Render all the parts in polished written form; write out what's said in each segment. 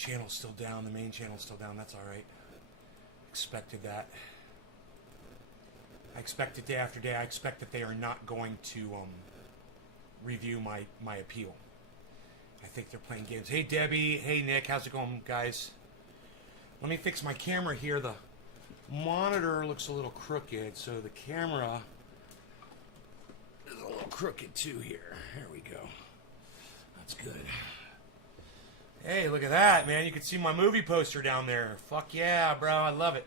channel's still down. The main channel's still down. That's all right. Expected that. I expect it day after day. I expect that they are not going to review my appeal. I think they're playing games. Hey, Debbie. Hey, Nick. How's it going, guys? Let me fix my camera here. The monitor looks a little crooked, so the camera is a little crooked too here. There we go. That's good. Hey, look at that, man. You can see my movie poster down there. Fuck yeah, bro. I love it.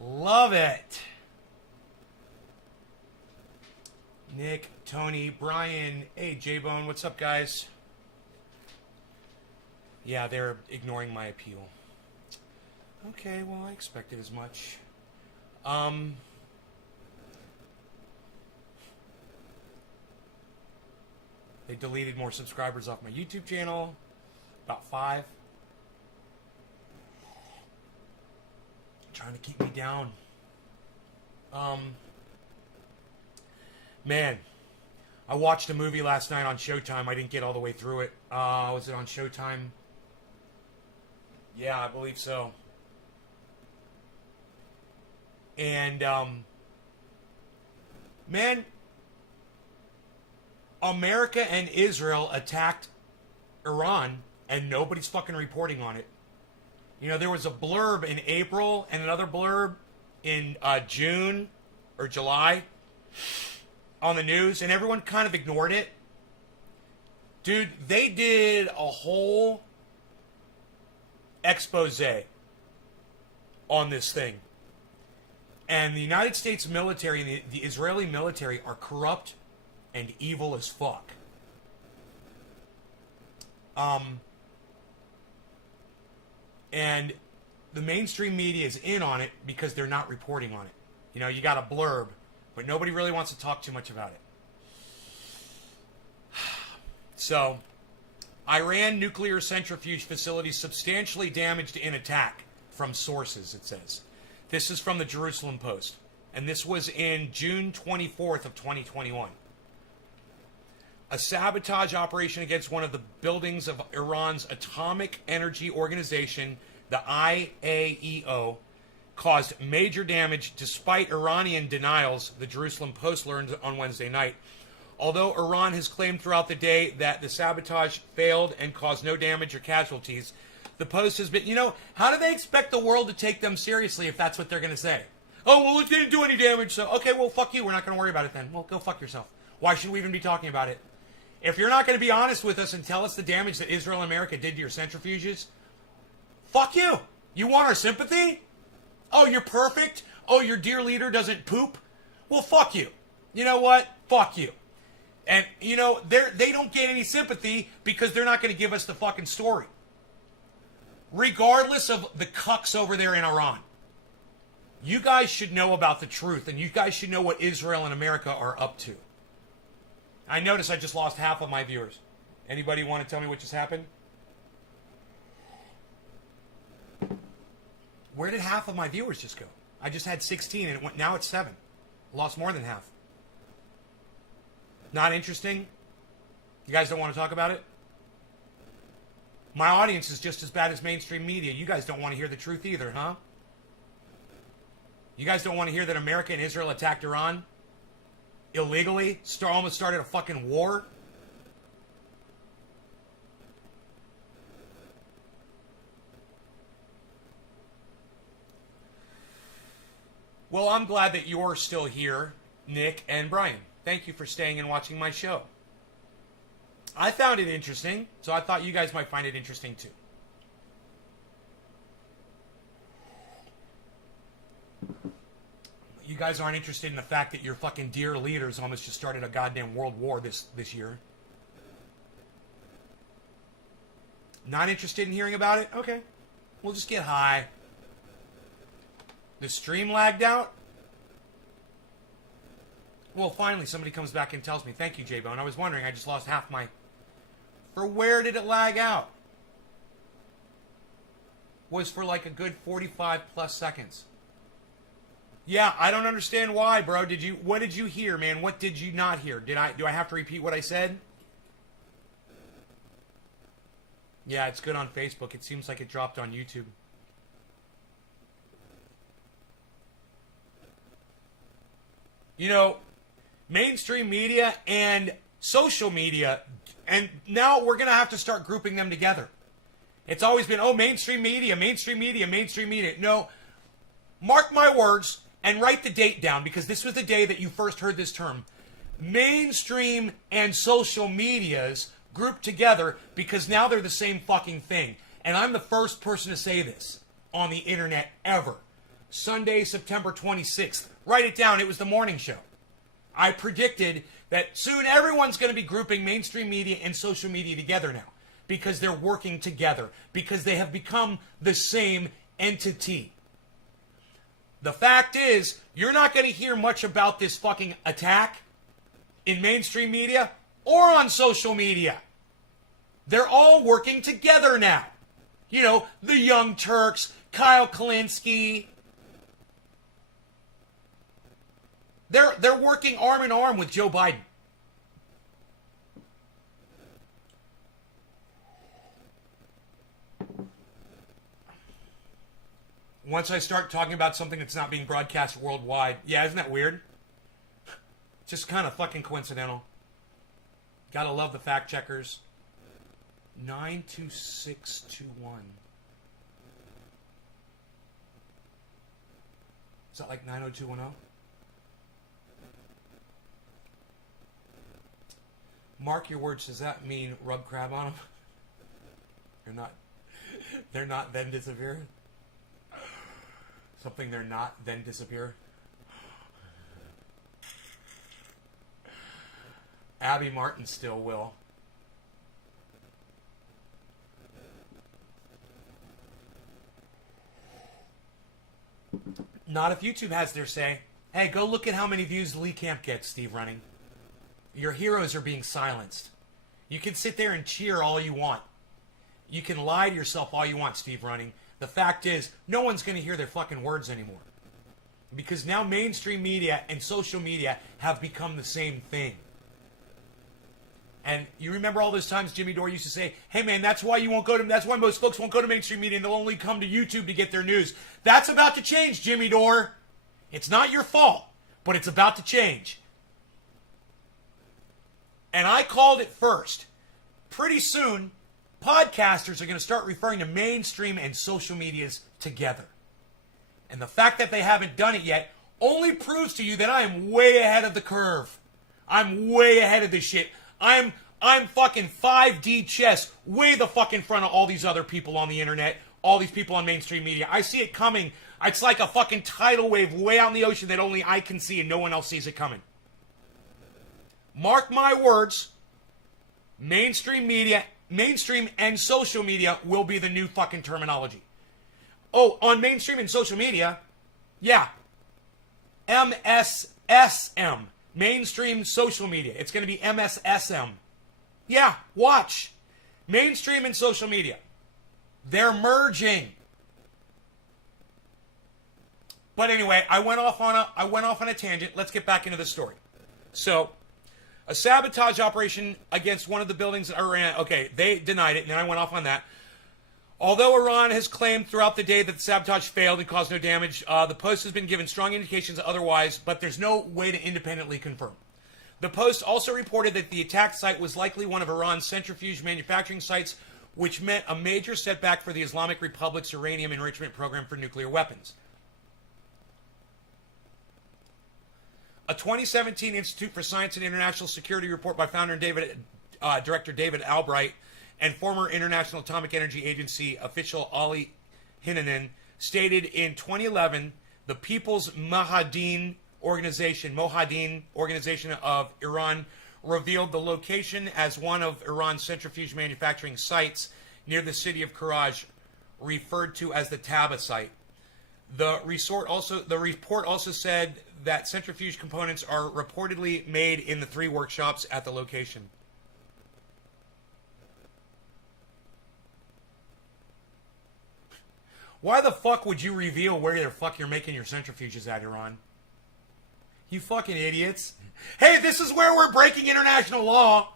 Love it. Nick, Tony, Brian. Hey, J-Bone. What's up, guys? Yeah, they're ignoring my appeal. Okay, well, I expected as much. They deleted more subscribers off my YouTube channel. About 5. Trying to keep me down. Man, I watched a movie last night on Showtime. I didn't get all the way through it. Was it on Showtime? Yeah, I believe so. And, man, America and Israel attacked Iran, and nobody's fucking reporting on it. You know, there was a blurb in April and another blurb in June or July on the news, and everyone kind of ignored it. Dude, they did a whole expose on this thing. And the United States military and the Israeli military are corrupt and evil as fuck. And the mainstream media is in on it because they're not reporting on it. You know, you got a blurb, but nobody really wants to talk too much about it. So, Iran nuclear centrifuge facility substantially damaged in attack from sources, it says. This is from the Jerusalem Post. And this was in June 24th of 2021. A sabotage operation against one of the buildings of Iran's Atomic Energy Organization, the IAEO, caused major damage despite Iranian denials, the Jerusalem Post learned on Wednesday night. Although Iran has claimed throughout the day that the sabotage failed and caused no damage or casualties, the Post has been, you know, how do they expect the world to take them seriously if that's what they're going to say? Oh, well, it didn't do any damage, so, okay, well, fuck you. We're not going to worry about it then. Well, go fuck yourself. Why should we even be talking about it? If you're not going to be honest with us and tell us the damage that Israel and America did to your centrifuges, fuck you. You want our sympathy? Oh, you're perfect? Oh, your dear leader doesn't poop? Well, fuck you. You know what? Fuck you. And, you know, they don't get any sympathy because they're not going to give us the fucking story. Regardless of the cucks over there in Iran. You guys should know about the truth, and you guys should know what Israel and America are up to. I notice I just lost half of my viewers. Anybody want to tell me what just happened? Where did half of my viewers just go? I just had 16, and now it's 7. Lost more than half. Not interesting? You guys don't want to talk about it? My audience is just as bad as mainstream media. You guys don't want to hear the truth either, huh? You guys don't want to hear that America and Israel attacked Iran? Illegally? Almost started a fucking war? Well, I'm glad that you're still here, Nick and Brian. Thank you for staying and watching my show. I found it interesting, so I thought you guys might find it interesting too. You guys aren't interested in the fact that your fucking dear leaders almost just started a goddamn world war this year. Not interested in hearing about it? Okay. We'll just get high. The stream lagged out? Well, finally somebody comes back and tells me. Thank you, J-Bone. I was wondering. I just lost half my... For where did it lag out? Was for like a good 45 plus seconds. Yeah, I don't understand why, bro. What did you hear, man? What did you not hear? Do I have to repeat what I said? Yeah, it's good on Facebook. It seems like it dropped on YouTube. You know, mainstream media and social media, and now we're going to have to start grouping them together. It's always been, oh, mainstream media, mainstream media, mainstream media. No, mark my words and write the date down, because this was the day that you first heard this term. Mainstream and social medias grouped together because now they're the same fucking thing. And I'm the first person to say this on the internet ever. Sunday, September 26th. Write it down. It was the morning show. I predicted that soon everyone's going to be grouping mainstream media and social media together now, because they're working together, because they have become the same entity. The fact is, you're not going to hear much about this fucking attack in mainstream media or on social media. They're all working together now. You know, the Young Turks, Kyle Kalinske. They're working arm in arm with Joe Biden. Once I start talking about something that's not being broadcast worldwide, yeah, isn't that weird? Just kind of fucking coincidental. Gotta love the fact checkers. 92621. Is that like 90210? Mark your words. Does that mean rub crab on them? They're not then disappear? Something they're not then disappear? Abby Martin still will. Not if YouTube has their say. Hey, go look at how many views Lee Camp gets, Steve Running. Your heroes are being silenced. You can sit there and cheer all you want. You can lie to yourself all you want, Steve Running. The fact is, no one's going to hear their fucking words anymore. Because now mainstream media and social media have become the same thing. And you remember all those times Jimmy Dore used to say, hey man, that's why most folks won't go to mainstream media and they'll only come to YouTube to get their news. That's about to change, Jimmy Dore. It's not your fault, but it's about to change. And I called it first. Pretty soon, podcasters are going to start referring to mainstream and social medias together. And the fact that they haven't done it yet only proves to you that I am way ahead of the curve. I'm way ahead of this shit. I'm fucking 5D chess, way the fuck in front of all these other people on the internet, all these people on mainstream media. I see it coming. It's like a fucking tidal wave way out in the ocean that only I can see and no one else sees it coming. Mark my words, mainstream media, mainstream and social media will be the new fucking terminology. Oh, on mainstream and social media, yeah, MSSM, mainstream social media. It's going to be MSSM. Yeah, watch. Mainstream and social media. They're merging. But anyway, I went off on a tangent. Let's get back into the story. So, a sabotage operation against one of the buildings in Iran. Okay, they denied it, and then I went off on that. Although Iran has claimed throughout the day that the sabotage failed and caused no damage, the Post has been given strong indications otherwise, but there's no way to independently confirm. The Post also reported that the attack site was likely one of Iran's centrifuge manufacturing sites, which meant a major setback for the Islamic Republic's uranium enrichment program for nuclear weapons. A 2017 Institute for Science and International Security report by founder and director David Albright and former International Atomic Energy Agency official Ali Hinanan stated in 2011 the People's Mojahedin Organization of Iran revealed the location as one of Iran's centrifuge manufacturing sites near the city of Karaj, referred to as the Taba site. The report also said that centrifuge components are reportedly made in the 3 workshops at the location. Why the fuck would you reveal where the fuck you're making your centrifuges at, Iran? You fucking idiots. Hey, this is where we're breaking international law.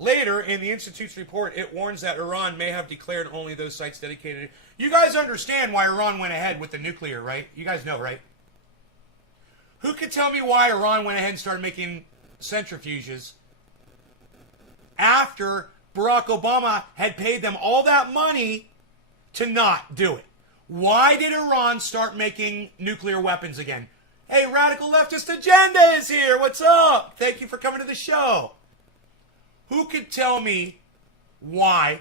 Later, in the Institute's report, it warns that Iran may have declared only those sites dedicated. You guys understand why Iran went ahead with the nuclear, right? You guys know, right? Who could tell me why Iran went ahead and started making centrifuges after Barack Obama had paid them all that money to not do it? Why did Iran start making nuclear weapons again? Hey, Radical Leftist Agenda is here. What's up? Thank you for coming to the show. Who could tell me why?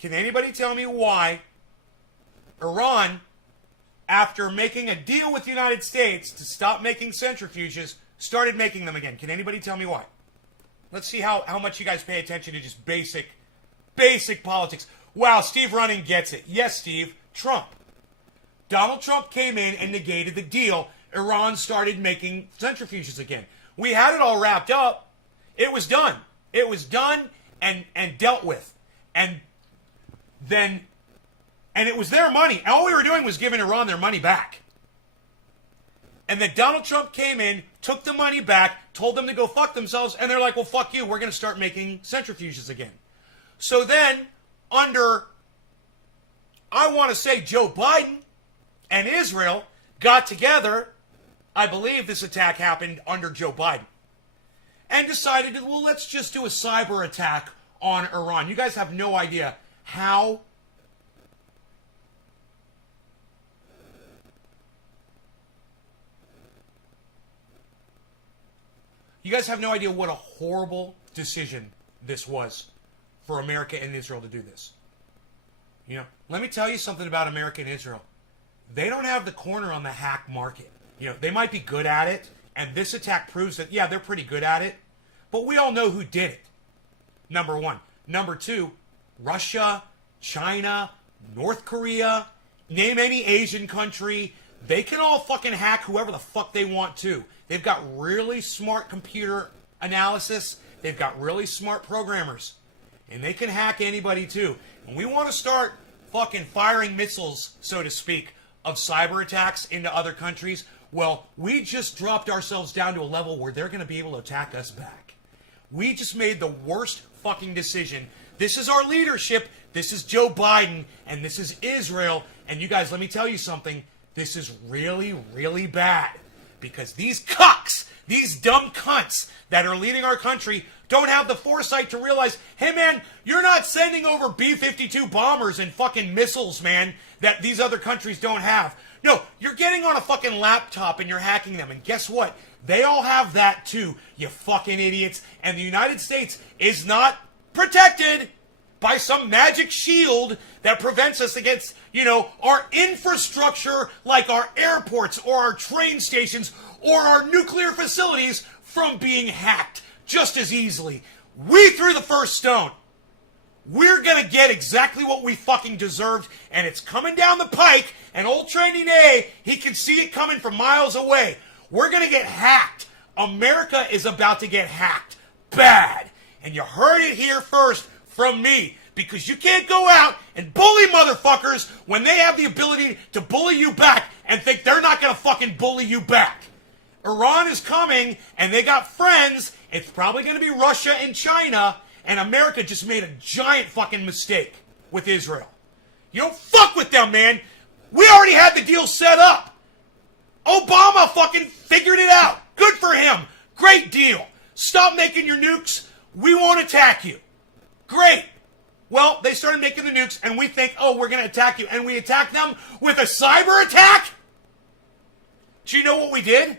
Can anybody tell me why Iran, after making a deal with the United States to stop making centrifuges, started making them again? Can anybody tell me why? Let's see how much you guys pay attention to just basic politics. Wow, Steve Running gets it. Yes, Steve. Trump. Donald Trump came in and negated the deal. Iran started making centrifuges again. We had it all wrapped up. It was done. It was done and dealt with. And it was their money. And all we were doing was giving Iran their money back. And then Donald Trump came in, took the money back, told them to go fuck themselves, and they're like, well, fuck you, we're going to start making centrifuges again. So then, under, I want to say, Joe Biden and Israel got together. I believe this attack happened under Joe Biden. And decided, well, let's just do a cyber attack on Iran. You guys have no idea how what a horrible decision this was for America and Israel to do this. You know, let me tell you something about America and Israel. They don't have the corner on the hack market. You know, they might be good at it, and this attack proves that, yeah, they're pretty good at it. But we all know who did it. Number one. Number two, Russia, China, North Korea, name any Asian country. They can all fucking hack whoever the fuck they want to. They've got really smart computer analysis. They've got really smart programmers. And they can hack anybody too. And we want to start fucking firing missiles, so to speak, of cyber attacks into other countries. Well, we just dropped ourselves down to a level where they're going to be able to attack us back. We just made the worst fucking decision. This is our leadership. This is Joe Biden. And this is Israel. And you guys, let me tell you something. This is really, really bad. Because these cucks, these dumb cunts that are leading our country don't have the foresight to realize, hey man, you're not sending over B-52 bombers and fucking missiles, man, that these other countries don't have. No, you're getting on a fucking laptop and you're hacking them. And guess what? They all have that too, you fucking idiots. And the United States is not protected by some magic shield that prevents us against, you know, our infrastructure like our airports or our train stations or our nuclear facilities from being hacked just as easily. We threw the first stone. We're going to get exactly what we fucking deserved, and it's coming down the pike, and old Training A, he can see it coming from miles away. We're going to get hacked. America is about to get hacked. Bad. And you heard it here first from me, because you can't go out and bully motherfuckers when they have the ability to bully you back and think they're not going to fucking bully you back. Iran is coming, and they got friends. It's probably going to be Russia and China, and America just made a giant fucking mistake with Israel. You don't fuck with them, man. We already had the deal set up. Obama fucking figured it out. Good for him. Great deal. Stop making your nukes. We won't attack you. Great. Well, they started making the nukes, and we think, oh, we're going to attack you. And we attack them with a cyber attack? Do you know what we did?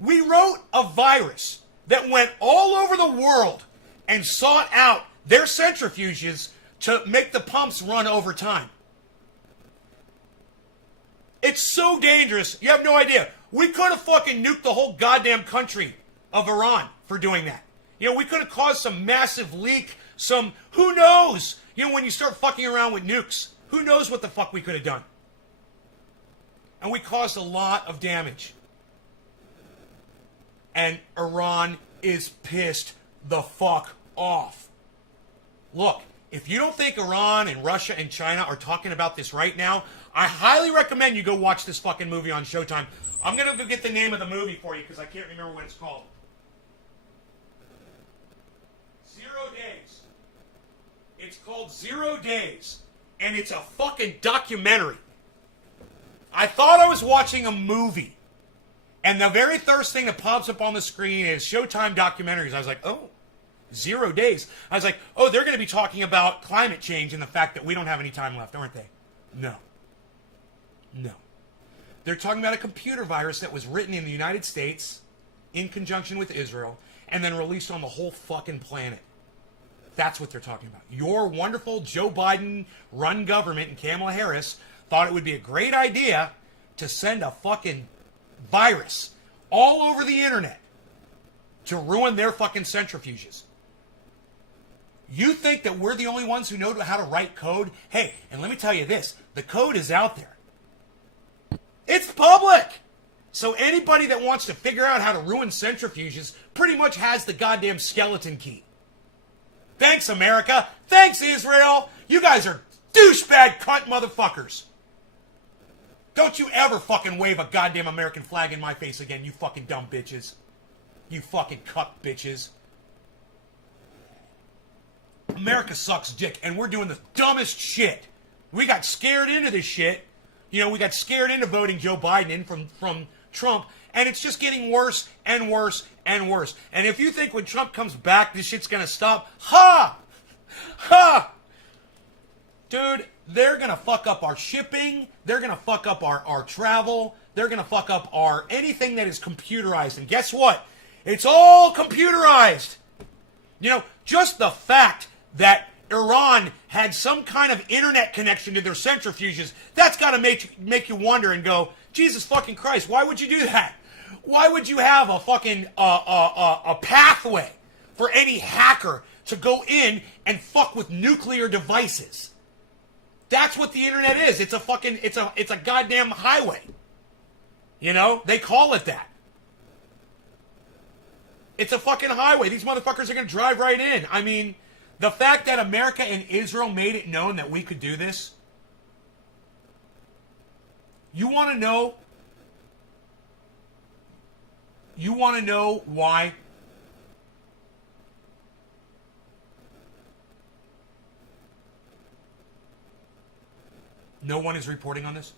We wrote a virus that went all over the world and sought out their centrifuges to make the pumps run over time. It's so dangerous. You have no idea. We could have fucking nuked the whole goddamn country of Iran for doing that. You know, we could have caused some massive leak, who knows? You know, when you start fucking around with nukes, who knows what the fuck we could have done? And we caused a lot of damage. And Iran is pissed the fuck off. Look, if you don't think Iran and Russia and China are talking about this right now, I highly recommend you go watch this fucking movie on Showtime. I'm going to go get the name of the movie for you because I can't remember what it's called. called 0 Days, and it's a fucking documentary. I thought I was watching a movie, and the very first thing that pops up on the screen is Showtime documentaries. I was like, oh, 0 Days. I was like, oh, they're going to be talking about climate change and the fact that we don't have any time left, aren't they? No. No. They're talking about a computer virus that was written in the United States in conjunction with Israel and then released on the whole fucking planet. That's what they're talking about. Your wonderful Joe Biden-run government and Kamala Harris thought it would be a great idea to send a fucking virus all over the internet to ruin their fucking centrifuges. You think that we're the only ones who know how to write code? Hey, and let me tell you this, the code is out there. It's public! So anybody that wants to figure out how to ruin centrifuges pretty much has the goddamn skeleton key. Thanks, America. Thanks, Israel. You guys are douchebag cunt motherfuckers. Don't you ever fucking wave a goddamn American flag in my face again, you fucking dumb bitches. You fucking cuck bitches. America sucks dick, and we're doing the dumbest shit. We got scared into this shit. You know, we got scared into voting Joe Biden in from Trump, and it's just getting worse and worse and worse. And if you think when Trump comes back, this shit's gonna stop, ha! Ha! Dude, they're gonna fuck up our shipping, they're gonna fuck up our travel, they're gonna fuck up our anything that is computerized. And guess what? It's all computerized. You know, just the fact that Iran had some kind of internet connection to their centrifuges, that's got to make you wonder and go, Jesus fucking Christ, why would you do that? Why would you have a fucking a pathway for any hacker to go in and fuck with nuclear devices? That's what the internet is. It's a fucking it's a goddamn highway. You know, they call it that. It's a fucking highway. These motherfuckers are going to drive right in. I mean, the fact that America and Israel made it known that we could do this. You want to know? You want to know why? No one is reporting on this?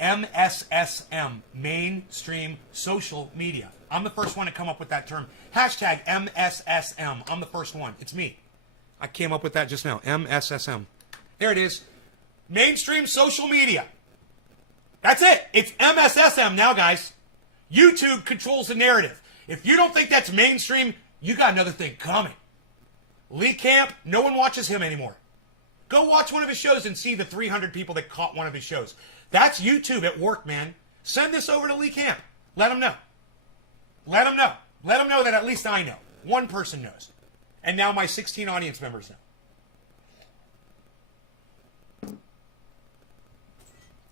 MSSM, mainstream social media. I'm the first one to come up with that term. Hashtag MSSM. I'm the first one. It's me. I came up with that just now. MSSM. There it is. Mainstream social media. That's it. It's MSSM now, guys. YouTube controls the narrative. If you don't think that's mainstream, you got another thing coming. Lee Camp, no one watches him anymore. Go watch one of his shows and see the 300 people that caught one of his shows. That's YouTube at work, man. Send this over to Lee Camp. Let him know. Let him know. Let him know that at least I know. One person knows. And now my 16 audience members know.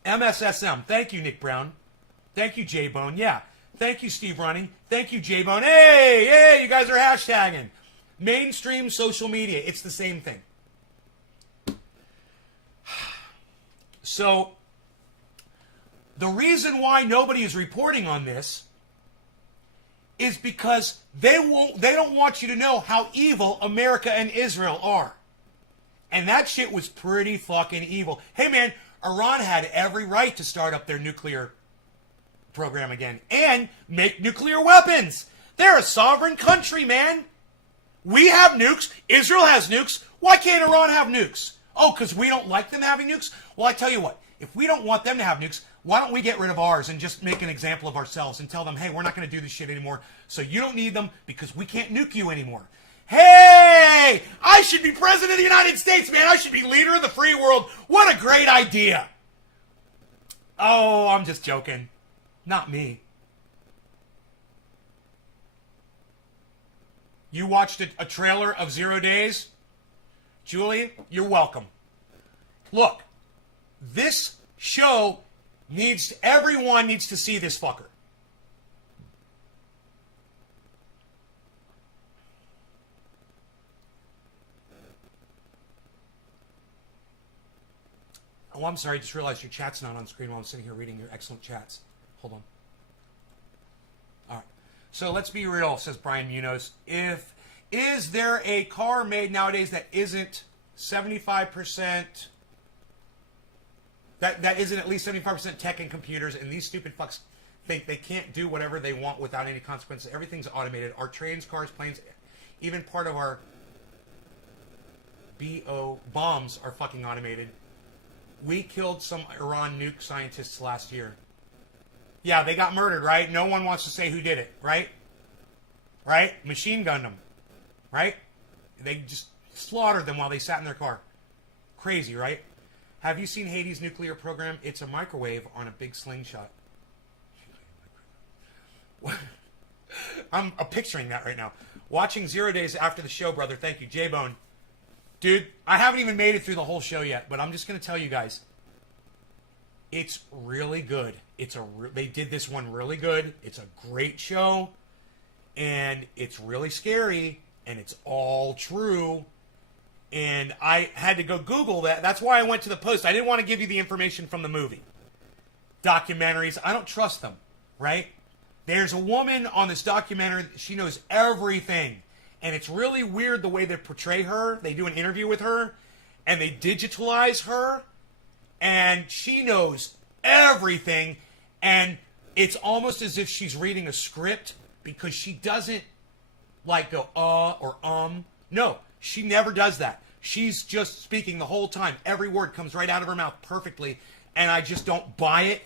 MSSM. Thank you, Nick Brown. Thank you, J-Bone. Yeah. Thank you, Steve Running. Thank you, J-Bone. Hey, you guys are hashtagging. Mainstream social media. It's the same thing. So, the reason why nobody is reporting on this is because they don't want you to know how evil America and Israel are. And that shit was pretty fucking evil. Hey man, Iran had every right to start up their nuclear program again and make nuclear weapons. They're a sovereign country, man. We have nukes. Israel has nukes. Why can't Iran have nukes? Oh, because we don't like them having nukes? Well, I tell you what, if we don't want them to have nukes, why don't we get rid of ours and just make an example of ourselves and tell them, hey, we're not going to do this shit anymore, so you don't need them because we can't nuke you anymore. Hey, I should be president of the United States, man. I should be leader of the free world. What a great idea. Oh, I'm just joking. Not me. You watched a trailer of 0 Days? Julie, you're welcome. Look, this show everyone needs to see this fucker. Oh, I'm sorry, I just realized your chat's not on screen while I'm sitting here reading your excellent chats. Hold on. All right. So let's be real, says Brian Munoz. If Is there a car made nowadays that isn't 75%, that isn't at least 75% tech and computers, and these stupid fucks think they can't do whatever they want without any consequences? Everything's automated. Our trains, cars, planes, even part of our bombs are fucking automated. We killed some Iran nuke scientists last year. Yeah, they got murdered, right? No one wants to say who did it, right? Right? Machine gunned them, right? They just slaughtered them while they sat in their car. Crazy, right? Have you seen Haiti's nuclear program? It's a microwave on a big slingshot. I'm picturing that right now. Watching 0 days after the show, brother. Thank you, J-Bone. Dude, I haven't even made it through the whole show yet, but I'm just going to tell you guys. It's really good. They did this one really good. It's a great show. And it's really scary. And it's all true. And I had to go Google that. That's why I went to the post. I didn't want to give you the information from the movie. Documentaries, I don't trust them, right? There's a woman on this documentary. She knows everything. And it's really weird the way they portray her. They do an interview with her. And they digitalize her. And she knows everything. And it's almost as if she's reading a script. Because she doesn't like go, or No, she never does that. She's just speaking the whole time. Every word comes right out of her mouth perfectly. And I just don't buy it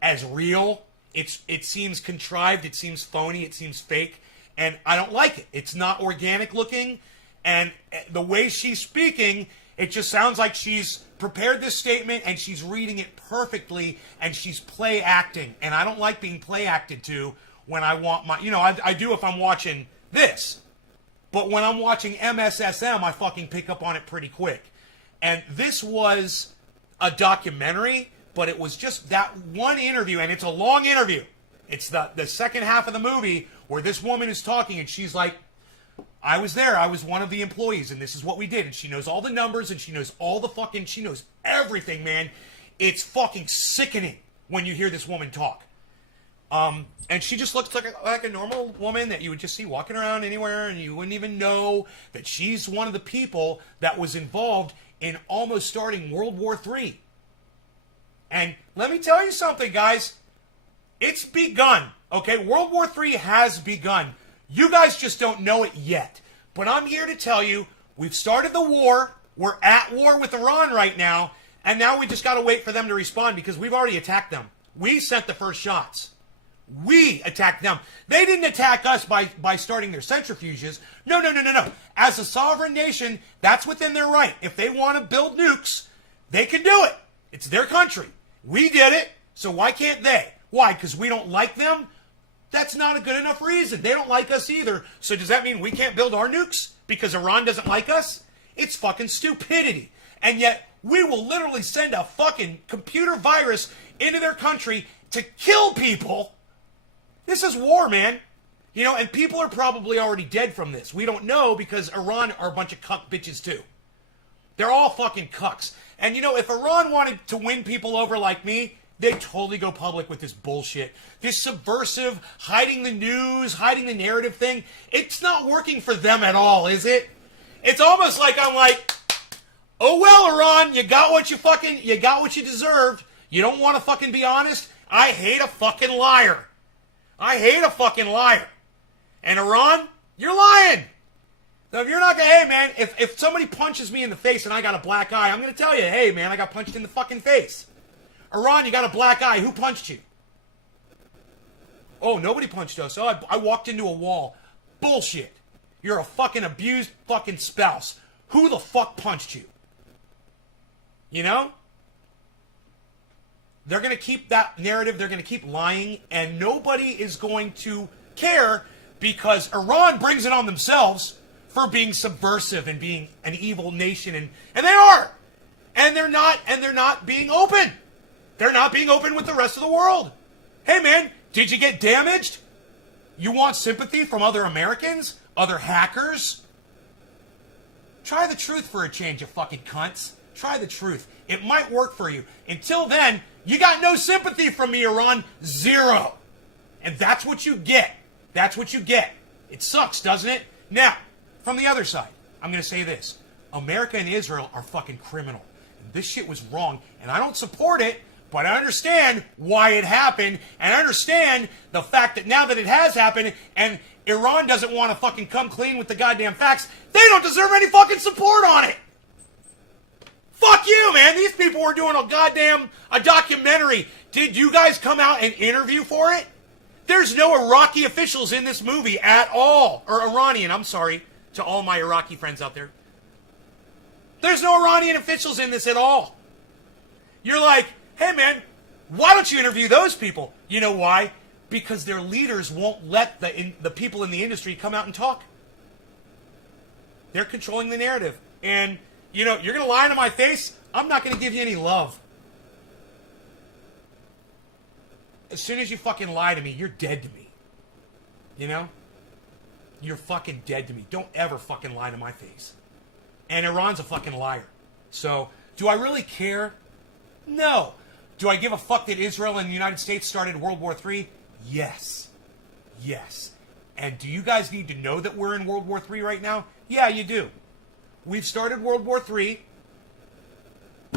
as real. It seems contrived. It seems phony. It seems fake. And I don't like it. It's not organic looking. And the way she's speaking, it just sounds like she's prepared this statement and she's reading it perfectly and she's play acting. And I don't like being play acted to when I want my... I do if I'm watching this. But when I'm watching MSSM, I fucking pick up on it pretty quick. And this was a documentary, but it was just that one interview, and it's a long interview. It's the second half of the movie where this woman is talking, and she's like, I was there. I was one of the employees, and this is what we did. And she knows all the numbers, and she knows she knows everything, man. It's fucking sickening when you hear this woman talk. And she just looks like a normal woman that you would just see walking around anywhere, and you wouldn't even know that she's one of the people that was involved in almost starting World War III. And let me tell you something, guys. It's begun, okay? World War III has begun. You guys just don't know it yet. But I'm here to tell you, we've started the war. We're at war with Iran right now. And now we just got to wait for them to respond because we've already attacked them. We sent the first shots. We attacked them. They didn't attack us by starting their centrifuges. No. As a sovereign nation, that's within their right. If they want to build nukes, they can do it. It's their country. We did it, so why can't they? Why? Because we don't like them? That's not a good enough reason. They don't like us either. So does that mean we can't build our nukes because Iran doesn't like us? It's fucking stupidity. And yet, we will literally send a fucking computer virus into their country to kill people. This is war, man. And people are probably already dead from this. We don't know because Iran are a bunch of cuck bitches too. They're all fucking cucks. And if Iran wanted to win people over like me, they'd totally go public with this bullshit. This subversive, hiding the news, hiding the narrative thing. It's not working for them at all, is it? It's almost like I'm like, oh well, Iran, you got what you deserved. You don't want to fucking be honest? I hate a fucking liar. I hate a fucking liar. And Iran, you're lying. So if you're not going to, hey man, if somebody punches me in the face and I got a black eye, I'm going to tell you, hey man, I got punched in the fucking face. Iran, you got a black eye. Who punched you? Oh, nobody punched us. Oh, I walked into a wall. Bullshit. You're a fucking abused fucking spouse. Who the fuck punched you? They're going to keep that narrative. They're going to keep lying. And nobody is going to care because Iran brings it on themselves for being subversive and being an evil nation. And they are. And they're not being open. They're not being open with the rest of the world. Hey, man, did you get damaged? You want sympathy from other Americans? Other hackers? Try the truth for a change, you fucking cunts. Try the truth. It might work for you. Until then, you got no sympathy from me, Iran. Zero. And that's what you get. That's what you get. It sucks, doesn't it? Now, from the other side, I'm going to say this. America and Israel are fucking criminal. This shit was wrong, and I don't support it, but I understand why it happened, and I understand the fact that now that it has happened, and Iran doesn't want to fucking come clean with the goddamn facts, they don't deserve any fucking support on it. Fuck you, man. These people were doing a documentary. Did you guys come out and interview for it? There's no Iraqi officials in this movie at all. Or Iranian, I'm sorry, to all my Iraqi friends out there. There's no Iranian officials in this at all. You're like, hey man, why don't you interview those people? You know why? Because their leaders won't let the people in the industry come out and talk. They're controlling the narrative. And, you know, you're going to lie to my face, I'm not going to give you any love. As soon as you fucking lie to me, you're dead to me. You know? You're fucking dead to me. Don't ever fucking lie to my face. And Iran's a fucking liar. So, do I really care? No. Do I give a fuck that Israel and the United States started World War III? Yes. Yes. And do you guys need to know that we're in World War III right now? Yeah, you do. We've started World War III,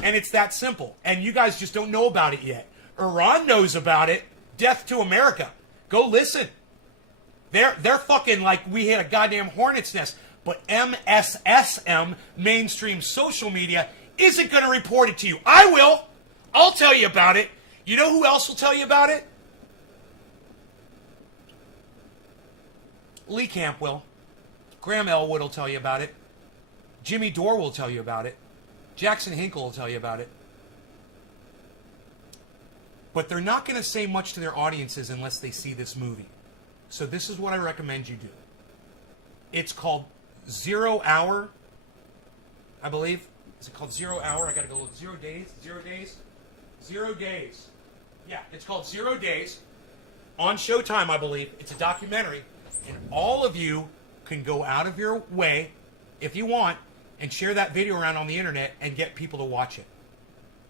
and it's that simple. And you guys just don't know about it yet. Iran knows about it. Death to America. Go listen. They're fucking like we hit a goddamn hornet's nest. But MSSM, mainstream social media, isn't going to report it to you. I will. I'll tell you about it. You know who else will tell you about it? Lee Camp will. Graham Elwood will tell you about it. Jimmy Dore will tell you about it. Jackson Hinkle will tell you about it. But they're not going to say much to their audiences unless they see this movie. So this is what I recommend you do. It's called 0 Hour, I believe. Is it called 0 Hour? I got to go look. 0 Days? 0 Days? 0 Days. Yeah, it's called 0 Days. On Showtime, I believe. It's a documentary. And all of you can go out of your way, if you want, and share that video around on the internet and get people to watch it.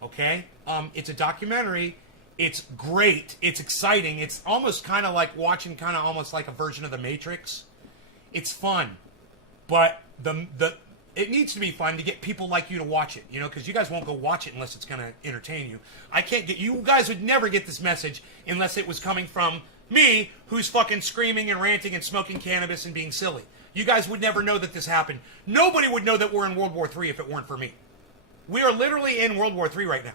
Okay? It's a documentary. It's great. It's exciting. It's almost kind of like watching kind of almost like a version of The Matrix. It's fun. But it needs to be fun to get people like you to watch it, you know, because you guys won't go watch it unless it's going to entertain you. You guys would never get this message unless it was coming from me, who's fucking screaming and ranting and smoking cannabis and being silly. You guys would never know that this happened. Nobody would know that we're in World War III if it weren't for me. We are literally in World War III right now.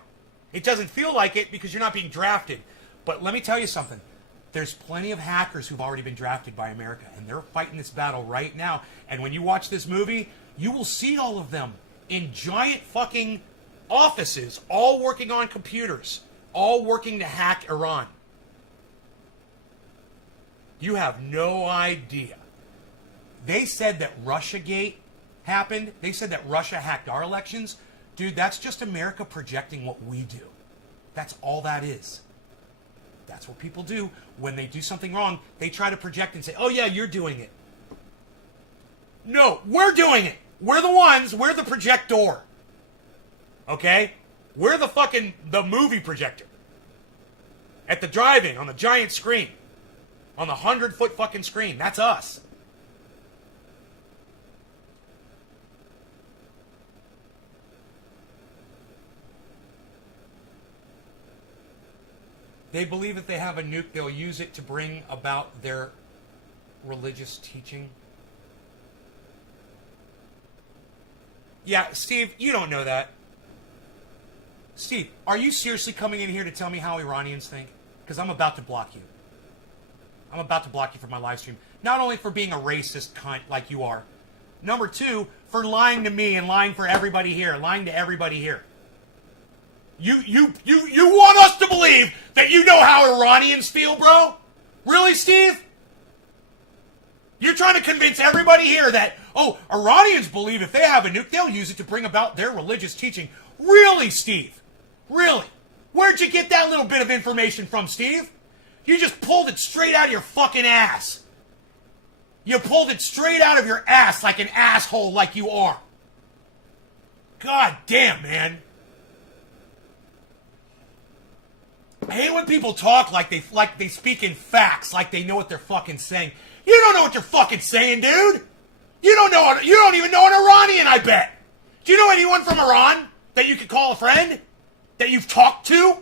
It doesn't feel like it because you're not being drafted. But let me tell you something. There's plenty of hackers who've already been drafted by America, and they're fighting this battle right now. And when you watch this movie, you will see all of them in giant fucking offices, all working on computers, all working to hack Iran. You have no idea. They said that Russiagate happened. They said that Russia hacked our elections. Dude, that's just America projecting what we do. That's all that is. That's what people do. When they do something wrong, they try to project and say, oh yeah, you're doing it. No, we're doing it. We're the projector. Okay? We're the movie projector. At the drive-in, on the giant screen. On the 100-foot fucking screen. That's us. They believe if they have a nuke, they'll use it to bring about their religious teaching. Yeah, Steve, you don't know that. Steve, are you seriously coming in here to tell me how Iranians think? Because I'm about to block you. I'm about to block you from my live stream. Not only for being a racist cunt like you are. Number two, for lying to me and lying for everybody here. Lying to everybody here. You want us to believe that you know how Iranians feel, bro? Really, Steve? You're trying to convince everybody here that, oh, Iranians believe if they have a nuke, they'll use it to bring about their religious teaching. Really, Steve? Really? Where'd you get that little bit of information from, Steve? You just pulled it straight out of your fucking ass. You pulled it straight out of your ass like an asshole like you are. God damn, man. I hate when people talk like they speak in facts, like they know what they're fucking saying. You don't know what you're fucking saying, dude. You don't even know an Iranian, I bet. Do you know anyone from Iran that you could call a friend? That you've talked to?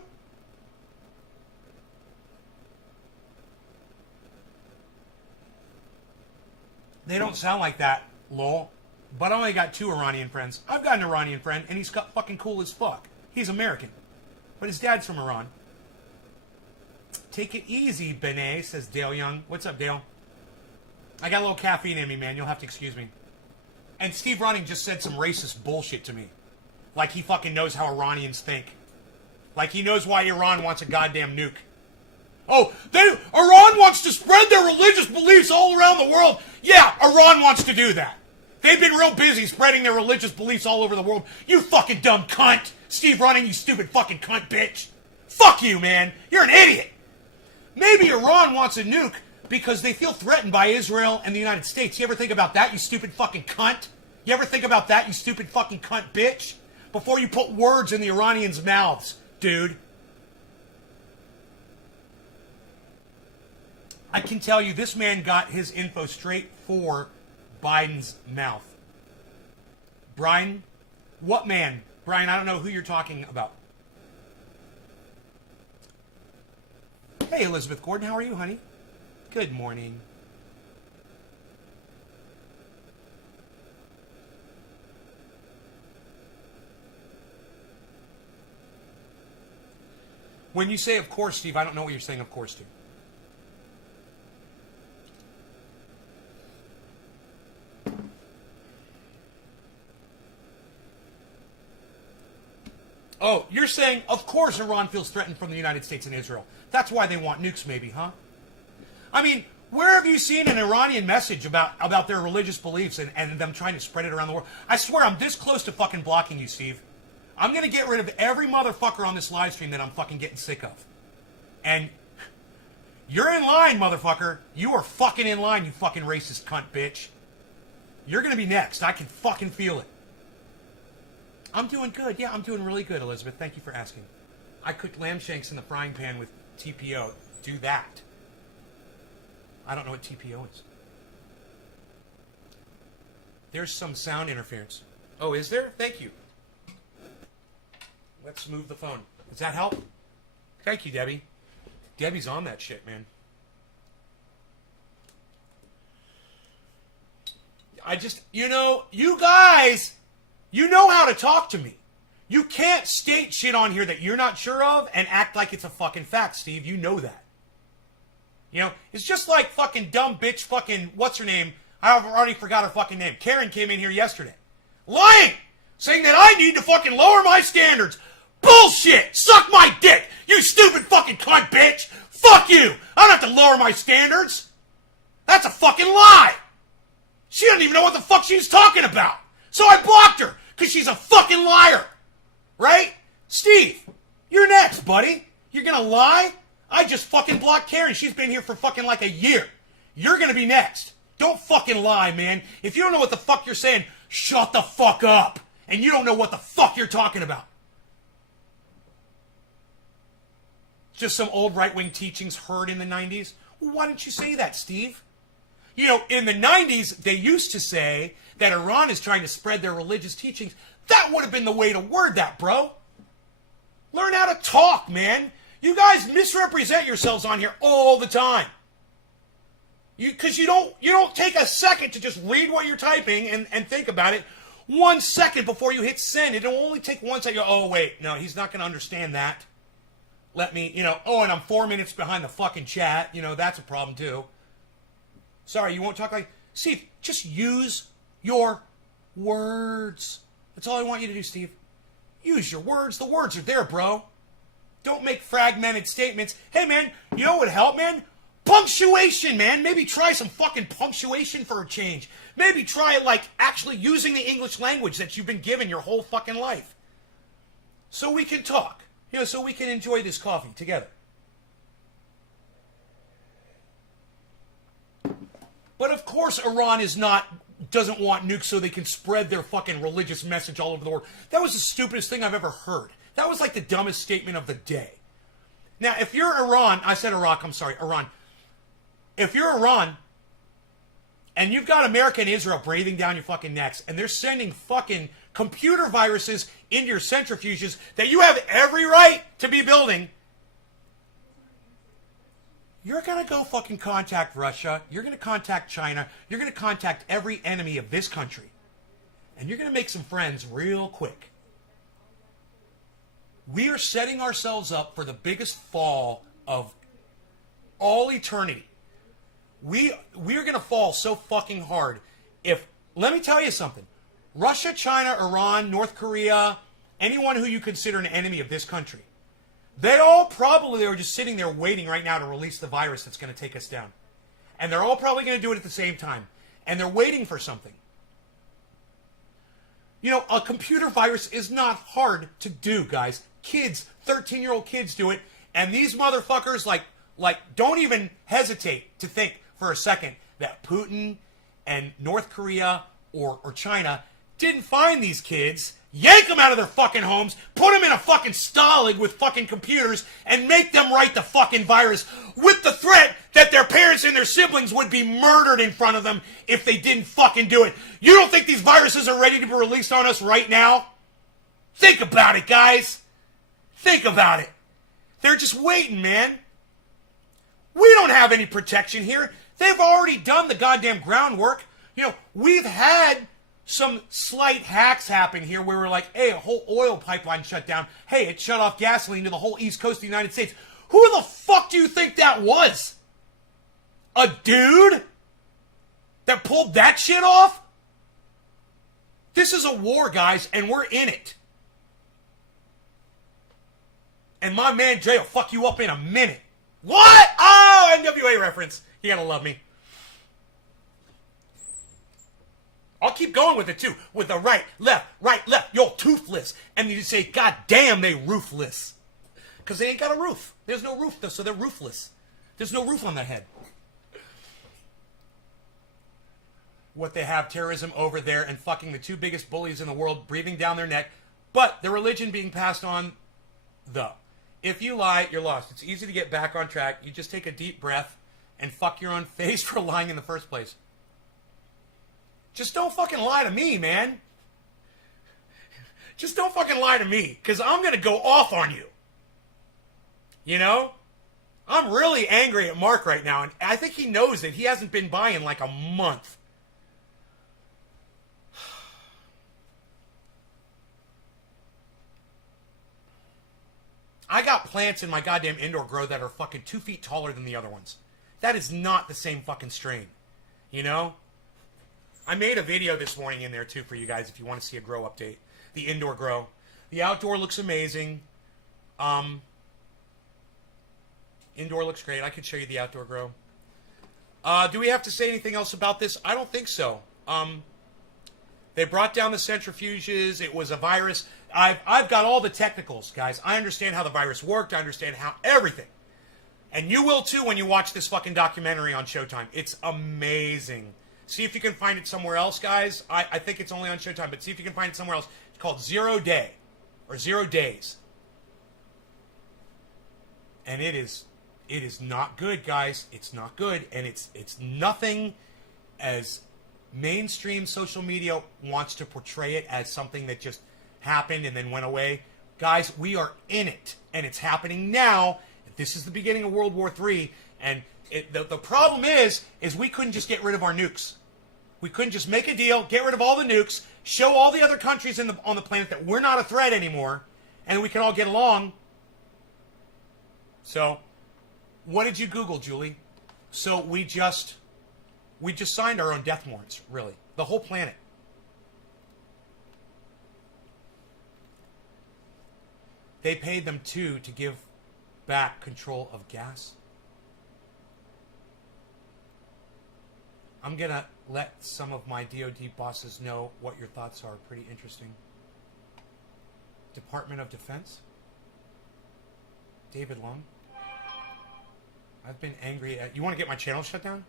They don't sound like that, lol. But I only got 2 Iranian friends. I've got an Iranian friend, and he's fucking cool as fuck. He's American. But his dad's from Iran. Take it easy, Benet, says Dale Young. What's up, Dale? I got a little caffeine in me, man. You'll have to excuse me. And Steve Running just said some racist bullshit to me. Like he fucking knows how Iranians think. Like he knows why Iran wants a goddamn nuke. Oh, Iran wants to spread their religious beliefs all around the world. Yeah, Iran wants to do that. They've been real busy spreading their religious beliefs all over the world. You fucking dumb cunt. Steve Running, you stupid fucking cunt bitch. Fuck you, man. You're an idiot. Maybe Iran wants a nuke because they feel threatened by Israel and the United States. You ever think about that, you stupid fucking cunt? You ever think about that, you stupid fucking cunt bitch? Before you put words in the Iranians' mouths, dude. I can tell you this man got his info straight for Biden's mouth. Brian? What man? Brian, I don't know who you're talking about. Hey, Elizabeth Gordon, how are you, honey? Good morning. When you say of course, Steve, I don't know what you're saying of course to. Oh, you're saying, of course Iran feels threatened from the United States and Israel. That's why they want nukes, maybe, huh? I mean, where have you seen an Iranian message about their religious beliefs and them trying to spread it around the world? I swear I'm this close to fucking blocking you, Steve. I'm going to get rid of every motherfucker on this live stream that I'm fucking getting sick of. And you're in line, motherfucker. You are fucking in line, you fucking racist cunt bitch. You're going to be next. I can fucking feel it. I'm doing good. Yeah, I'm doing really good, Elizabeth. Thank you for asking. I cooked lamb shanks in the frying pan with TPO. Do that. I don't know what TPO is. There's some sound interference. Oh, is there? Thank you. Let's move the phone. Does that help? Thank you, Debbie. Debbie's on that shit, man. You guys, you know how to talk to me. You can't state shit on here that you're not sure of and act like it's a fucking fact, Steve. You know that. You know, it's just like fucking dumb bitch fucking, what's her name? I already forgot her fucking name. Karen came in here yesterday. Lying! Saying that I need to fucking lower my standards. Bullshit! Suck my dick! You stupid fucking cunt bitch! Fuck you! I don't have to lower my standards! That's a fucking lie! She doesn't even know what the fuck she's talking about! So I blocked her, because she's a fucking liar! Right? Steve, you're next, buddy. You're gonna lie? I just fucking blocked Karen. She's been here for fucking like a year. You're gonna be next. Don't fucking lie, man. If you don't know what the fuck you're saying, shut the fuck up. And you don't know what the fuck you're talking about. Just some old right-wing teachings heard in the 90s? Well, why didn't you say that, Steve? You know, in the 90s, they used to say that Iran is trying to spread their religious teachings. That would have been the way to word that, bro. Learn how to talk, man. You guys misrepresent yourselves on here all the time. Because you don't take a second to just read what you're typing and think about it. 1 second before you hit send. It'll only take 1 second. Oh, wait. No, he's not going to understand that. Let me, and I'm 4 minutes behind the fucking chat. That's a problem too. Sorry, you won't talk like... Steve, just use your words. That's all I want you to do, Steve. Use your words. The words are there, bro. Don't make fragmented statements. Hey, man, you know what would help, man? Punctuation, man. Maybe try some fucking punctuation for a change. Maybe try it like actually using the English language that you've been given your whole fucking life. So we can talk. So we can enjoy this coffee together. But of course Iran doesn't want nukes so they can spread their fucking religious message all over the world. That was the stupidest thing I've ever heard. That was like the dumbest statement of the day. Now, if you're Iran, I said Iraq, I'm sorry, Iran. If you're Iran And you've got America and Israel breathing down your fucking necks, and they're sending fucking computer viruses into your centrifuges that you have every right to be building. You're going to go fucking contact Russia. You're going to contact China. You're going to contact every enemy of this country. And you're going to make some friends real quick. We are setting ourselves up for the biggest fall of all eternity. We're going to fall so fucking hard. Let me tell you something. Russia, China, Iran, North Korea, anyone who you consider an enemy of this country, they all probably are just sitting there waiting right now to release the virus that's going to take us down. And they're all probably going to do it at the same time. And they're waiting for something. You know, a computer virus is not hard to do, guys. Kids, 13-year-old kids do it. And these motherfuckers, like, don't even hesitate to think for a second that Putin and North Korea or China didn't find these kids, yank them out of their fucking homes, put them in a fucking stalag with fucking computers, and make them write the fucking virus with the threat that their parents and their siblings would be murdered in front of them if they didn't fucking do it. You don't think these viruses are ready to be released on us right now? Think about it, guys. Think about it. They're just waiting, man. We don't have any protection here. They've already done the goddamn groundwork. You know, we've had some slight hacks happen here where we're like, hey, a whole oil pipeline shut down. Hey, it shut off gasoline to the whole east coast of the United States. Who the fuck do you think that was? A dude that pulled that shit off? This is a war, guys, and we're in it. And my man Jay will fuck you up in a minute. What? Oh, NWA reference. You gotta love me. I'll keep going with it too. With the right, left, you're toothless. And you say, God damn, they roofless. Because they ain't got a roof. There's no roof, so they're roofless. There's no roof on their head. What they have, terrorism over there and fucking the two biggest bullies in the world breathing down their neck. But the religion being passed on, though. If you lie, you're lost. It's easy to get back on track. You just take a deep breath and fuck your own face for lying in the first place. Just don't fucking lie to me, man. Just don't fucking lie to me, because I'm going to go off on you. You know? I'm really angry at Mark right now, and I think he knows it. He hasn't been by in like a month. I got plants in my goddamn indoor grow that are fucking 2 feet taller than the other ones. That is not the same fucking strain. You know? I made a video this morning in there too for you guys if you want to see a grow update. The indoor grow. The outdoor looks amazing. Indoor looks great. I could show you the outdoor grow. Do we have to say anything else about this? I don't think so. They brought down the centrifuges. It was a virus. I've got all the technicals, guys. I understand how the virus worked. I understand how everything. And you will too when you watch this fucking documentary on Showtime. It's amazing. See if you can find it somewhere else, guys. I think it's only on Showtime, but see if you can find it somewhere else. It's called 0 Day, or 0 Days. And it is not good, guys. It's not good, and it's nothing as mainstream social media wants to portray it as something that just happened and then went away. Guys, we are in it, and it's happening now. This is the beginning of World War III, and the problem is we couldn't just get rid of our nukes. We couldn't just make a deal, get rid of all the nukes, show all the other countries on the planet that we're not a threat anymore, and we can all get along. So, what did you Google, Julie? So we just signed our own death warrants, really. The whole planet. They paid them to give back control of gas. I'm going to let some of my DoD bosses know what your thoughts are. Pretty interesting. Department of Defense? David Lung? I've been angry at... You want to get my channel shut down?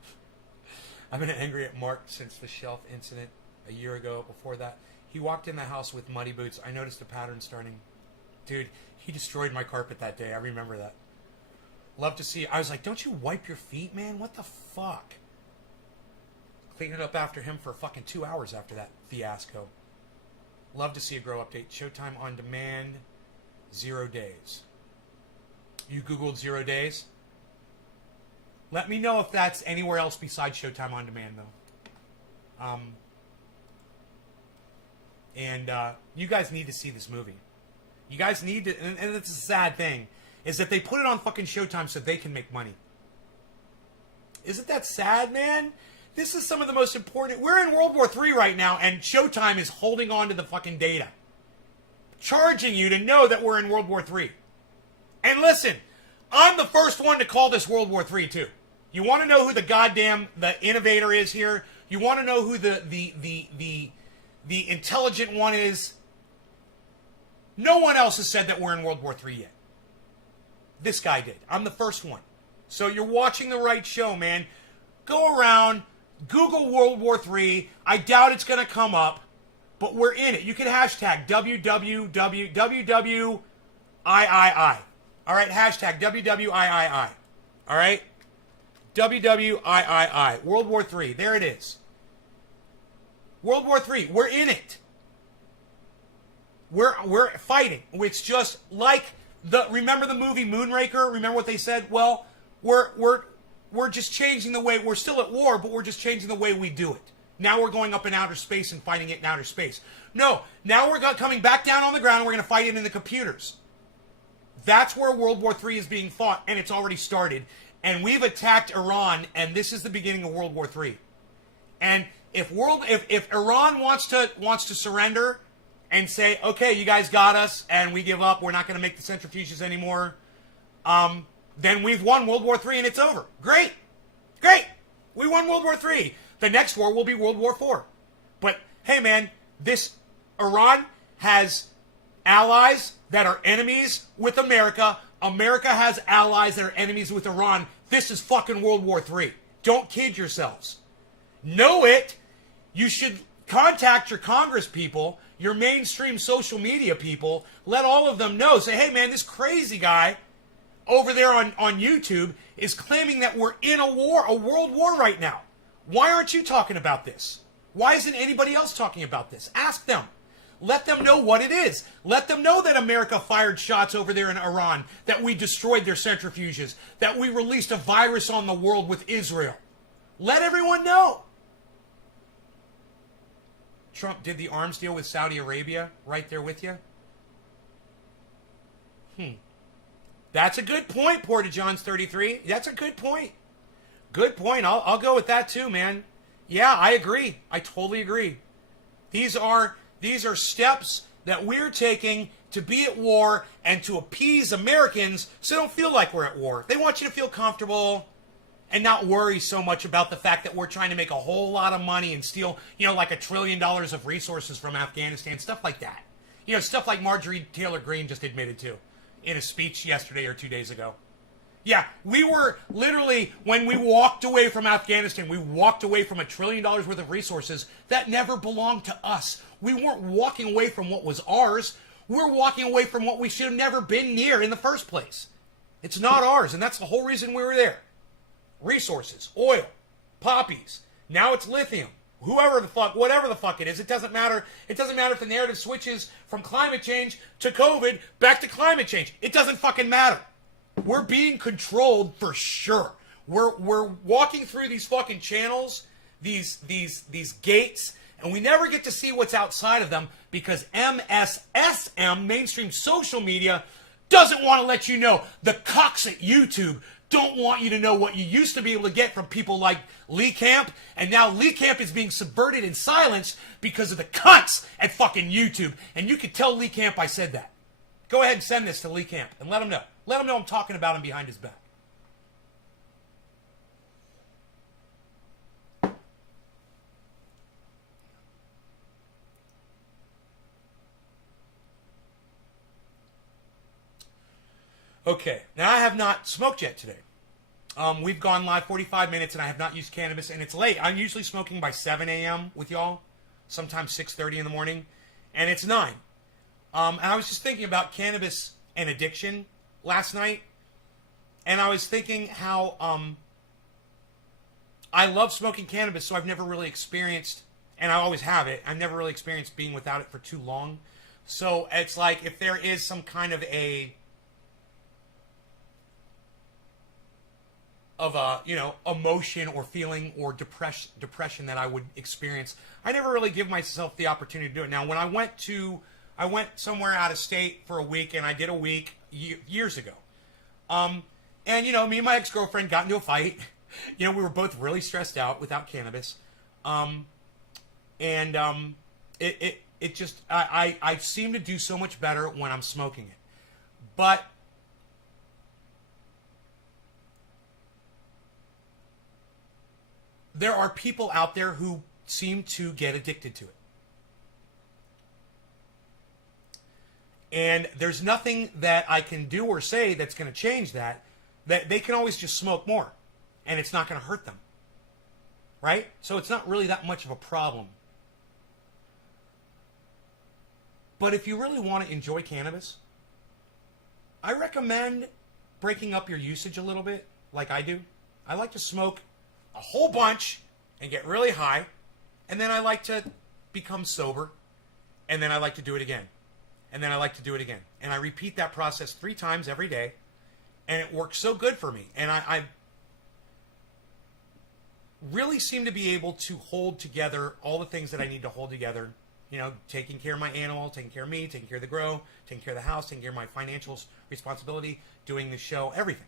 I've been angry at Mark since the shelf incident a year ago. Before that, he walked in the house with muddy boots. I noticed a pattern starting. Dude, he destroyed my carpet that day. I remember that. Love to see... I was like, don't you wipe your feet, man? What the fuck? cleaning up after him for fucking 2 hours after that fiasco. Love to see a Grow update. Showtime on demand, 0 days. You Googled 0 days? Let me know if that's anywhere else besides Showtime on demand, though. You guys need to see this movie. You guys need to, and it's a sad thing, is that they put it on fucking Showtime so they can make money. Isn't that sad, man? This is some of the most important... We're in World War III right now, and Showtime is holding on to the fucking data. Charging you to know that we're in World War III. And listen, I'm the first one to call this World War III, too. You want to know who the innovator is here? You want to know who the intelligent one is? No one else has said that we're in World War III yet. This guy did. I'm the first one. So you're watching the right show, man. Go around, Google World War III. I doubt it's going to come up, but we're in it. You can hashtag WWIII. All right, hashtag WWIII. All right? WWIII. World War III. There it is. World War III. We're in it. We're fighting. It's just like remember the movie Moonraker? Remember what they said? Well, we're just changing the way, we're still at war, but we're just changing the way we do it. Now we're going up in outer space and fighting it in outer space. No, now we're coming back down on the ground and we're going to fight it in the computers. That's where World War III is being fought, and it's already started. And we've attacked Iran, and this is the beginning of World War III. And if Iran wants to surrender and say, okay, you guys got us, and we give up, we're not going to make the centrifuges anymore, then we've won World War III and it's over. Great. Great. We won World War III. The next war will be World War IV. But, hey, man, Iran has allies that are enemies with America. America has allies that are enemies with Iran. This is fucking World War III. Don't kid yourselves. Know it. You should contact your Congress people, your mainstream social media people. Let all of them know. Say, hey, man, this crazy guy over there on YouTube is claiming that we're in a world war right now. Why aren't you talking about this? Why isn't anybody else talking about this? Ask them. Let them know what it is. Let them know that America fired shots over there in Iran, that we destroyed their centrifuges, that we released a virus on the world with Israel. Let everyone know. Trump did the arms deal with Saudi Arabia right there with you? That's a good point, Porta Johns 33. That's a good point. Good point. I'll go with that too, man. Yeah, I agree. I totally agree. These are steps that we're taking to be at war and to appease Americans so they don't feel like we're at war. They want you to feel comfortable and not worry so much about the fact that we're trying to make a whole lot of money and steal, like $1 trillion of resources from Afghanistan, stuff like that. Stuff like Marjorie Taylor Greene just admitted to in a speech yesterday or 2 days ago. Yeah, we were literally, when we walked away from Afghanistan, we walked away from $1 trillion worth of resources that never belonged to us. We weren't walking away from what was ours. We're walking away from what we should have never been near in the first place. It's not ours, and that's the whole reason we were there. Resources, oil, poppies, now it's lithium. Whatever the fuck it is, it doesn't matter. It doesn't matter if the narrative switches from climate change to COVID back to climate change. It doesn't fucking matter. We're being controlled for sure. We're walking through these fucking channels, these gates, and we never get to see what's outside of them because MSSM, mainstream social media, doesn't want to let you know. The cocks at YouTube don't want you to know what you used to be able to get from people like Lee Camp, and now Lee Camp is being subverted and silenced because of the cunts at fucking YouTube. And you can tell Lee Camp I said that. Go ahead and send this to Lee Camp and let him know. Let him know I'm talking about him behind his back. Okay, now I have not smoked yet today. We've gone live 45 minutes and I have not used cannabis, and it's late. I'm usually smoking by 7 a.m. with y'all, sometimes 6:30 in the morning, and it's 9. And I was just thinking about cannabis and addiction last night, and I was thinking how I love smoking cannabis, so I've never really experienced, and I always have it, I've never really experienced being without it for too long. So it's like if there is some kind of emotion or feeling or depression that I would experience, I never really give myself the opportunity to do it. Now, when I went somewhere out of state for a week, and I did a week years ago. And, me and my ex-girlfriend got into a fight. We were both really stressed out without cannabis. It just, I seem to do so much better when I'm smoking it. But there are people out there who seem to get addicted to it. And there's nothing that I can do or say that's going to change that. That they can always just smoke more, and it's not going to hurt them. Right? So it's not really that much of a problem. But if you really want to enjoy cannabis, I recommend breaking up your usage a little bit, like I do. I like to smoke a whole bunch and get really high, and then I like to become sober, and then I like to do it again. And then I like to do it again. And I repeat that process 3 times every day. And it works so good for me. And I really seem to be able to hold together all the things that I need to hold together. Taking care of my animal, taking care of me, taking care of the grow, taking care of the house, taking care of my financial responsibility, doing the show, everything.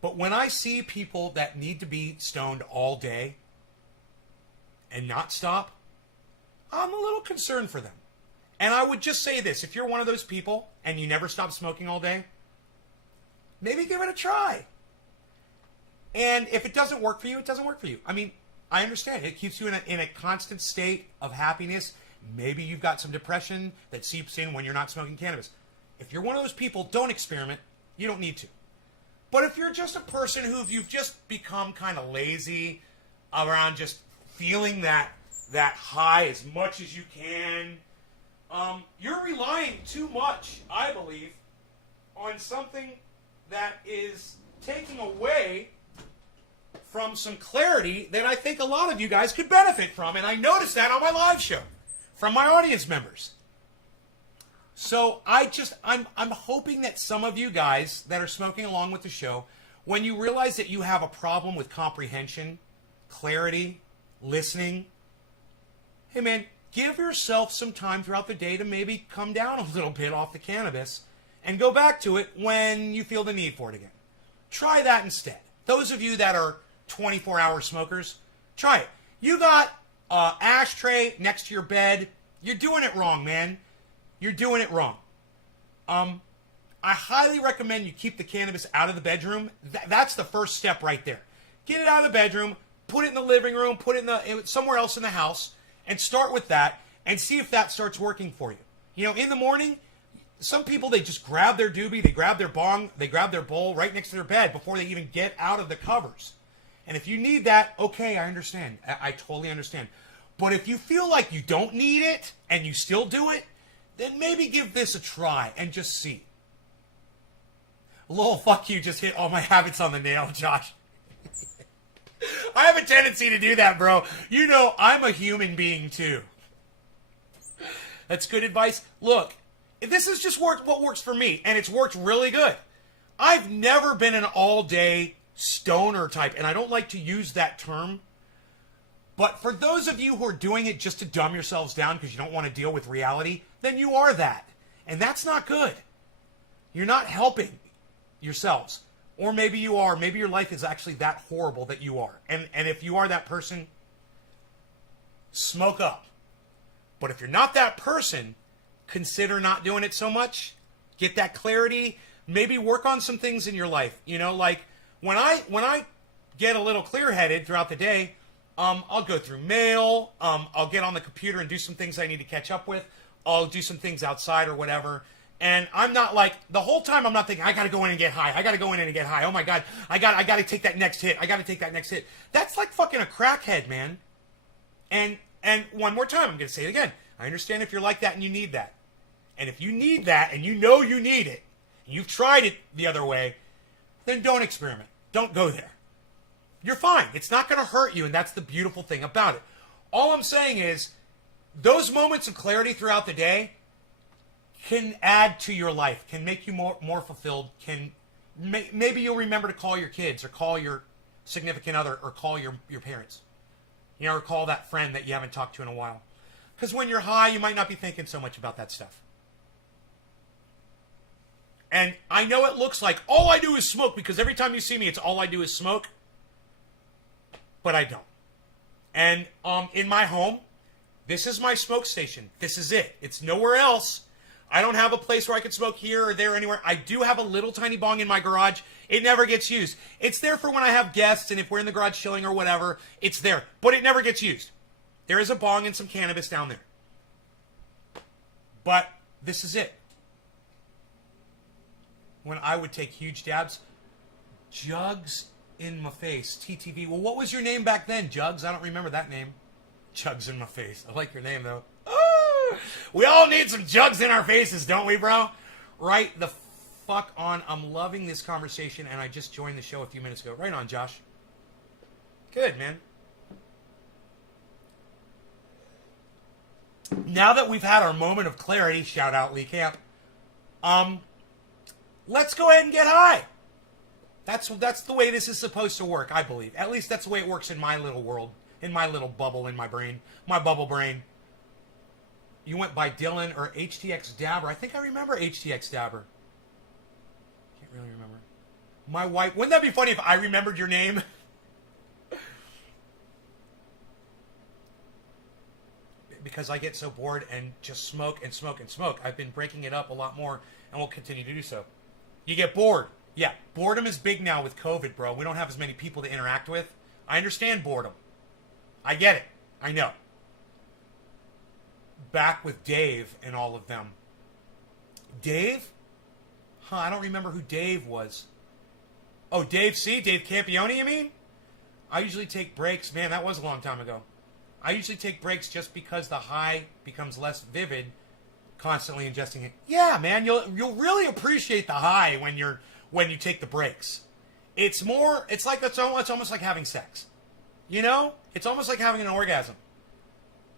But when I see people that need to be stoned all day and not stop, I'm a little concerned for them. And I would just say this, if you're one of those people and you never stop smoking all day, maybe give it a try. And if it doesn't work for you, it doesn't work for you. I mean, I understand. It keeps you in a constant state of happiness. Maybe you've got some depression that seeps in when you're not smoking cannabis. If you're one of those people, don't experiment. You don't need to. But if you're just a person you've just become kind of lazy around just feeling that high as much as you can, you're relying too much, I believe, on something that is taking away from some clarity that I think a lot of you guys could benefit from. And I noticed that on my live show from my audience members. So I'm hoping that some of you guys that are smoking along with the show, when you realize that you have a problem with comprehension, clarity, listening, hey man, give yourself some time throughout the day to maybe come down a little bit off the cannabis and go back to it when you feel the need for it again. Try that instead. Those of you that are 24-hour smokers, try it. You got an ashtray next to your bed. You're doing it wrong, man. You're doing it wrong. I highly recommend you keep the cannabis out of the bedroom. That's the first step right there. Get it out of the bedroom, put it in the living room, put it in somewhere else in the house, and start with that and see if that starts working for you. In the morning, some people, they just grab their doobie, they grab their bong, they grab their bowl right next to their bed before they even get out of the covers. And if you need that, okay, I understand. I totally understand. But if you feel like you don't need it and you still do it, then maybe give this a try and just see. Lol, fuck you, just hit all my habits on the nail, Josh. I have a tendency to do that, bro. I'm a human being, too. That's good advice. Look, this is just what works for me, and it's worked really good. I've never been an all-day stoner type, and I don't like to use that term. But for those of you who are doing it just to dumb yourselves down because you don't want to deal with reality, then you are that. And that's not good. You're not helping yourselves. Or maybe you are. Maybe your life is actually that horrible that you are. And if you are that person, smoke up. But if you're not that person, consider not doing it so much. Get that clarity. Maybe work on some things in your life. Like when I get a little clear-headed throughout the day, I'll go through mail. I'll get on the computer and do some things I need to catch up with. I'll do some things outside or whatever. And I'm not like, the whole time I'm not thinking, I got to go in and get high. I got to go in and get high. Oh my God. I got to take that next hit. I got to take that next hit. That's like fucking a crackhead, man. And one more time, I'm going to say it again. I understand if you're like that and you need that. And if you need that and you know you need it, and you've tried it the other way, then don't experiment. Don't go there. You're fine. It's not going to hurt you, and that's the beautiful thing about it. All I'm saying is those moments of clarity throughout the day can add to your life, can make you more fulfilled, maybe you'll remember to call your kids or call your significant other or call your parents. Or call that friend that you haven't talked to in a while. Because when you're high, you might not be thinking so much about that stuff. And I know it looks like all I do is smoke, because every time you see me, it's all I do is smoke. But I don't. And in my home, this is my smoke station. This is it. It's nowhere else. I don't have a place where I can smoke here or there, anywhere. I do have a little tiny bong in my garage. It never gets used. It's there for when I have guests, and if we're in the garage chilling or whatever, it's there. But it never gets used. There is a bong and some cannabis down there. But this is it. When I would take huge dabs, Jugs in my face, TTV. Well, what was your name back then, Jugs? I don't remember that name. Jugs in my face. I like your name, though. We all need some jugs in our faces, don't we, bro? Right the fuck on. I'm loving this conversation, and I just joined the show a few minutes ago. Right on, Josh. Good, man. Now that we've had our moment of clarity, shout out Lee Camp, let's go ahead and get high. That's the way this is supposed to work, I believe. At least that's the way it works in my little world, in my little bubble in my brain, my bubble brain. You went by Dylan or HTX Dabber. I think I remember HTX Dabber. Can't really remember. My wife. Wouldn't that be funny if I remembered your name? Because I get so bored and just smoke and smoke and smoke. I've been breaking it up a lot more and will continue to do so. You get bored. Yeah, boredom is big now with COVID, bro. We don't have as many people to interact with. I understand boredom. I get it. I know. Back with Dave and all of them. Dave? I don't remember who Dave was. Oh, Dave C? Dave Campione, you mean? I usually take breaks. Man, that was a long time ago. I usually take breaks just because the high becomes less vivid, constantly ingesting it. Yeah, man, you'll really appreciate the high when you take the breaks. It's almost like having sex. It's almost like having an orgasm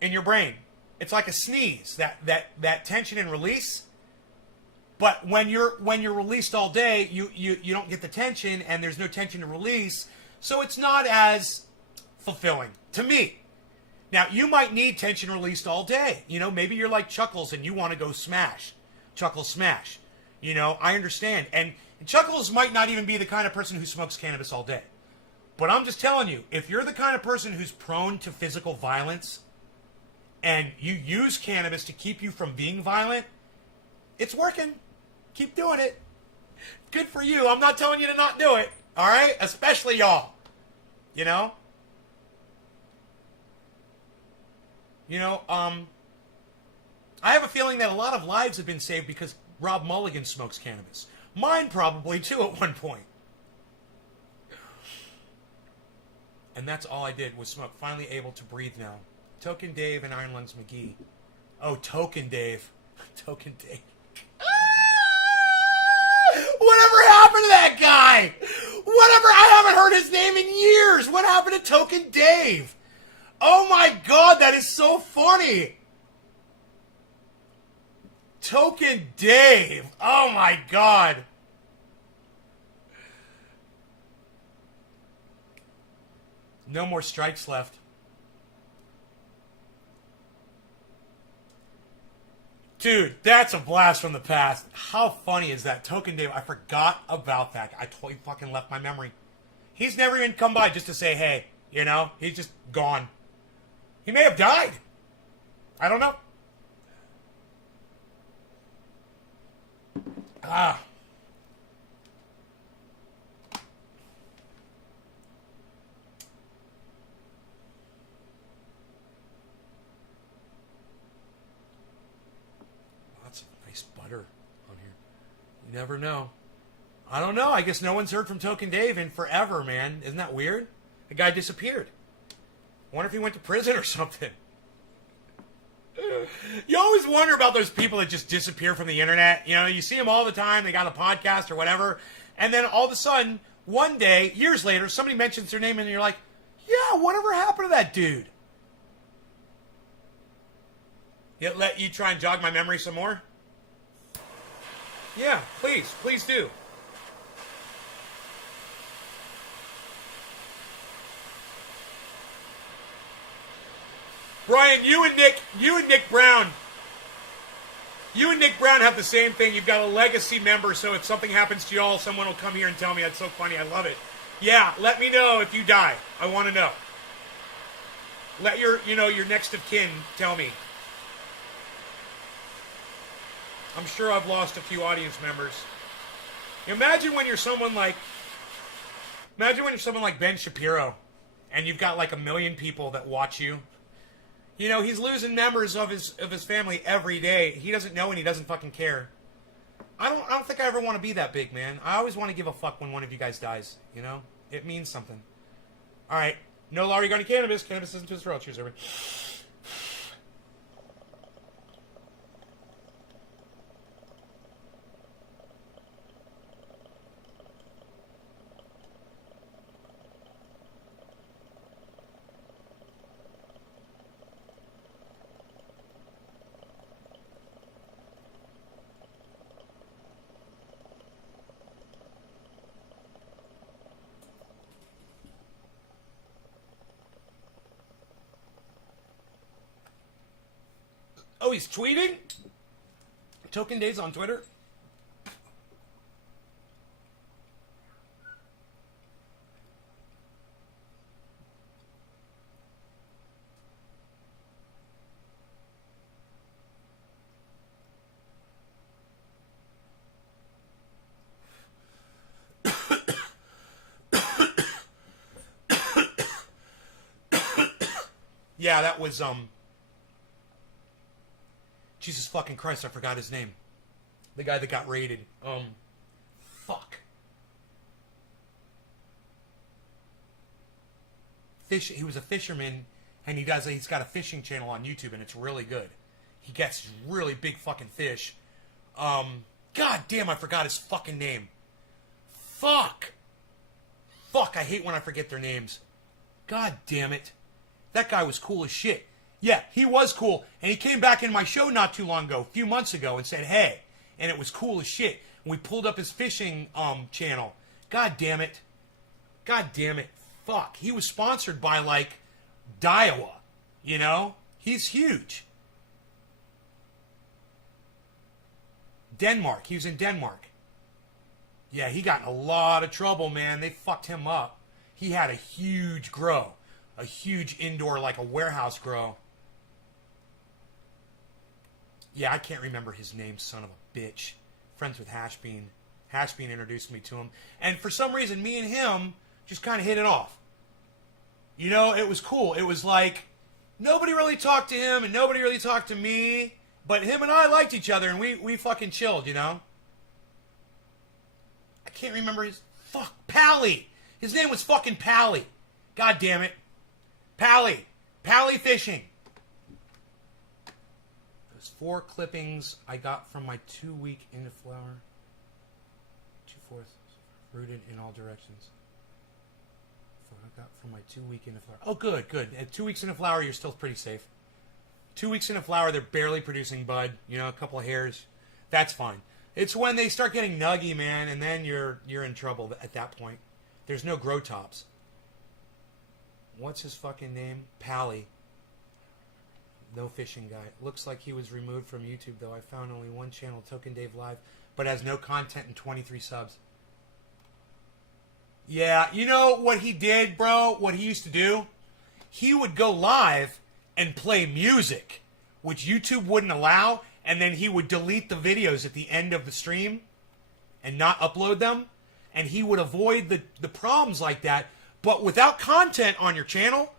in your brain. It's like a sneeze, that tension and release. But when you're released all day, you don't get the tension, and there's no tension to release, so it's not as fulfilling to me. Now, you might need tension released all day. Maybe you're like Chuckles and you want to go smash. Chuckles smash. I understand. And Chuckles might not even be the kind of person who smokes cannabis all day. But I'm just telling you, if you're the kind of person who's prone to physical violence, and you use cannabis to keep you from being violent, it's working. Keep doing it. Good for you. I'm not telling you to not do it. All right? Especially y'all. I have a feeling that a lot of lives have been saved because Rob Mulligan smokes cannabis. Mine probably, too, at one point. And that's all I did was smoke. Finally able to breathe now. Token Dave and Iron Lungs McGee. Oh, Token Dave. Token Dave. Whatever happened to that guy? I haven't heard his name in years. What happened to Token Dave? Oh my God, that is so funny. Token Dave. Oh my God. No more strikes left. Dude, that's a blast from the past. How funny is that? Token Dave, I forgot about that. I totally fucking left my memory. He's never even come by just to say hey, He's just gone. He may have died. I don't know. Lots of nice butter on here. You never know. I don't know. I guess no one's heard from Token Dave in forever, man. Isn't that weird? The guy disappeared. I wonder if he went to prison or something. You always wonder about those people that just disappear from the internet. You see them all the time. They got a podcast or whatever. And then all of a sudden, one day, years later, somebody mentions their name and you're like, yeah, whatever happened to that dude? Let you try and jog my memory some more? Yeah, please. Please do. Brian, you and Nick Brown have the same thing. You've got a legacy member, so if something happens to y'all, someone will come here and tell me. That's so funny. I love it. Yeah, let me know if you die. I want to know. Let your next of kin tell me. I'm sure I've lost a few audience members. Imagine when you're someone like Ben Shapiro, and you've got like 1 million people that watch you. He's losing members of his family every day. He doesn't know and he doesn't fucking care. I don't think I ever want to be that big, man. I always want to give a fuck when one of you guys dies. It means something. All right, no law regarding cannabis. Cannabis isn't to his throat. Cheers, everybody. Oh, he's tweeting? Token Days on Twitter? Yeah, that was, Jesus fucking Christ, I forgot his name. The guy that got raided. Fuck. He was a fisherman, and he's got a fishing channel on YouTube, and it's really good. He gets really big fucking fish. God damn, I forgot his fucking name. Fuck, I hate when I forget their names. God damn it. That guy was cool as shit. Yeah, he was cool. And he came back in my show not too long ago, a few months ago, and said, hey. And it was cool as shit. And we pulled up his fishing channel. God damn it. Fuck. He was sponsored by, like, Daiwa. He's huge. Denmark. He was in Denmark. Yeah, he got in a lot of trouble, man. They fucked him up. He had a huge grow. A huge indoor, like a warehouse grow. Yeah, I can't remember his name, son of a bitch. Friends with Hashbean. Hashbean introduced me to him. And for some reason, me and him just kind of hit it off. It was cool. It was like, nobody really talked to him and nobody really talked to me. But him and I liked each other and we fucking chilled, I can't remember his... Fuck, Pally. His name was fucking Pally. God damn it. Pally Fishing. Those 4 clippings I got from my 2-week into flower. 2/4 rooted in all directions. I got from my 2-week into flower. Oh, good. At 2 weeks into flower, you're still pretty safe. 2 weeks into flower, they're barely producing bud. A couple of hairs. That's fine. It's when they start getting nuggy, man, and then you're in trouble at that point. There's no grow tops. What's his fucking name? Pally. No fishing guy. Looks like he was removed from YouTube, though. I found only one channel, Token Dave Live, but has no content and 23 subs. Yeah, you know what he did, bro? What he used to do? He would go live and play music, which YouTube wouldn't allow, and then he would delete the videos at the end of the stream and not upload them, and he would avoid the problems like that. But without content on your channel,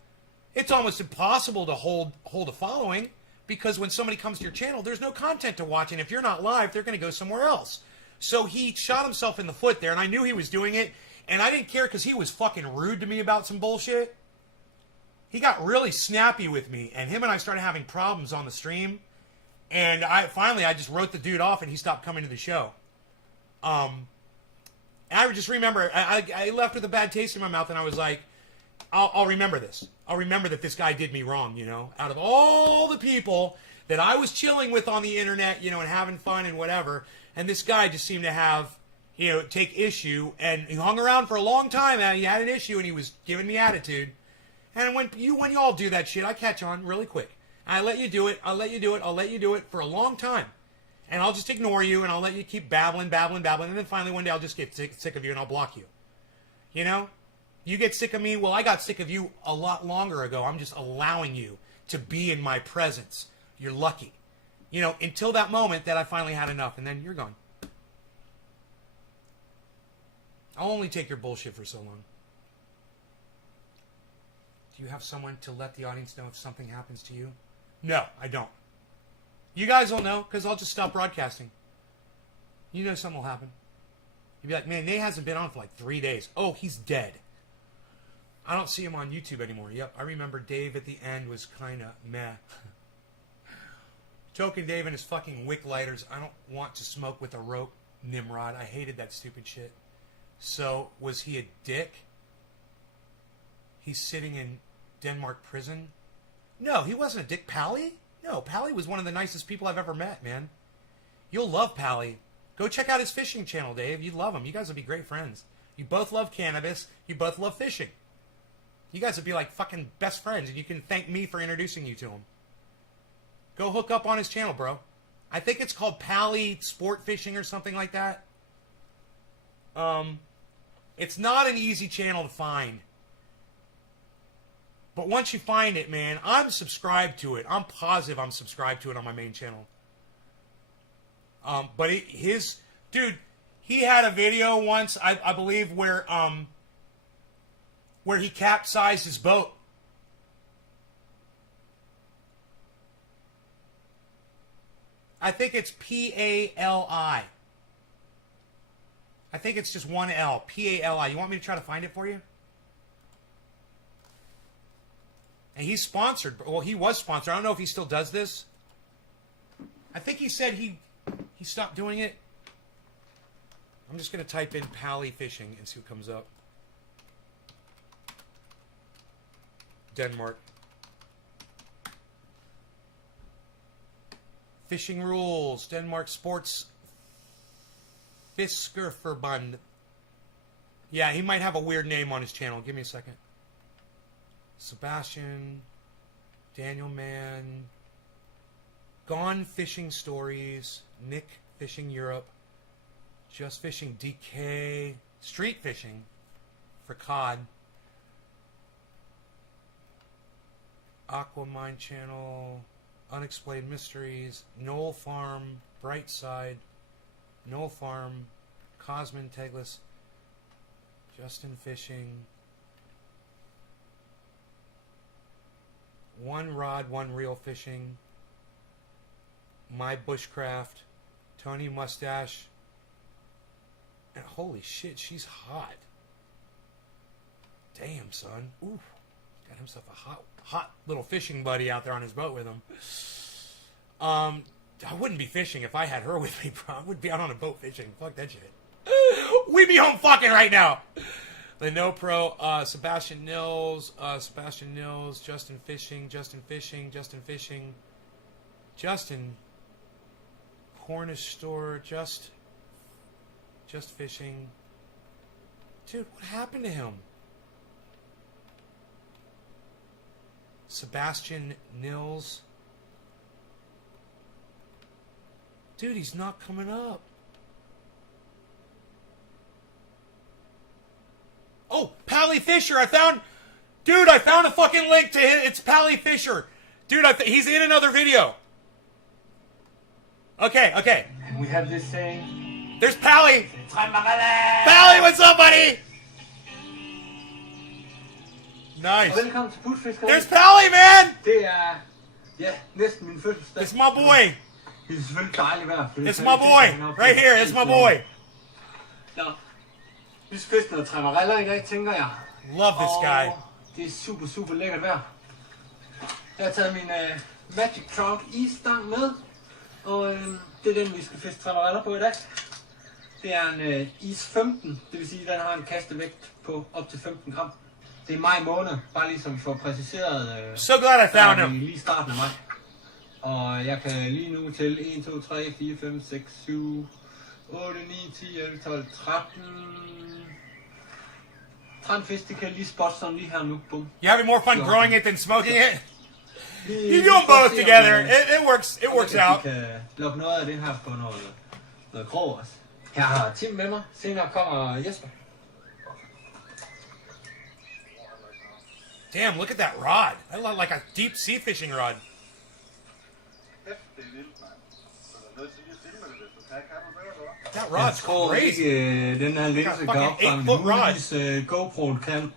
it's almost impossible to hold a following, because when somebody comes to your channel, there's no content to watch, and if you're not live, they're going to go somewhere else. So he shot himself in the foot there, and I knew he was doing it, and I didn't care because he was fucking rude to me about some bullshit. He got really snappy with me, and him and I started having problems on the stream, and I just wrote the dude off, and he stopped coming to the show. I just remember, I left with a bad taste in my mouth, and I was like, I'll remember this. I'll remember that this guy did me wrong, you know? Out of all the people that I was chilling with on the internet, you know, and having fun and whatever, and this guy just seemed to have, you know, take issue, and he hung around for a long time, and he had an issue, and he was giving me attitude. And when y'all do that shit, I catch on really quick. I let you do it, I'll let you do it, I'll let you do it for a long time. And I'll just ignore you, and I'll let you keep babbling, and then finally one day I'll just get sick of you, and I'll block you. You know? You get sick of me, well, I got sick of you a lot longer ago. I'm just allowing you to be in my presence. You're lucky. You know, until that moment that I finally had enough, and then you're gone. I'll only take your bullshit for so long. Do you have someone to let the audience know if something happens to you? No, I don't. You guys will know, because I'll just stop broadcasting. You know something will happen. You'll be like, man, Nate hasn't been on for like 3 days. Oh, he's dead. I don't see him on YouTube anymore. Yep, I remember Dave at the end was kind of meh. Token Dave and his fucking wick lighters. I don't want to smoke with a rope, Nimrod. I hated that stupid shit. So, was he a dick? He's sitting in Denmark prison? No, he wasn't a dick. Pally? No, Pally was one of the nicest people I've ever met, man. You'll love Pally. Go check out his fishing channel, Dave. You'd love him. You guys would be great friends. You both love cannabis. You both love fishing. You guys would be like fucking best friends, and you can thank me for introducing you to him. Go hook up on his channel, bro. I think it's called Pally Sport Fishing or something like that. It's not an easy channel to find. But once you find it, man, I'm subscribed to it. I'm positive I'm subscribed to it on my main channel. But dude, he had a video once, I believe, where he capsized his boat. I think it's P-A-L-I. I think it's just one L. P-A-L-I. You want me to try to find it for you? And he's sponsored. Well, he was sponsored. I don't know if he still does this. I think he said he stopped doing it. I'm just going to type in Pally Fishing and see what comes up. Denmark. Fishing rules. Denmark Sports Fiskerforbund. Yeah, he might have a weird name on his channel. Give me a second. Sebastian, Daniel Mann, Gone Fishing Stories, Nick Fishing Europe, Just Fishing DK, Street Fishing for cod, Aquamine Channel, Unexplained Mysteries, Knoll Farm, Brightside, Knoll Farm, Cosmin Tegless, Justin Fishing, One Rod, One Reel Fishing, My Bushcraft, Tony Mustache, and holy shit, she's hot. Damn, son. Ooh, got himself a hot little fishing buddy out there on his boat with him. I wouldn't be fishing if I had her with me, bro. I would be out on a boat fishing. Fuck that shit. We'd be home fucking right now. The No Pro, Sebastian Nils, Justin Fishing, Justin Cornish Store, Just Fishing. Dude, what happened to him? Sebastian Nils. Dude, he's not coming up. Oh, Pally Fisher. I found a fucking link to it. It's Pally Fisher. Dude, he's in another video. Okay. And we have this saying. There's Pally. Pally, what's up, buddy? Nice. Velkommen til Putfiskeri. There's Pally, man. Det ja, næsten min fødselsdag. It's my boy. Det er selvfølgelig dejligt vejr. It's my boy. Right here. It's my boy. Nå. Vi skal fiske noget træmareller i dag, tænker jeg. Love this guy. Det er super lækkert vejr. Jeg har taget min Magic Trout isstang med. Og det er den, vi skal fiske træmareller på i dag. Det er en is 15, det vil sige, at den har en kastevægt på op til 15 gram. Det er maj måned, bare ligesom for præciseret. So glad I found him. Lige starten af maj. Og jeg kan lige nu til 1, 2, 3, 4, 5, 6, 7, 8, 9, 10, 11, 12, 13 fisk, det kan jeg lige spotte sådan lige her nu. Bum. You having more fun growing it than smoking it? You do them both together. It works. It works out. Jeg kan lukke noget af det her på noget krog også. Jeg har Tim med mig. Senere kommer Jesper. Damn, look at that rod. I look like a deep sea fishing rod. That rod's crazy. Den her linse kan opfange muligvis GoPro'en kan.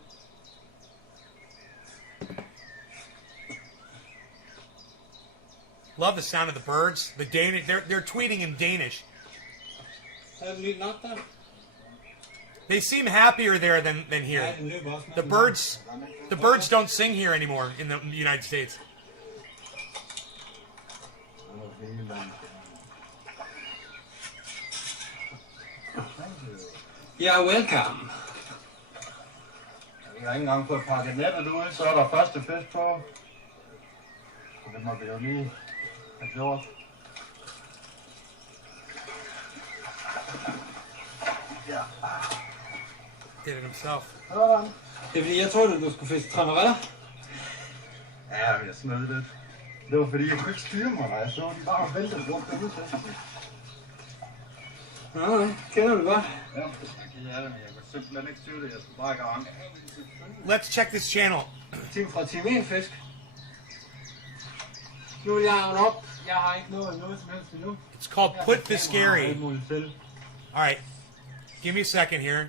Love the sound of the birds. The Danish, they're tweeting in Danish. They seem happier there than here. The birds don't sing here anymore in the United States. Yeah, welcome. Jeg har ikke engang fået pakket nettet ud, så er der første fisk på. Så det må vi jo lige have gjort. Ja. Did it himself. Sådan. Det er fordi, jeg troede, du skulle fiske træneritter. Ja, jeg smed lidt. Det var fordi, jeg kunne ikke styre mig, når jeg så de bare væltede rundt derude til. Nej, kender du godt. Ja, jeg kan af det, men jeg kunne simpelthen ikke styre det. Jeg skulle bare i gang. Let's check this channel. Tim fra Team 1 Fisk. Nu er jeg op. Jeg har ikke noget som helst endnu. It's called Put Fiscari. All right, give me a second here.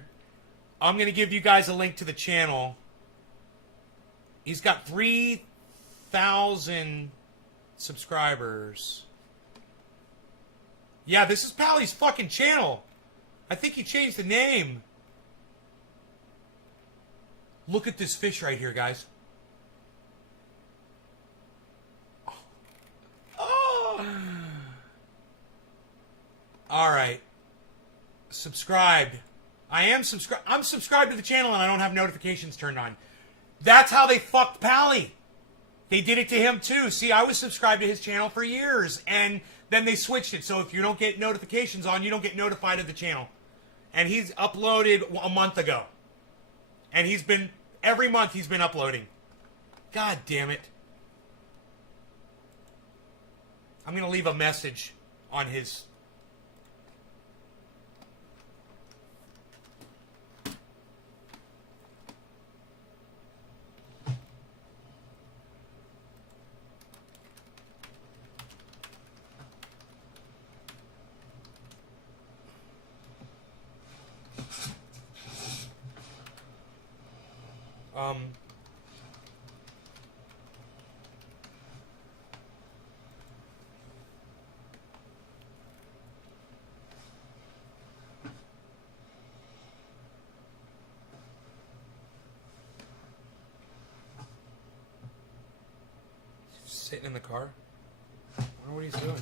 I'm going to give you guys a link to the channel. He's got 3,000 subscribers. Yeah, this is Pally's fucking channel. I think he changed the name. Look at this fish right here, guys. Oh. All right. Subscribed. I'm subscribed to the channel and I don't have notifications turned on. That's how they fucked Pally. They did it to him too. See, I was subscribed to his channel for years and then they switched it. So if you don't get notifications on, you don't get notified of the channel. And he's uploaded a month ago. And he's been, every month he's been uploading. God damn it. I'm going to leave a message on his. Sitting in the car. I don't know what he's doing.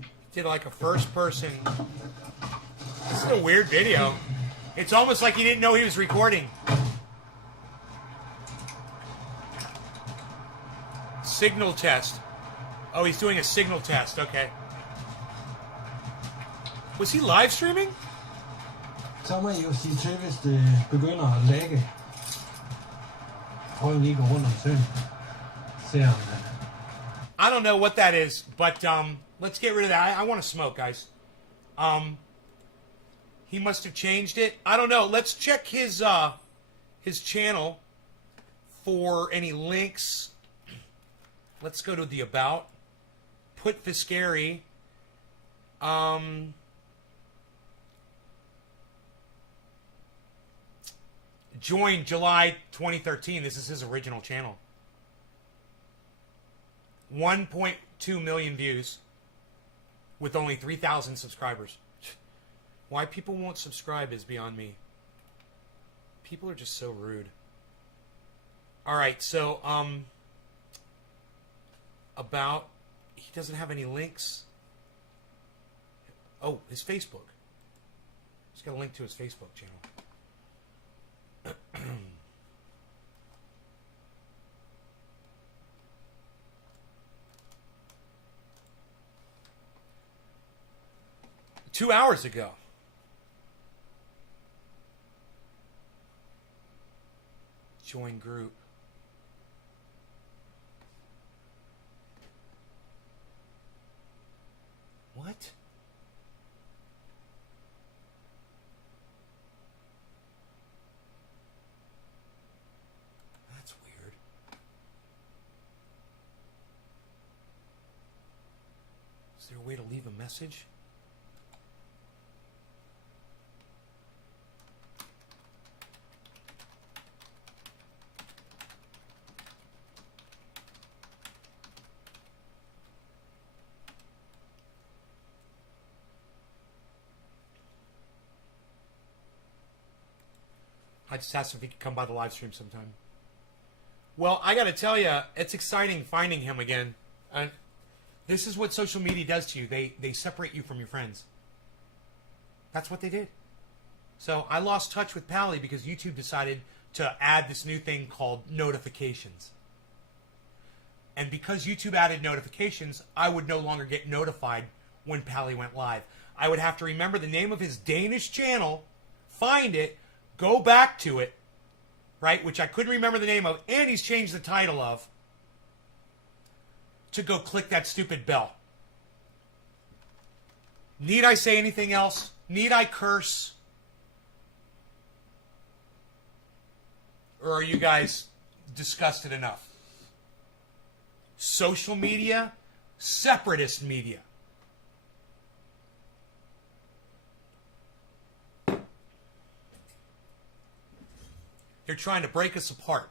He did like a first person. This is a weird video. It's almost like he didn't know he was recording. Signal test. Oh, he's doing a signal test. Okay. Was he live streaming? Så må I jo sige til, hvis det begynder at lægge. Prøv lige at gå rundt om søen. Se om det. I don't know what that is, but let's get rid of that. I want to smoke, guys. He must have changed it. I don't know. Let's check his channel for any links. Let's go to the about. Put Fiscari. Joined July 2013. This is his original channel. 1.2 million views with only 3,000 subscribers. Why people won't subscribe is beyond me. People are just so rude. All right, so about, he doesn't have any links. Oh, his Facebook. He's got a link to his Facebook channel. 2 hours ago. Join group. What? That's weird. Is there a way to leave a message? I just asked if he could come by the live stream sometime. Well, I got to tell you, it's exciting finding him again. This is what social media does to you. They separate you from your friends. That's what they did. So I lost touch with Pally because YouTube decided to add this new thing called notifications. And because YouTube added notifications, I would no longer get notified when Pally went live. I would have to remember the name of his Danish channel, find it, go back to it, right, which I couldn't remember the name of, and he's changed the title of, to go click that stupid bell. Need I say anything else? Need I curse? Or are you guys disgusted enough? Social media, separatist media. They're trying to break us apart.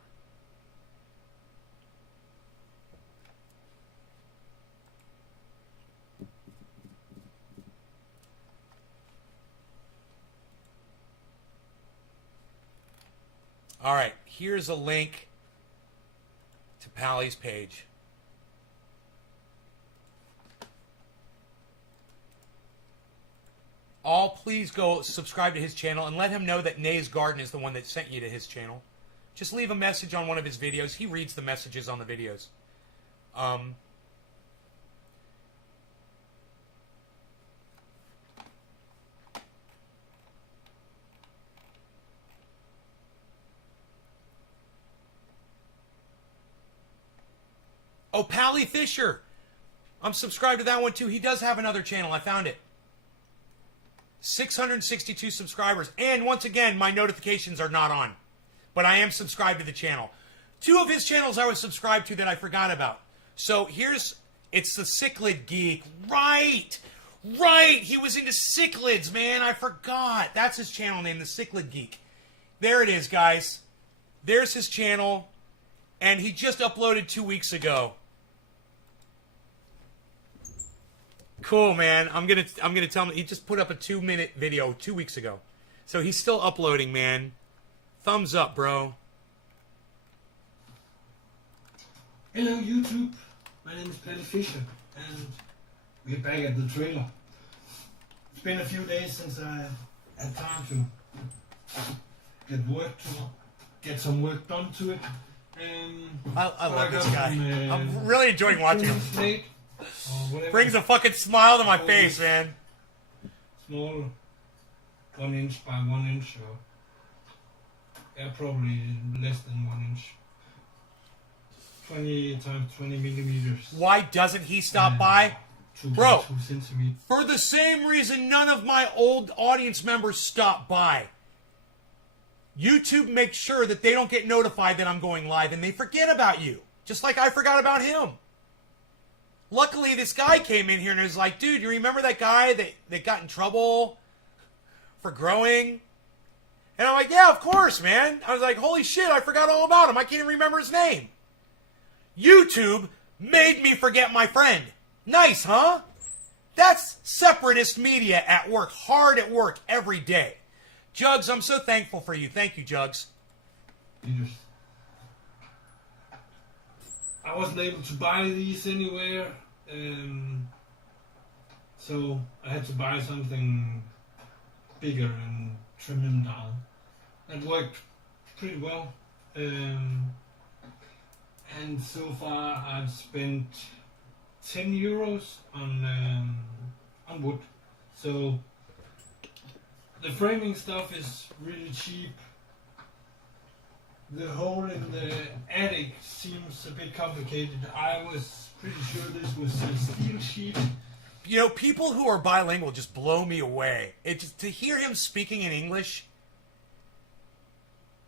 All right, here's a link to Pally's page. All please go subscribe to his channel and let him know that Nay's Garden is the one that sent you to his channel. Just leave a message on one of his videos. He reads the messages on the videos. Oh, Pally Fisher. I'm subscribed to that one too. He does have another channel. I found it. 662 subscribers. And once again, my notifications are not on. But I am subscribed to the channel. 2 of his channels I was subscribed to that I forgot about. So it's the Cichlid Geek. Right! Right! He was into cichlids, man. I forgot. That's his channel name, the Cichlid Geek. There it is, guys. There's his channel. And he just uploaded 2 weeks ago. Cool, man. I'm gonna tell him he just put up a 2-minute video 2 weeks ago, so he's still uploading, man. Thumbs up, bro. Hello YouTube, my name is Pally Fisher, and we're back at the trailer. It's been a few days since I had time to get some work done to it. I love this guy. I'm really enjoying watching him. Plate, Brings a fucking smile to my face, man. Small, 1 inch by 1 inch, or probably less than 1 inch. 20 times 20 millimeters. Why doesn't he stop by? 2 Bro, 2 centimeters. For the same reason none of my old audience members stop by. YouTube makes sure that they don't get notified that I'm going live, and they forget about you. Just like I forgot about him. Luckily, this guy came in here and was like, dude, you remember that guy that got in trouble for growing? And I'm like, yeah, of course, man. I was like, holy shit, I forgot all about him. I can't even remember his name. YouTube made me forget my friend. Nice, huh? That's separatist media at work, hard at work every day. Jugs, I'm so thankful for you. Thank you, Jugs. I wasn't able to buy these anywhere, So I had to buy something bigger and trim them down. That worked pretty well. And so far I've spent 10 euros on wood. So the framing stuff is really cheap. The hole in the attic seems a bit complicated. I was pretty sure this was a steel sheet. You know, people who are bilingual just blow me away. To hear him speaking in English,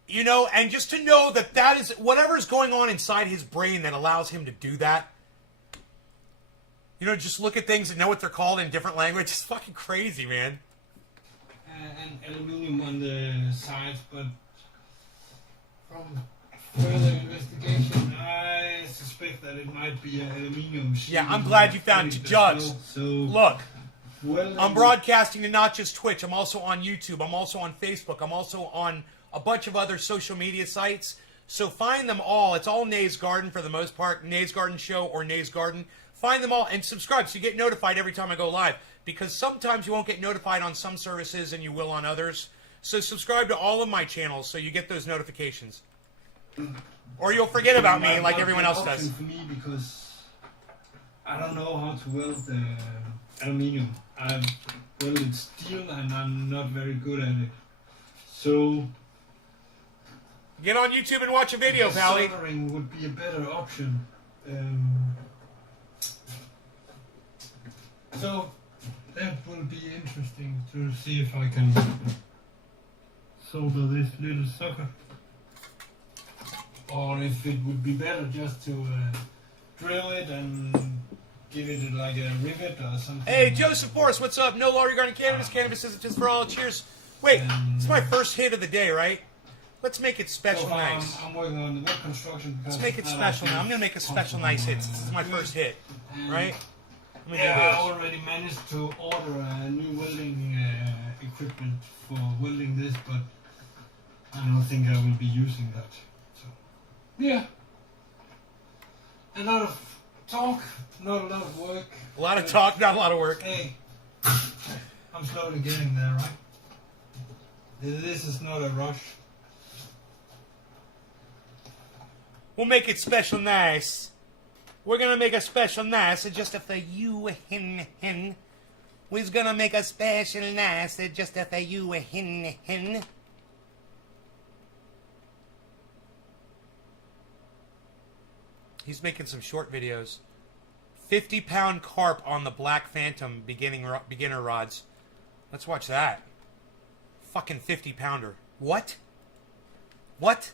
you know, and just to know that is whatever's going on inside his brain that allows him to do that. You know, just look at things and know what they're called in different language. It's fucking crazy, man. And aluminium on the sides, but from further investigation, I suspect that it might be an aluminium sheet. Yeah, I'm glad you found it, Judge. So look, well, I'm broadcasting to not just Twitch. I'm also on YouTube. I'm also on Facebook. I'm also on a bunch of other social media sites. So find them all. It's all Nays Garden for the most part. Nays Garden Show or Nays Garden. Find them all and subscribe so you get notified every time I go live. Because sometimes you won't get notified on some services and you will on others. So subscribe to all of my channels so you get those notifications. Or you'll forget about me like everyone else does. For me, because I don't know how to weld the aluminium. I've welded steel and I'm not very good at it. So get on YouTube and watch a video, Pally. Soldering would be a better option. So that will be interesting to see if I can solder this little sucker. Or if it would be better just to drill it and give it like a rivet or something. Hey, Joseph Forrest, what's up? No law regarding cannabis. Cannabis isn't just for all. Cheers. Wait, it's my first hit of the day, right? Let's make it special nice. I'm working on the wood construction. Let's make it special now. I'm going to make a special nice hit. This is my first hit, right? Yeah, I already managed to order a new welding equipment for welding this, but I don't think I will be using that. So, yeah. A lot of talk, not a lot of work. A lot of talk, not a lot of work. Hey, I'm slowly getting there, right? This is not a rush. We'll make it special nice. We're gonna make a special nice just for you, hin. We're gonna make a special nice just for you, hin. He's making some short videos. 50-pound carp on the Black Phantom beginner rods. Let's watch that. Fucking 50-pounder. What? What?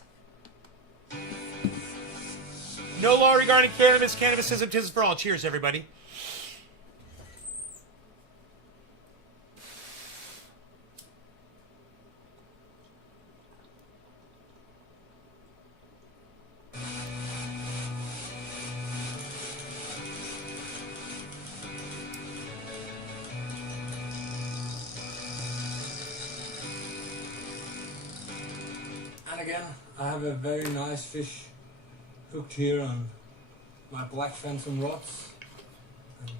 No law regarding cannabis. Cannabis isn't just for all. Cheers, everybody. And again, I have a very nice fish hooked here on my Black Phantom rods. And,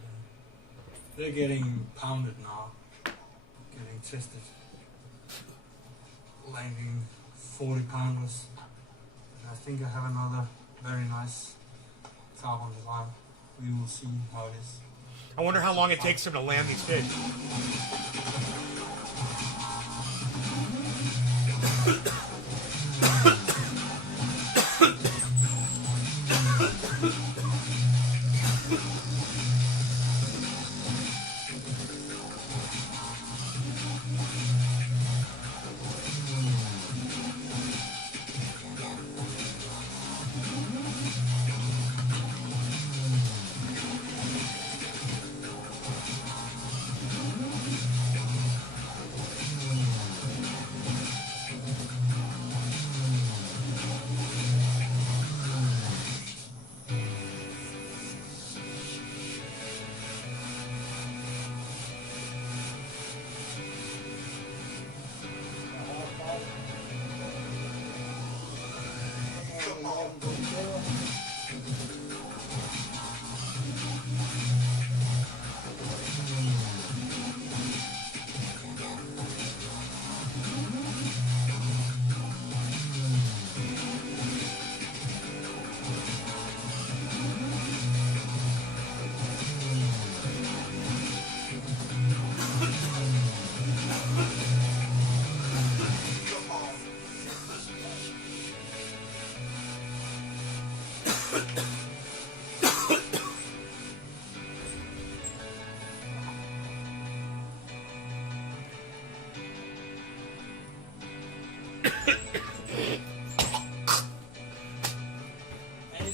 they're getting pounded now, getting tested, landing 40 pounders. And I think I have another very nice carp on the line. We will see how it is. I wonder how long it takes him to land these fish.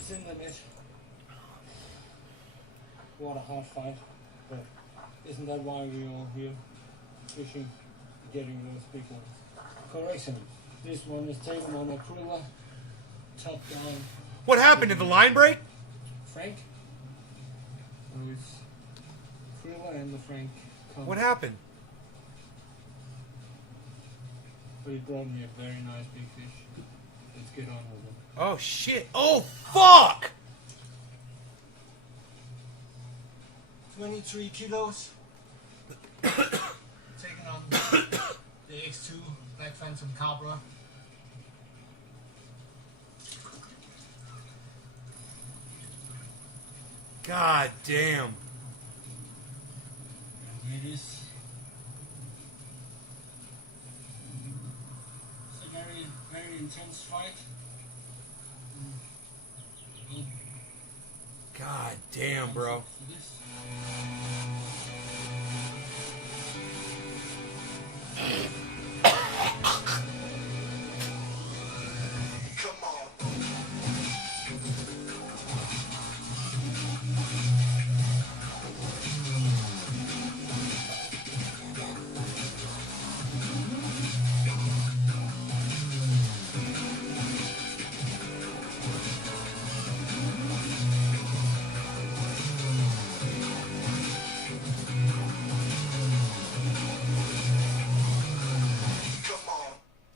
It's in the net. What a hard fight. But isn't that why we're all here? Fishing, getting those big ones. Correction. This one is taken on a cruiser. Top down. What happened? Did the line break? Frank. So it's Krilla and the Frank. What happened? But he brought me a very nice big fish. Let's get on with it. Oh shit! Oh fuck! 23 kilos. Taking on the X2 Black Phantom Cabra. God damn. It is. It's a very, very intense fight. God damn, bro. For this.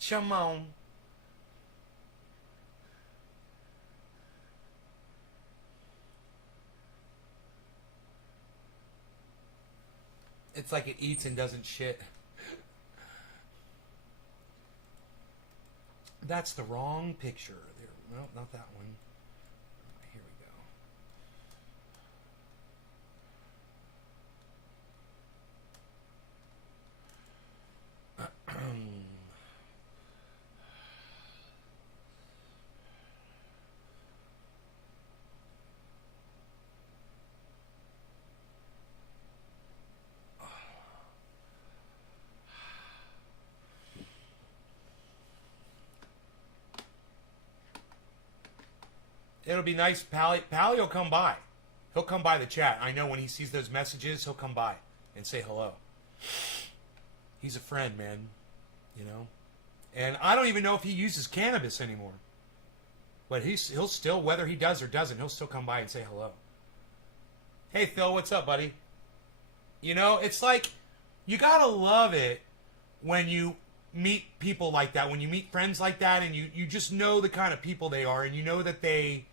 Come on. It's like it eats and doesn't shit. That's the wrong picture. There, no, not that one. Here we go. It'll be nice. Pally will come by. He'll come by the chat. I know when he sees those messages, he'll come by and say hello. He's a friend, man. You know? And I don't even know if he uses cannabis anymore. But he'll still, whether he does or doesn't, he'll still come by and say hello. Hey, Phil, what's up, buddy? You know, it's like, you gotta love it when you meet people like that, when you meet friends like that, and you just know the kind of people they are, and you know that they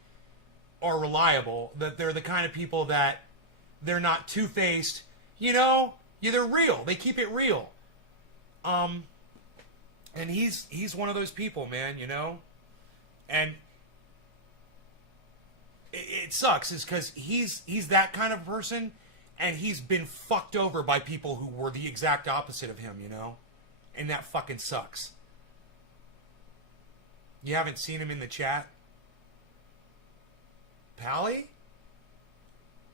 are reliable, that they're the kind of people that they're not two-faced, you know, yeah, they're real, they keep it real. And he's one of those people, man, you know, and it sucks, is because he's that kind of person, and he's been fucked over by people who were the exact opposite of him, you know, and that fucking sucks. You haven't seen him in the chat? Pally?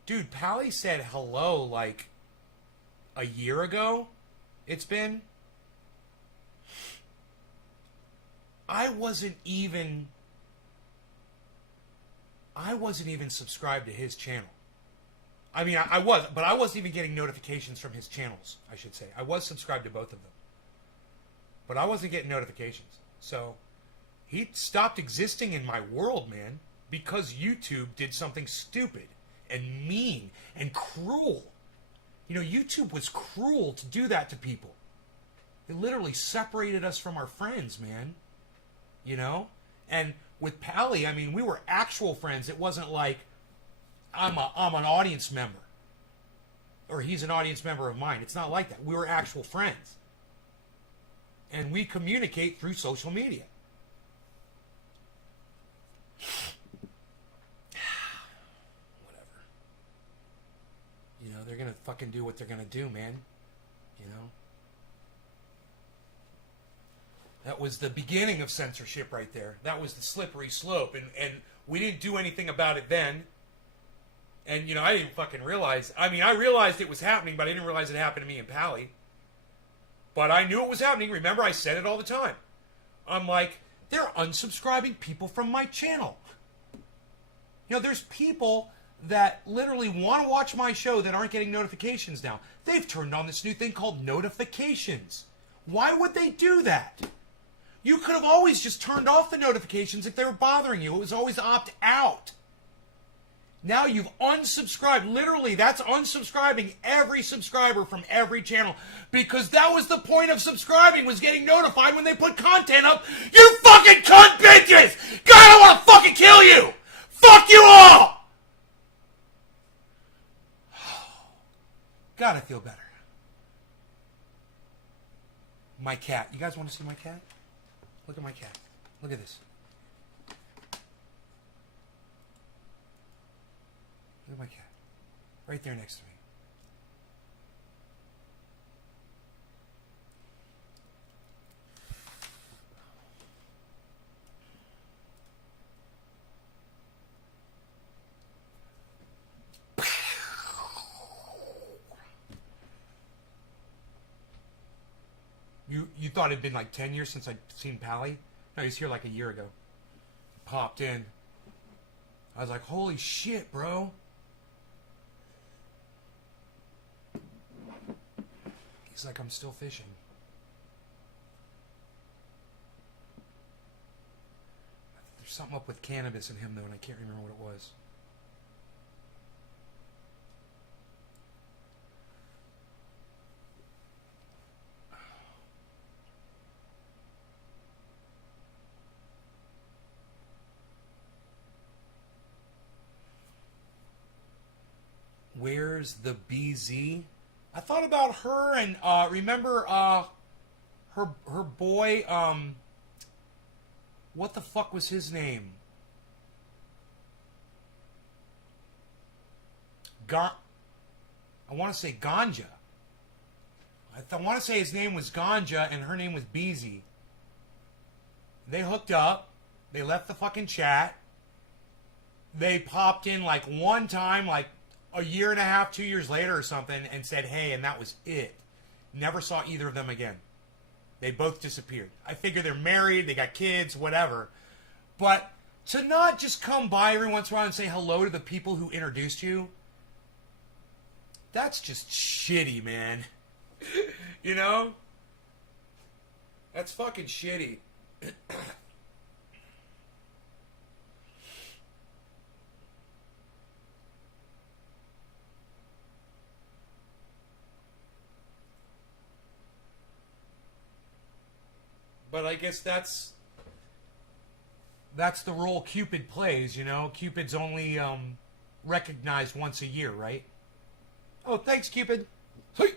Dude, Pally said hello like a year ago. It's been. I wasn't even subscribed to his channel. I mean, I was, but I wasn't even getting notifications from his channels, I should say. I was subscribed to both of them. But I wasn't getting notifications. So, he stopped existing in my world, man, because YouTube did something stupid and mean and cruel. You know, YouTube was cruel to do that to people. It literally separated us from our friends, man. You know? And with Pally, I mean, we were actual friends. It wasn't like, I'm an audience member, or he's an audience member of mine. It's not like that. We were actual friends. And we communicate through social media. Whatever. You know, they're going to fucking do what they're going to do, man. You know? That was the beginning of censorship right there. That was the slippery slope. And we didn't do anything about it then. And, you know, I didn't fucking realize. I mean, I realized it was happening, but I didn't realize it happened to me and Pally. But I knew it was happening. Remember, I said it all the time. I'm like, they're unsubscribing people from my channel. You know, there's people that literally want to watch my show that aren't getting notifications now. They've turned on this new thing called notifications. Why would they do that? You could have always just turned off the notifications if they were bothering you. It was always opt out. Now you've unsubscribed. Literally, that's unsubscribing every subscriber from every channel. Because that was the point of subscribing, was getting notified when they put content up. You fucking cunt bitches! God, I want to fucking kill you! Fuck you all! God, I feel better. My cat. You guys want to see my cat? Look at my cat. Look at this. Look at my cat. Right there next to me. You thought it'd been like 10 years since I'd seen Pally? No, he was here like a year ago. Popped in. I was like, holy shit, bro. He's like, I'm still fishing. There's something up with cannabis in him, though, and I can't remember what it was. Where's the BZ? I thought about her and remember her boy. What the fuck was his name? I want to say Ganja. I want to say his name was Ganja and her name was BZ. They hooked up. They left the fucking chat. They popped in like one time, like a year and a half, 2 years later or something, and said, hey, and that was it. Never saw either of them again. They both disappeared. I figure they're married, they got kids, whatever. But to not just come by every once in a while and say hello to the people who introduced you, that's just shitty, man. You know? That's fucking shitty. But I guess that's the role Cupid plays, you know? Cupid's only recognized once a year, right? Oh, thanks, Cupid. Hey.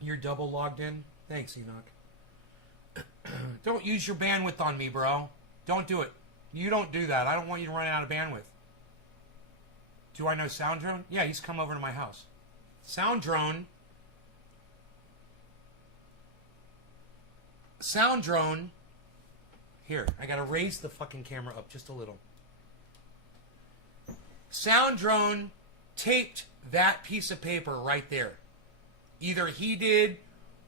You're double logged in? Thanks, Enoch. Don't use your bandwidth on me, bro. Don't do it. You don't do that. I don't want you to run out of bandwidth. Do I know Sound Drone? Yeah, he's come over to my house. Sound Drone. Here, I gotta raise the fucking camera up just a little. Sound Drone taped that piece of paper right there. Either he did,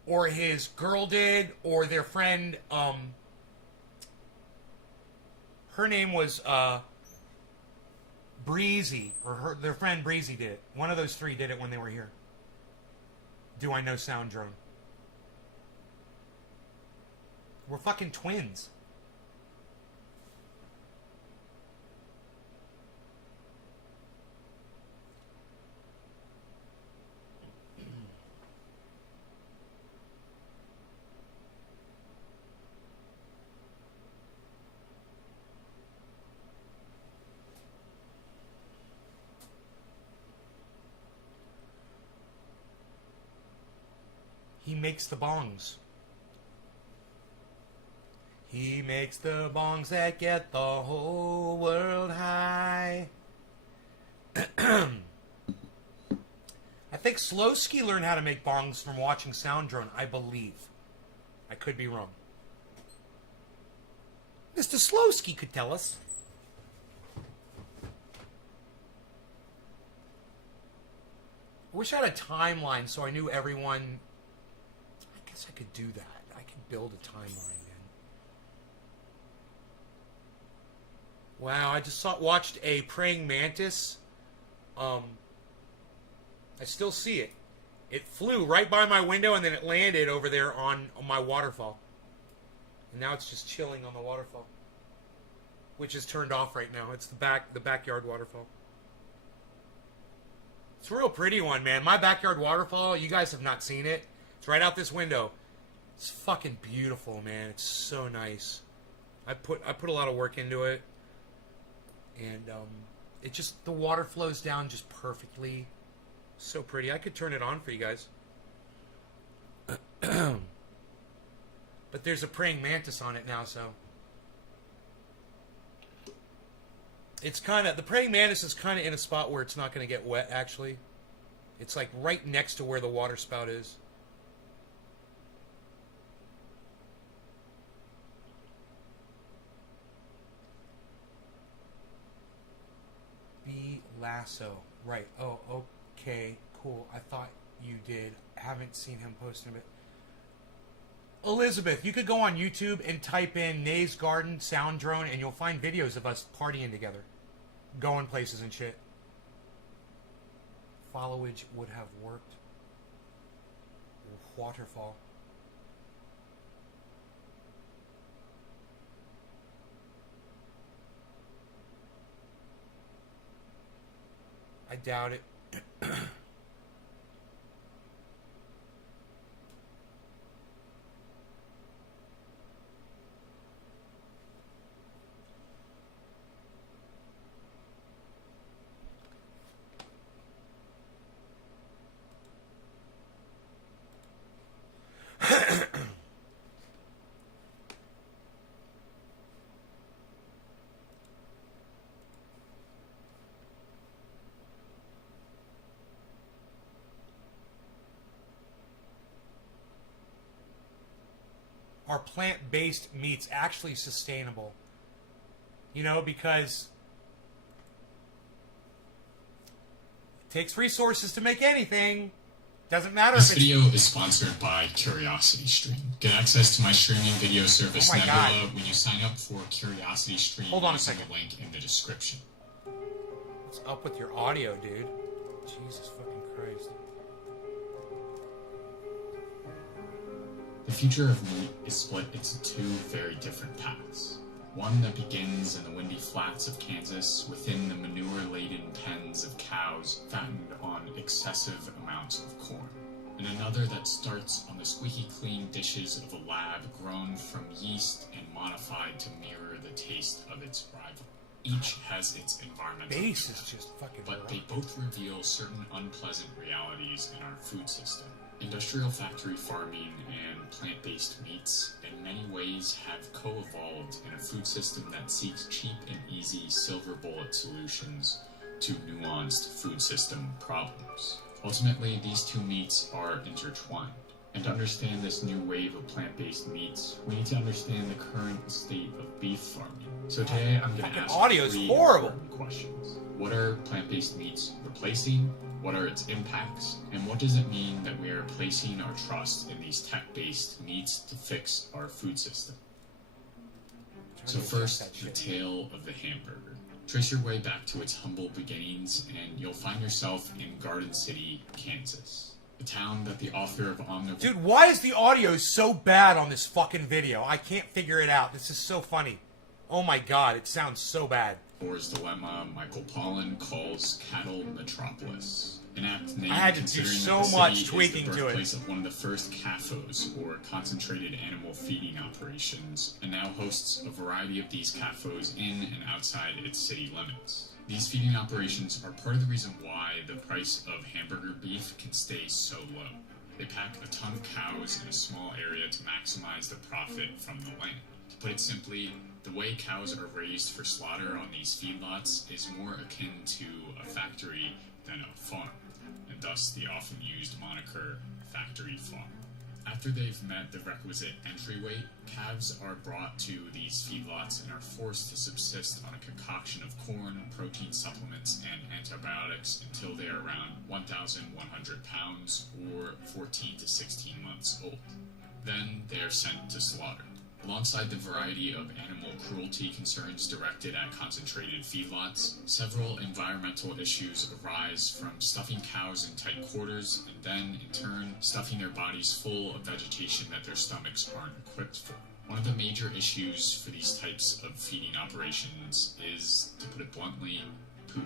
or his girl did, or their friend, her name was, Breezy, or their friend Breezy did it. One of those three did it when they were here. Do I know Sound Drone? We're fucking twins. He makes the bongs. He makes the bongs that get the whole world high. I think Slowski learned how to make bongs from watching Sound Drone, I believe. I could be wrong. Mr. Slowski could tell us. wish I had a timeline so I knew everyone. I guess I could do that. I could build a timeline, man. Wow, I just watched a praying mantis. I still see it. It flew right by my window and then it landed over there on my waterfall. And now it's just chilling on the waterfall, which is turned off right now. It's the backyard waterfall. It's a real pretty one, man. My backyard waterfall, you guys have not seen it. It's right out this window. It's fucking beautiful, man. It's so nice. I put a lot of work into it. And it just, the water flows down just perfectly. So pretty. I could turn it on for you guys. But there's a praying mantis on it now, so. It's kind of, the praying mantis is kind of in a spot where it's not going to get wet, actually. It's like right next to where the water spout is. B. Lasso. Right. Oh, okay. Cool. I thought you did. Haven't seen him post in a bit. Elizabeth, you could go on YouTube and type in Nay's Garden Sound Drone and you'll find videos of us partying together. Going places and shit. Followage would have worked. Waterfall. I doubt it. Are plant-based meats actually sustainable? You know, because it takes resources to make anything. Doesn't matter This if it's... video is sponsored by CuriosityStream. Get access to my streaming video service Oh my Nebula God. when you sign up for CuriosityStream Hold on a using second. the link in the description. What's up with your audio, dude? Jesus fucking Christ. The future of meat is split into two very different paths. One that begins in the windy flats of Kansas within the manure-laden pens of cows fattened on excessive amounts of corn. And another that starts on the squeaky clean dishes of a lab grown from yeast and modified to mirror the taste of its rival. Each has its environmental Base impact, is just fucking but rough. they both reveal certain unpleasant realities in our food system. Industrial factory farming and plant-based meats in many ways have co-evolved in a food system that seeks cheap and easy silver bullet solutions to nuanced food system problems. Ultimately, these two meats are intertwined. And to understand this new wave of plant-based meats, we need to understand the current state of beef farming. So today I'm going to Fucking ask audio is three horrible. important questions. What are plant-based meats replacing? What are its impacts? And what does it mean that we are placing our trust in these tech-based meats to fix our food system? So first, the tale of the hamburger. Trace your way back to its humble beginnings, and you'll find yourself in Garden City, Kansas. A town that the author of Omnivore... Dude, why is the audio so bad on this fucking video? I can't figure it out. This is so funny. Oh my god, it sounds so bad. Moore's Dilemma, Michael Pollan calls Cattle Metropolis. An apt name I had to do considering so that the much city tweaking is the to it. birthplace of one of the first CAFOs, or concentrated animal feeding operations, and now hosts a variety of these CAFOs in and outside its city limits. These feeding operations are part of the reason why the price of hamburger beef can stay so low. They pack a ton of cows in a small area to maximize the profit from the land. To put it simply, the way cows are raised for slaughter on these feedlots is more akin to a factory than a farm, and thus the often used moniker factory farm. After they've met the requisite entry weight, calves are brought to these feedlots and are forced to subsist on a concoction of corn, protein supplements, and antibiotics until they are around 1,100 pounds or 14 to 16 months old. Then they are sent to slaughter. Alongside the variety of animal cruelty concerns directed at concentrated feedlots, several environmental issues arise from stuffing cows in tight quarters and then, in turn, stuffing their bodies full of vegetation that their stomachs aren't equipped for. One of the major issues for these types of feeding operations is, to put it bluntly, poop.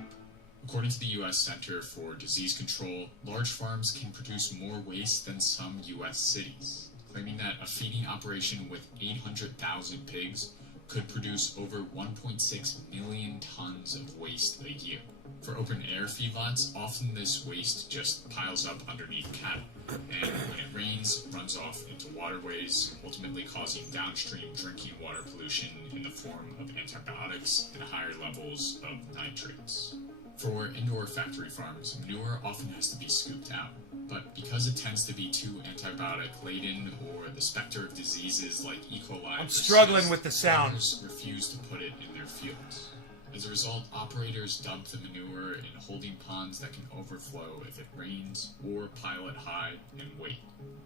According to the U.S. Center for Disease Control, large farms can produce more waste than some U.S. cities, claiming that a feeding operation with 800,000 pigs could produce over 1.6 million tons of waste a year. For open-air feedlots, often this waste just piles up underneath cattle, and when it rains, runs off into waterways, ultimately causing downstream drinking water pollution in the form of antibiotics and higher levels of nitrates. For indoor factory farms, manure often has to be scooped out, but because it tends to be too antibiotic-laden or the specter of diseases like E. coli I'm struggling persists, with the sound. farmers refuse to put it in their fields. As a result, operators dump the manure in holding ponds that can overflow if it rains, or pile it high and wait.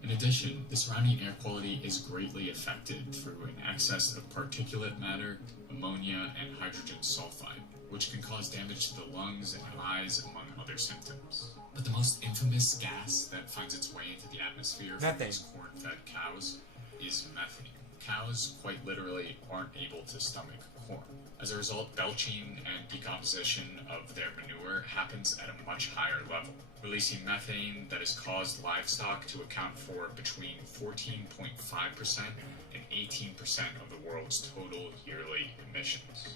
In addition, the surrounding air quality is greatly affected through an excess of particulate matter, ammonia, and hydrogen sulfide, which can cause damage to the lungs and eyes, among other symptoms. But the most infamous gas that finds its way into the atmosphere from Methane. these corn-fed cows is methane. Cows, quite literally, aren't able to stomach corn. As a result, belching and decomposition of their manure happens at a much higher level, releasing methane that has caused livestock to account for between 14.5% and 18% of the world's total yearly emissions.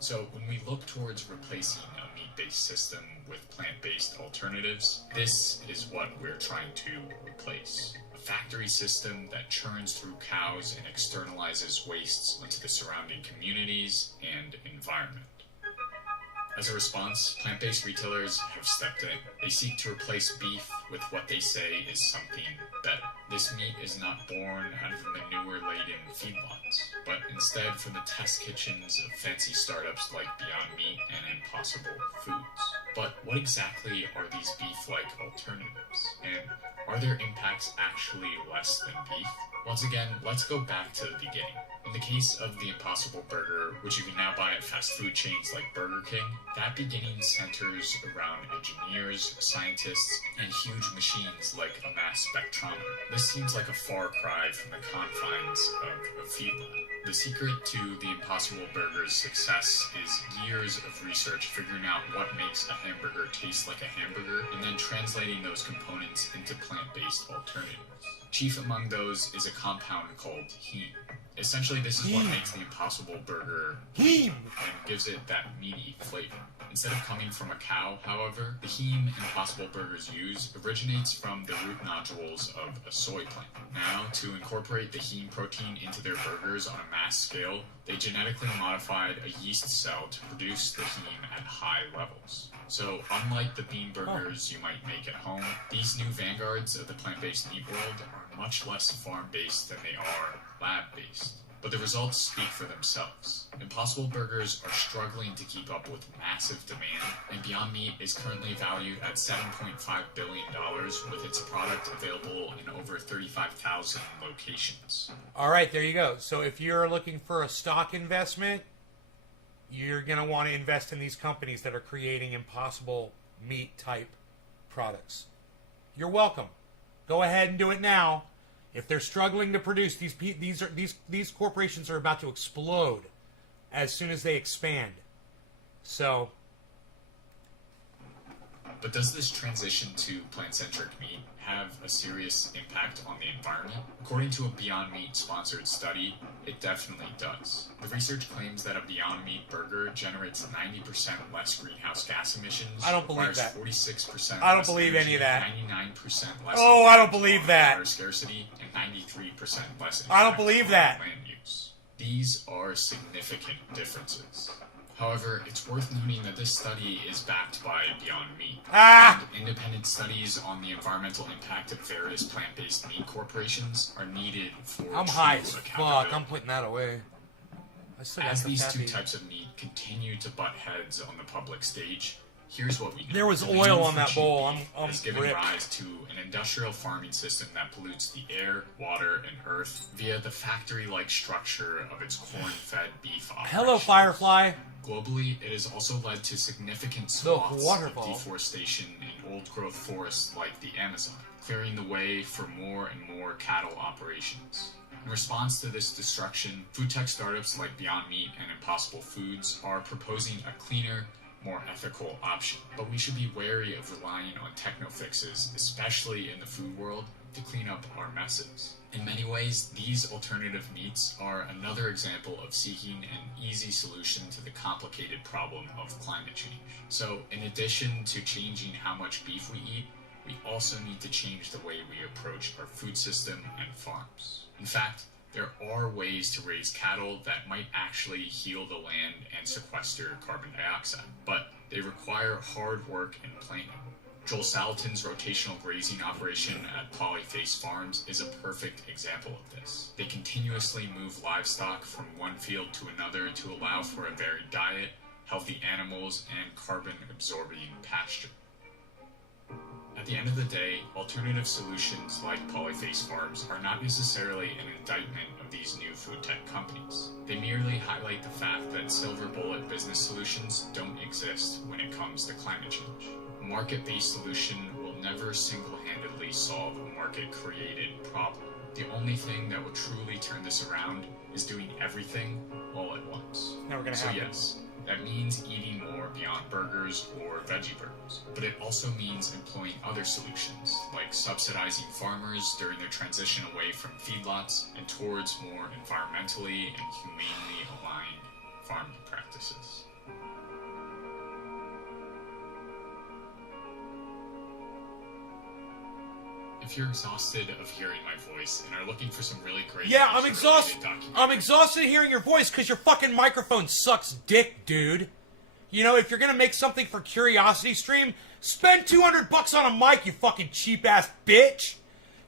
So when we look towards replacing a meat-based system with plant-based alternatives, this is what we're trying to replace. A factory system that churns through cows and externalizes wastes onto the surrounding communities and environment. As a response, plant-based retailers have stepped in. They seek to replace beef with what they say is something better. This meat is not born out of manure-laden feedlots, but instead from the test kitchens of fancy startups like Beyond Meat and Impossible Foods. But what exactly are these beef-like alternatives? And are their impacts actually less than beef? Once again, let's go back to the beginning. In the case of the Impossible Burger, which you can now buy at fast food chains like Burger King, that beginning centers around engineers, scientists, and huge machines like a mass spectrometer. This seems like a far cry from the confines of a feedlot. The secret to the Impossible Burger's success is years of research figuring out what makes a hamburger taste like a hamburger, and then translating those components into plant-based alternatives. Chief among those is a compound called heme. Essentially, this is what makes the Impossible Burger heme and gives it that meaty flavor. Instead of coming from a cow, however, the heme Impossible Burgers use originates from the root nodules of a soy plant. Now, to incorporate the heme protein into their burgers on a mass scale, they genetically modified a yeast cell to produce the heme at high levels. So, unlike the bean burgers you might make at home, these new vanguards of the plant-based meat world are much less farm-based than they are lab-based. But the results speak for themselves. Impossible Burgers are struggling to keep up with massive demand, and Beyond Meat is currently valued at $7.5 billion, with its product available in over 35,000 locations. All right, there you go. So if you're looking for a stock investment, you're going to want to invest in these companies that are creating impossible meat-type products. You're welcome. Go ahead and do it now. If they're struggling to produce, these corporations are about to explode as soon as they expand. So, but does this transition to plant-centric meat have a serious impact on the environment? According to a Beyond Meat sponsored study, it definitely does. The research claims that a Beyond Meat burger generates 90% less greenhouse gas emissions. I don't believe that. 46% I don't believe any of that. 99% less. Oh, I don't believe that. Water scarcity and 93% less. I don't believe that. Land use. These are significant differences. However, it's worth noting that this study is backed by Beyond Meat. Ah! And independent studies on the environmental impact of various plant-based meat corporations are needed for I'm true high as fuck. accountability. I'm putting that away. I still got As the these two caffeine. types of meat continue to butt heads on the public stage, here's what we know. There was The oil demand on for that cheap bowl. beef I'm has given ripped. rise to an industrial farming system that pollutes the air, water, and earth via the factory-like structure of its corn-fed beef operations. Hello, Firefly. Globally, it has also led to significant The swaths waterfall. of deforestation in old-growth forests like the Amazon, clearing the way for more and more cattle operations. In response to this destruction, food tech startups like Beyond Meat and Impossible Foods are proposing a cleaner, more ethical option. But we should be wary of relying on techno fixes, especially in the food world, to clean up our messes. In many ways, these alternative meats are another example of seeking an easy solution to the complicated problem of climate change. So, in addition to changing how much beef we eat, we also need to change the way we approach our food system and farms. In fact, there are ways to raise cattle that might actually heal the land and sequester carbon dioxide, but they require hard work and planning. Joel Salatin's rotational grazing operation at Polyface Farms is a perfect example of this. They continuously move livestock from one field to another to allow for a varied diet, healthy animals, and carbon-absorbing pasture. At the end of the day, alternative solutions like Polyface Farms are not necessarily an indictment of these new food tech companies. They merely highlight the fact that silver bullet business solutions don't exist when it comes to climate change. A market-based solution will never single-handedly solve a market-created problem. The only thing that will truly turn this around is doing everything all at once. Never gonna So happen. yes, that means eating more Beyond Burgers or veggie burgers. But it also means employing other solutions, like subsidizing farmers during their transition away from feedlots and towards more environmentally and humanely aligned farming practices. If you're exhausted of hearing my voice and are looking for some really great Yeah, I'm nature-related exhausted. documentaries- I'm exhausted hearing your voice because your fucking microphone sucks dick, dude. You know, if you're gonna make something for Curiosity Stream, spend $200 on a mic, you fucking cheap ass bitch.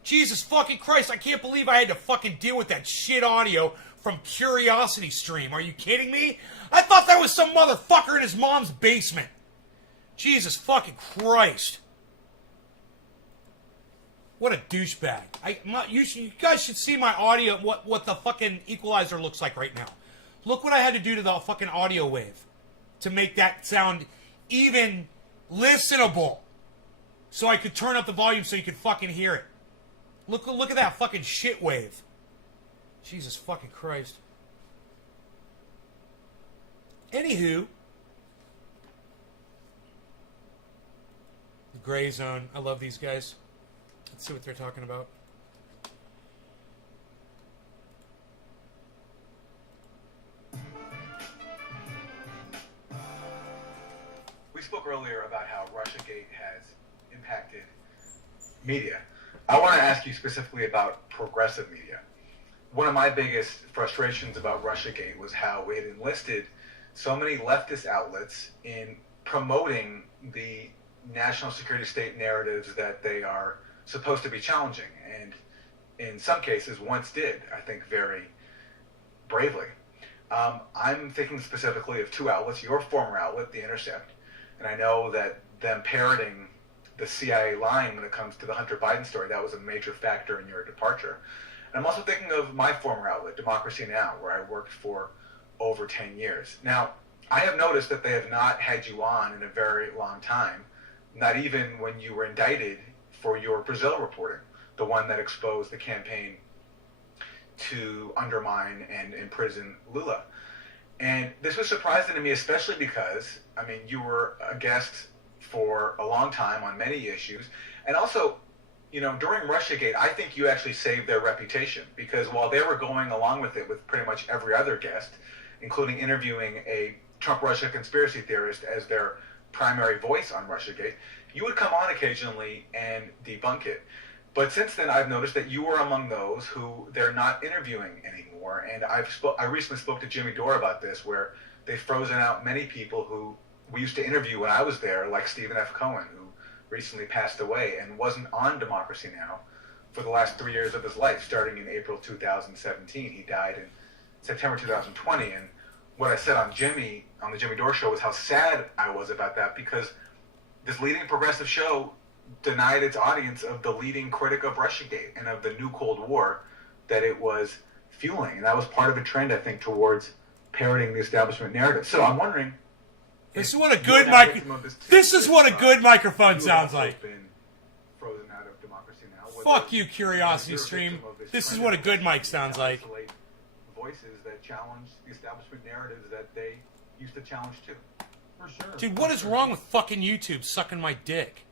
Jesus fucking Christ, I can't believe I had to fucking deal with that shit audio from Curiosity Stream. Are you kidding me? I thought that was some motherfucker in his mom's basement. Jesus fucking Christ. What a douchebag. You guys should see my audio, what the fucking equalizer looks like right now. Look what I had to do to the fucking audio wave to make that sound even listenable. So I could turn up the volume so you could fucking hear it. Look at that fucking shit wave. Jesus fucking Christ. Anywho. The Gray Zone. I love these guys. Let's see what they're talking about. We spoke earlier about how Russiagate has impacted media. I want to ask you specifically about progressive media. One of my biggest frustrations about Russiagate was how it enlisted so many leftist outlets in promoting the national security state narratives that they are supposed to be challenging, and in some cases once did, I think, very bravely. I'm thinking specifically of two outlets, your former outlet, The Intercept, and I know that them parroting the CIA line when it comes to the Hunter Biden story, that was a major factor in your departure. And I'm also thinking of my former outlet, Democracy Now!, where I worked for over 10 years. Now, I have noticed that they have not had you on in a very long time, not even when you were indicted for your Brazil reporting, the one that exposed the campaign to undermine and imprison Lula. And this was surprising to me, especially because, I mean, you were a guest for a long time on many issues. And also, you know, during Russiagate, I think you actually saved their reputation, because while they were going along with it with pretty much every other guest, including interviewing a Trump-Russia conspiracy theorist as their primary voice on Russiagate, you would come on occasionally and debunk it. But since then, I've noticed that you were among those who they're not interviewing anymore. And I recently spoke to Jimmy Dore about this, where they've frozen out many people who we used to interview when I was there, like Stephen F. Cohen, who recently passed away and wasn't on Democracy Now! For the last 3 years of his life, starting in April 2017. He died in September 2020. And what I said on the Jimmy Dore show was how sad I was about that, because this leading progressive show denied its audience of the leading critic of Russiagate and of the new Cold War that it was fueling. And that was part of a trend, I think, towards parroting the establishment narrative. So I'm wondering... This is what a good microphone sounds like. Frozen out of Democracy Now! Fuck you, Curiosity Stream. This is what a good mic sounds like. Voices that challenge the establishment narratives that they used to challenge too. For sure. Dude, what is wrong with fucking YouTube sucking my dick?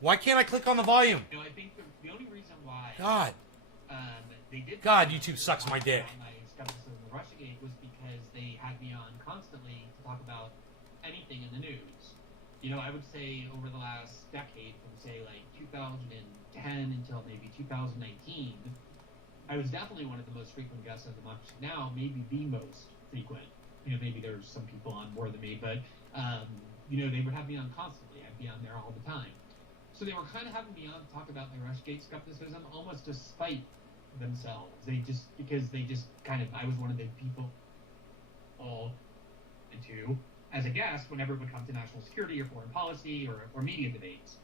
Why can't I click on the volume? I think the only reason why God. they did YouTube sucks my dick. My skepticism of Russiagate was because they had me on constantly to talk about anything in the news. I would say over the last decade, from say like 2010 until maybe 2019, I was definitely one of the most frequent guests on Democracy Now!, maybe the most frequent. Maybe there's some people on more than me, but they would have me on constantly. I'd be on there all the time. So they were kind of having me on to talk about my Russiagate skepticism, almost to spite themselves. I was one of the people all into as a guest whenever it would come to national security or foreign policy or media debates.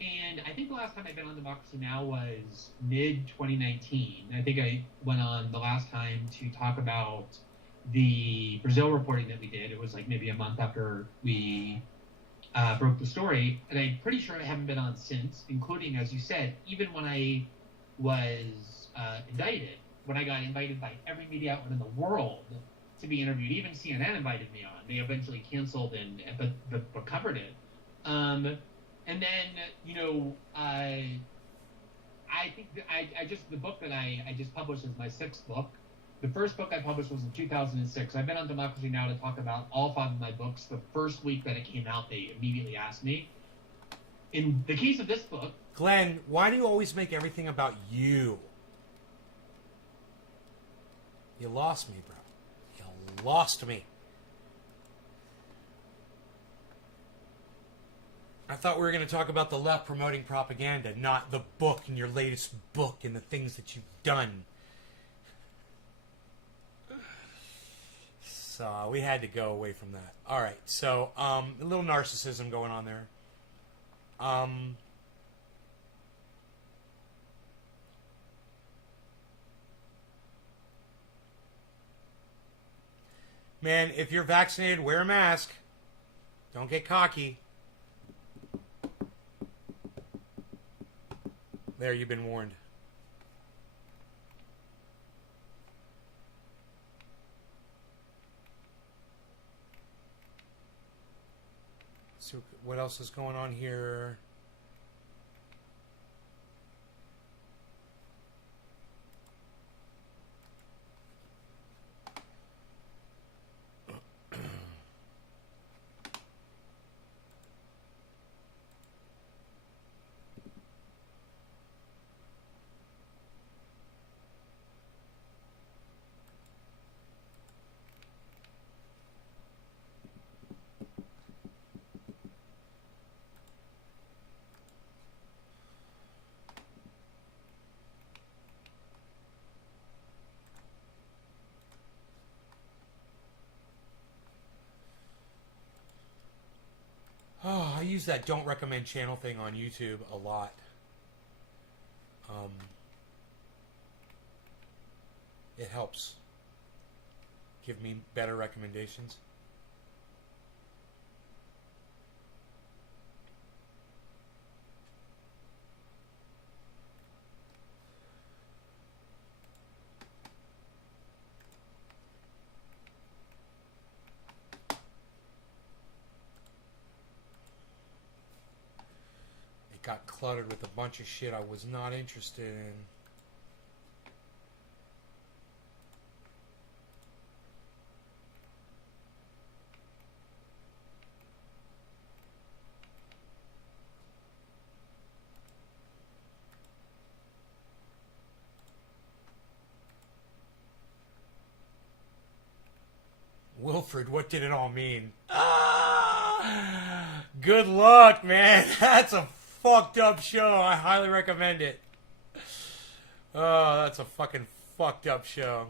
And I think the last time I've been on Democracy Now! Was mid-2019. I think I went on the last time to talk about the Brazil reporting that we did. It was like maybe a month after we broke the story. And I'm pretty sure I haven't been on since, including, as you said, even when I was indicted, when I got invited by every media outlet in the world to be interviewed. Even CNN invited me on. They eventually canceled but covered it. And then, I think the book that I just published is my 6th book. The first book I published was in 2006. I've been on Democracy Now! To talk about all 5 of my books. The first week that it came out, they immediately asked me. In the case of this book... Glenn, why do you always make everything about you? You lost me, bro. You lost me. I thought we were going to talk about the left promoting propaganda, not the book and your latest book and the things that you've done. So we had to go away from that. All right, so a little narcissism going on there. Man, if you're vaccinated, wear a mask. Don't get cocky. There, you've been warned. So what else is going on here? Oh, I use that don't recommend channel thing on YouTube a lot. It helps give me better recommendations. Got cluttered with a bunch of shit I was not interested in. Will Alfred, what did it all mean? Ah, good luck, man. That's a fucked up show. I highly recommend it. Oh, that's a fucking fucked up show.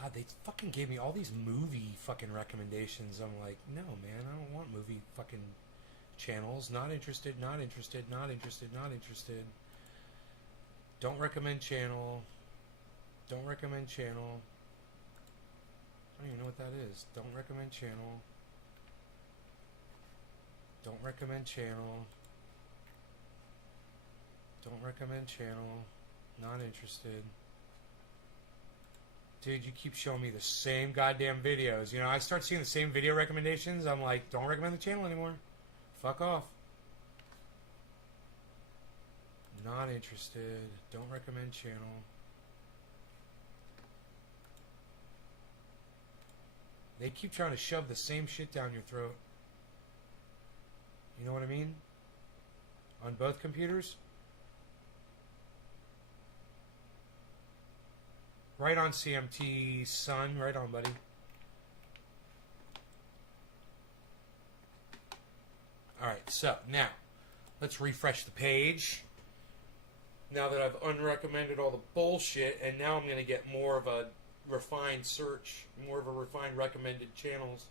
God, they fucking gave me all these movie fucking recommendations. I'm like, no, man, I don't want movie fucking channels. Not interested, not interested, not interested, not interested. Don't recommend channel. Don't recommend channel. I don't even know what that is. Don't recommend channel. Don't recommend channel. Don't recommend channel. Not interested. Dude, you keep showing me the same goddamn videos. You know, I start seeing the same video recommendations. I'm like, don't recommend the channel anymore. Fuck off. Not interested. Don't recommend channel. They keep trying to shove the same shit down your throat. You know what I mean? On both computers? Right on CMT, son. Right on, buddy. Alright, so now let's refresh the page. Now that I've unrecommended all the bullshit, and now I'm going to get more of a refined search, more of a refined recommended channels.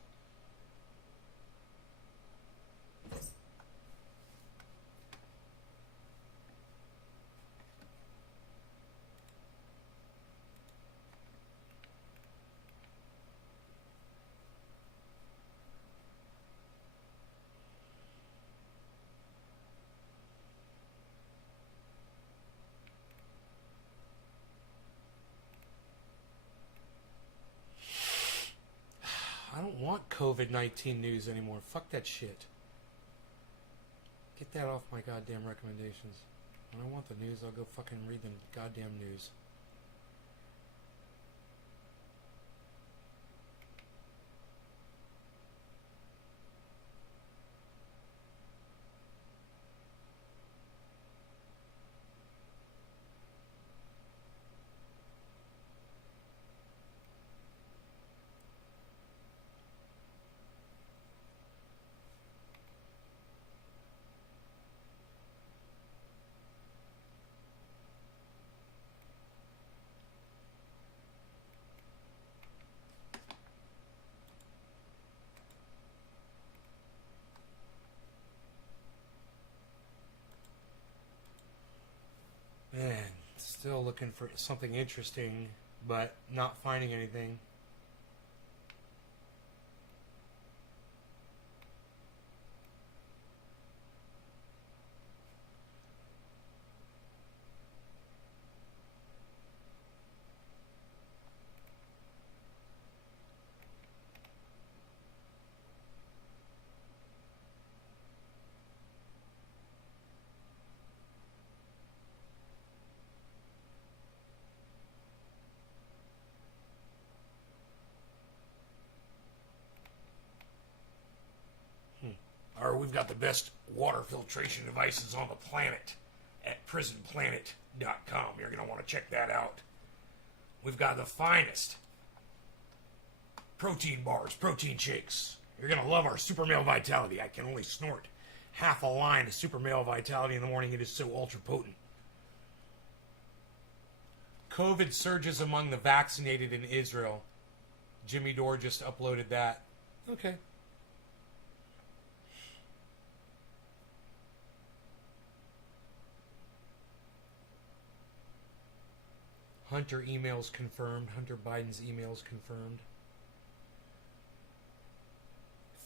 I don't want COVID-19 news anymore. Fuck that shit. Get that off my goddamn recommendations. When I want the news, I'll go fucking read the goddamn news. Man, still looking for something interesting, but not finding anything. Or we've got the best water filtration devices on the planet at prisonplanet.com. You're going to want to check that out. We've got the finest protein bars, protein shakes. You're going to love our Super Male Vitality. I can only snort half a line of Super Male Vitality in the morning. It is so ultra potent. COVID surges among the vaccinated in Israel. Jimmy Dore just uploaded that. Okay. Hunter emails confirmed. Hunter Biden's emails confirmed.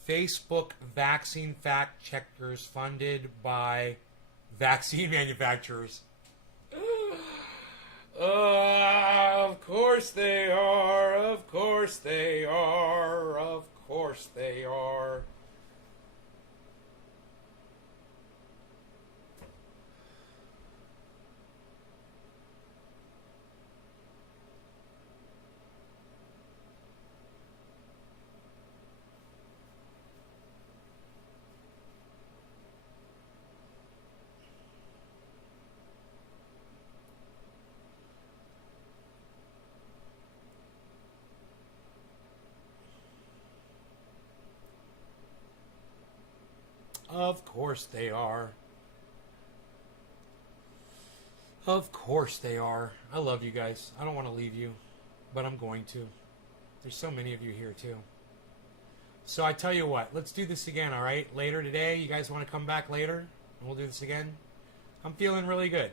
Facebook vaccine fact checkers funded by vaccine manufacturers. Of course they are. Of course they are. Of course they are. Of course they are. Of course they are. I love you guys. I don't want to leave you, but I'm going to. There's so many of you here too. So I tell you what, let's do this again, all right? Later today, you guys want to come back later and we'll do this again? I'm feeling really good.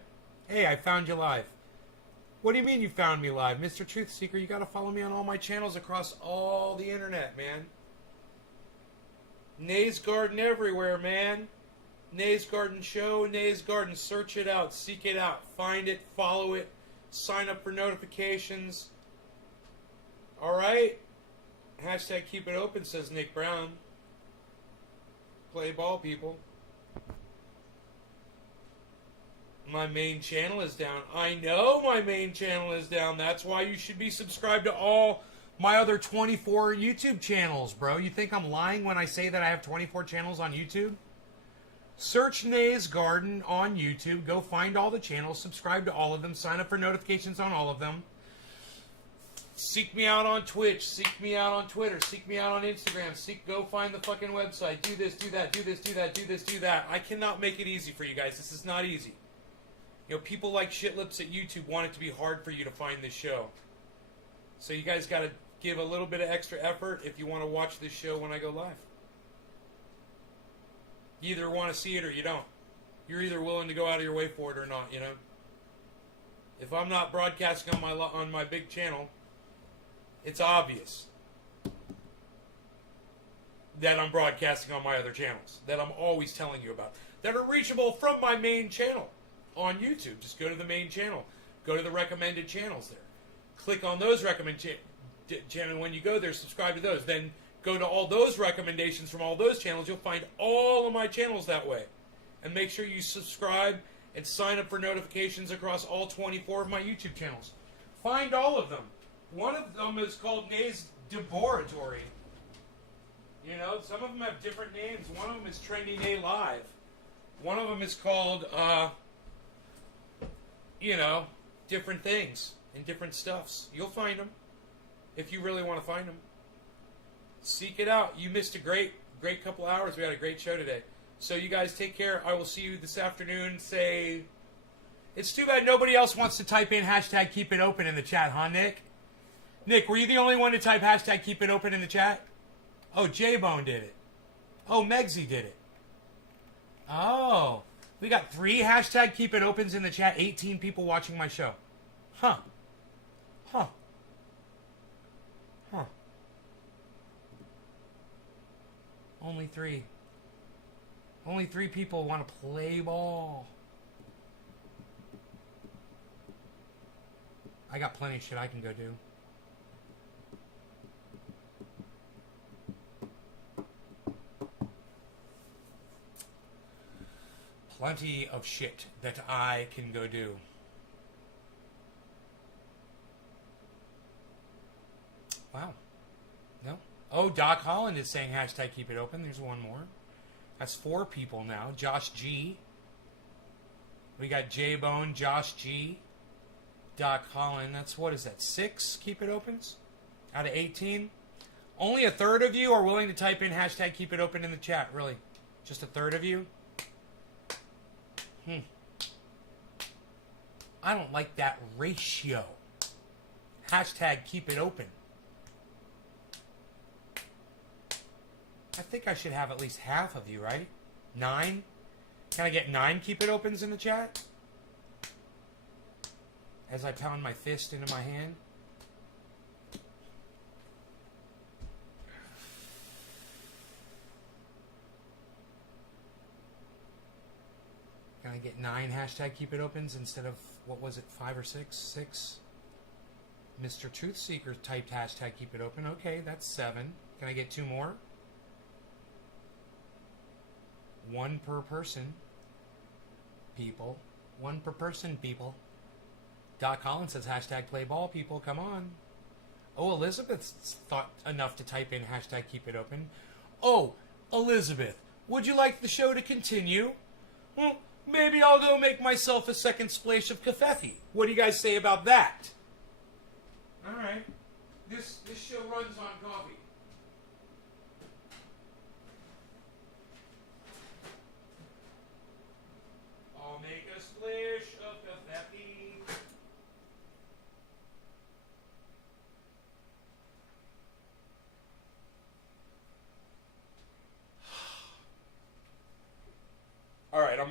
Hey, I found you live. What do you mean you found me live? Mr. Truth Seeker, you got to follow me on all my channels across all the internet, man. Nays Garden everywhere, man. Nays Garden Show, Nays Garden. Search it out, seek it out, find it, follow it, sign up for notifications. All right? Hashtag keep it open, says Nick Brown. Play ball, people. My main channel is down. I know my main channel is down. That's why you should be subscribed to all my other 24 YouTube channels, bro. You think I'm lying when I say that I have 24 channels on YouTube? Search Nays Garden on YouTube. Go find all the channels. Subscribe to all of them. Sign up for notifications on all of them. Seek me out on Twitch. Seek me out on Twitter. Seek me out on Instagram. Go find the fucking website. Do this, do that, do this, do that, do this, do that. I cannot make it easy for you guys. This is not easy. You know, people like Shitlips at YouTube want it to be hard for you to find this show. So you guys got to give a little bit of extra effort if you want to watch this show when I go live. You either want to see it or you don't. You're either willing to go out of your way for it or not, you know. If I'm not broadcasting on my big channel, it's obvious that I'm broadcasting on my other channels, that I'm always telling you about, that are reachable from my main channel on YouTube. Just go to the main channel. Go to the recommended channels there. Click on those recommended channels. When you go there, subscribe to those. Then go to all those recommendations from all those channels. You'll find all of my channels that way. And make sure you subscribe and sign up for notifications across all 24 of my YouTube channels. Find all of them. One of them is called Nays Laboratory. You know, some of them have different names. One of them is Trendy Nay Live. One of them is called, you know, different things and different stuffs. You'll find them if you really want to find them. Seek it out. You missed a great couple hours. We had a great show today. So you guys take care. I will see you this afternoon. It's too bad nobody else wants to type in hashtag keep it open in the chat, huh, Nick? Nick, were you the only one to type hashtag keep it open in the chat? Oh, J-Bone did it. Oh, Megsy did it. Oh, we got 3 hashtag keep it opens in the chat. 18 people watching my show. Huh. Only 3. Only 3 people want to play ball. I got plenty of shit I can go do. Plenty of shit that I can go do. Wow. No. Oh, Doc Holland is saying hashtag keep it open. There's one more. That's 4 people now. Josh G. We got J-Bone, Josh G. Doc Holland. That's, what is that, 6 keep it opens? Out of 18? Only a third of you are willing to type in hashtag keep it open in the chat, really. Just a third of you? I don't like that ratio. Hashtag keep it open. I think I should have at least half of you, right? 9? Can I get 9 keep it opens in the chat? As I pound my fist into my hand. Can I get 9 hashtag keep it opens instead of, what was it, 5 or 6? 6. Mr. Truth Seeker typed hashtag keep it open. Okay, that's 7. Can I get 2 more? 1 per person. People. 1 per person, people. Doc Collins says hashtag play ball, people. Come on. Oh, Elizabeth's thought enough to type in hashtag keep it open. Oh, Elizabeth, would you like the show to continue? Well, maybe I'll go make myself a second splash of Kefefi. What do you guys say about that? All right. This show runs on coffee. splish of confetti. All right, I'm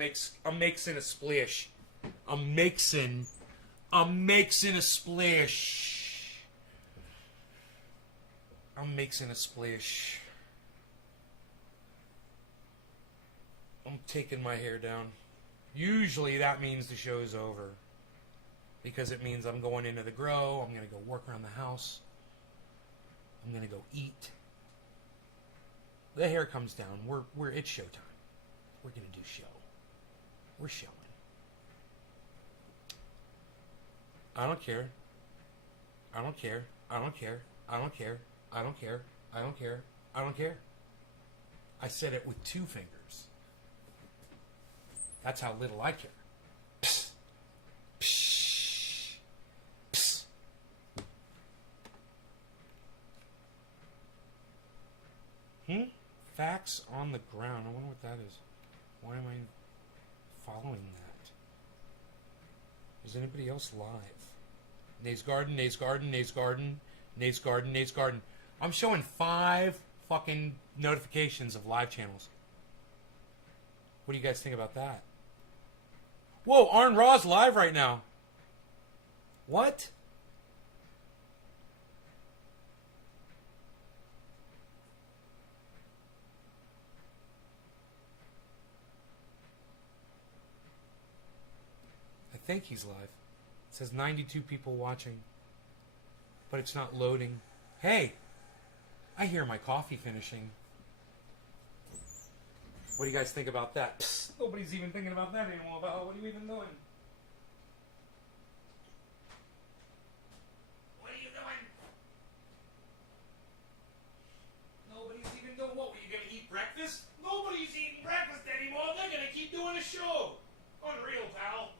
mixing a splish. I'm mixing a splish. I'm mixing a splish. I'm taking my hair down. Usually that means the show's over. Because it means I'm going into the grow. I'm going to go work around the house. I'm going to go eat. The hair comes down. It's showtime. We're going to do show. We're showing. I don't care. I don't care. I don't care. I don't care. I don't care. I don't care. I don't care. I said it with 2 fingers. That's how little I care. Psst. Psst. Psst. Facts on the ground. I wonder what that is. Why am I following that? Is anybody else live? Nays Garden, Nays Garden, Nays Garden, Nays Garden, Nays Garden. I'm showing 5 fucking notifications of live channels. What do you guys think about that? Whoa, Arn Raw's live right now. What? I think he's live. It says 92 people watching. But it's not loading. Hey! I hear my coffee finishing. What do you guys think about that? Psst, nobody's even thinking about that anymore. About what are you even doing? What are you doing? Nobody's even doing what? Were you gonna eat breakfast? Nobody's eating breakfast anymore. They're gonna keep doing a show. Unreal, pal.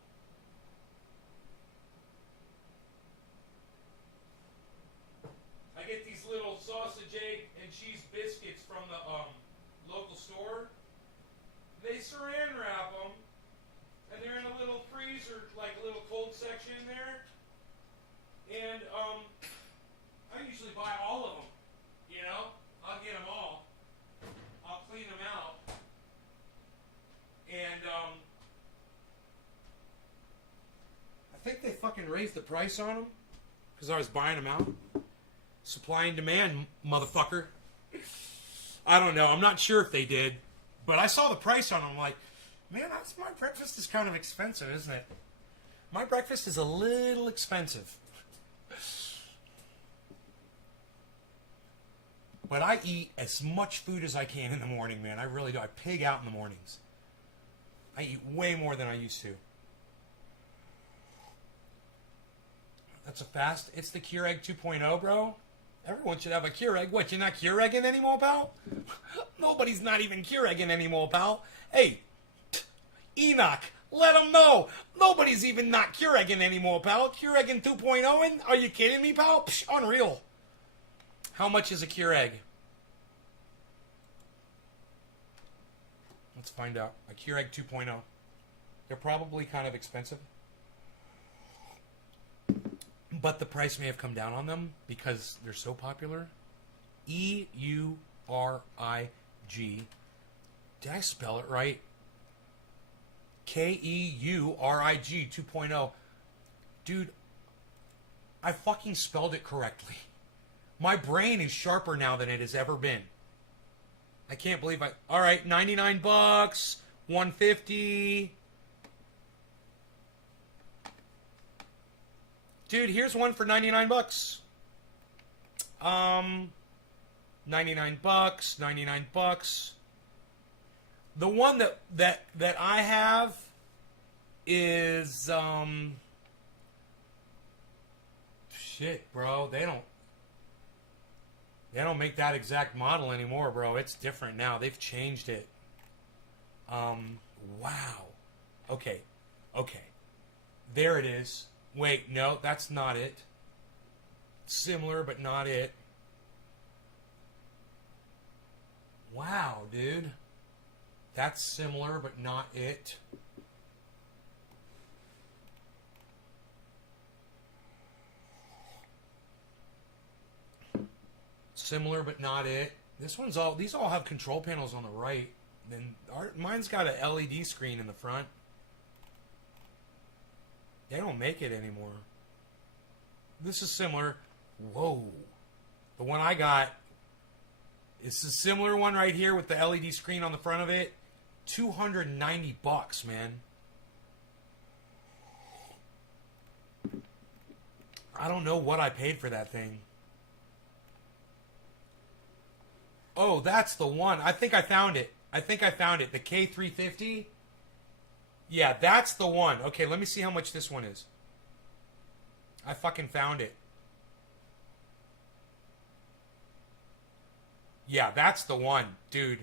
I get these little sausage, egg, and cheese biscuits from the local store. They saran wrap them, and they're in a little freezer, like a little cold section in there. And I usually buy all of them. You know, I'll get them all. I'll clean them out, and I think they fucking raised the price on them because I was buying them out. Supply and demand, motherfucker. I don't know. I'm not sure if they did. But I saw the price on them. I'm like, man, my breakfast is kind of expensive, isn't it? My breakfast is a little expensive. But I eat as much food as I can in the morning, man. I really do. I pig out in the mornings. I eat way more than I used to. That's a fast. It's the Keurig 2.0, bro. Everyone should have a Keurig. What, you're not Keurigging anymore, pal? Nobody's not even Keurigging anymore, pal. Hey, Enoch, let them know. Nobody's even not Keurigging anymore, pal. Keurigging 2.0? Are you kidding me, pal? Psh, unreal. How much is a Keurig? Let's find out. A Keurig 2.0. They're probably kind of expensive. But the price may have come down on them because they're so popular. EURIG. Did I spell it right? KEURIG 2.0. Dude, I fucking spelled it correctly. My brain is sharper now than it has ever been. I can't believe I... Alright, $99, $150. Dude, here's one for $99. $99, $99. The one that I have is shit, bro. They don't make that exact model anymore, bro. It's different now. They've changed it. Wow. Okay. There it is. Wait, no, that's not it. Similar, but not it. Wow, dude. That's similar, but not it. Similar, but not it. This one's all. These all have control panels on the right. Then mine's got a LED screen in the front. They don't make it anymore. This is similar. Whoa. The one I got is a similar one right here with the LED screen on the front of it. $290, man. I don't know what I paid for that thing. Oh, that's the one. I think I found it. The K350. Yeah, that's the one. Okay, let me see how much this one is. I fucking found it. Yeah, that's the one, dude.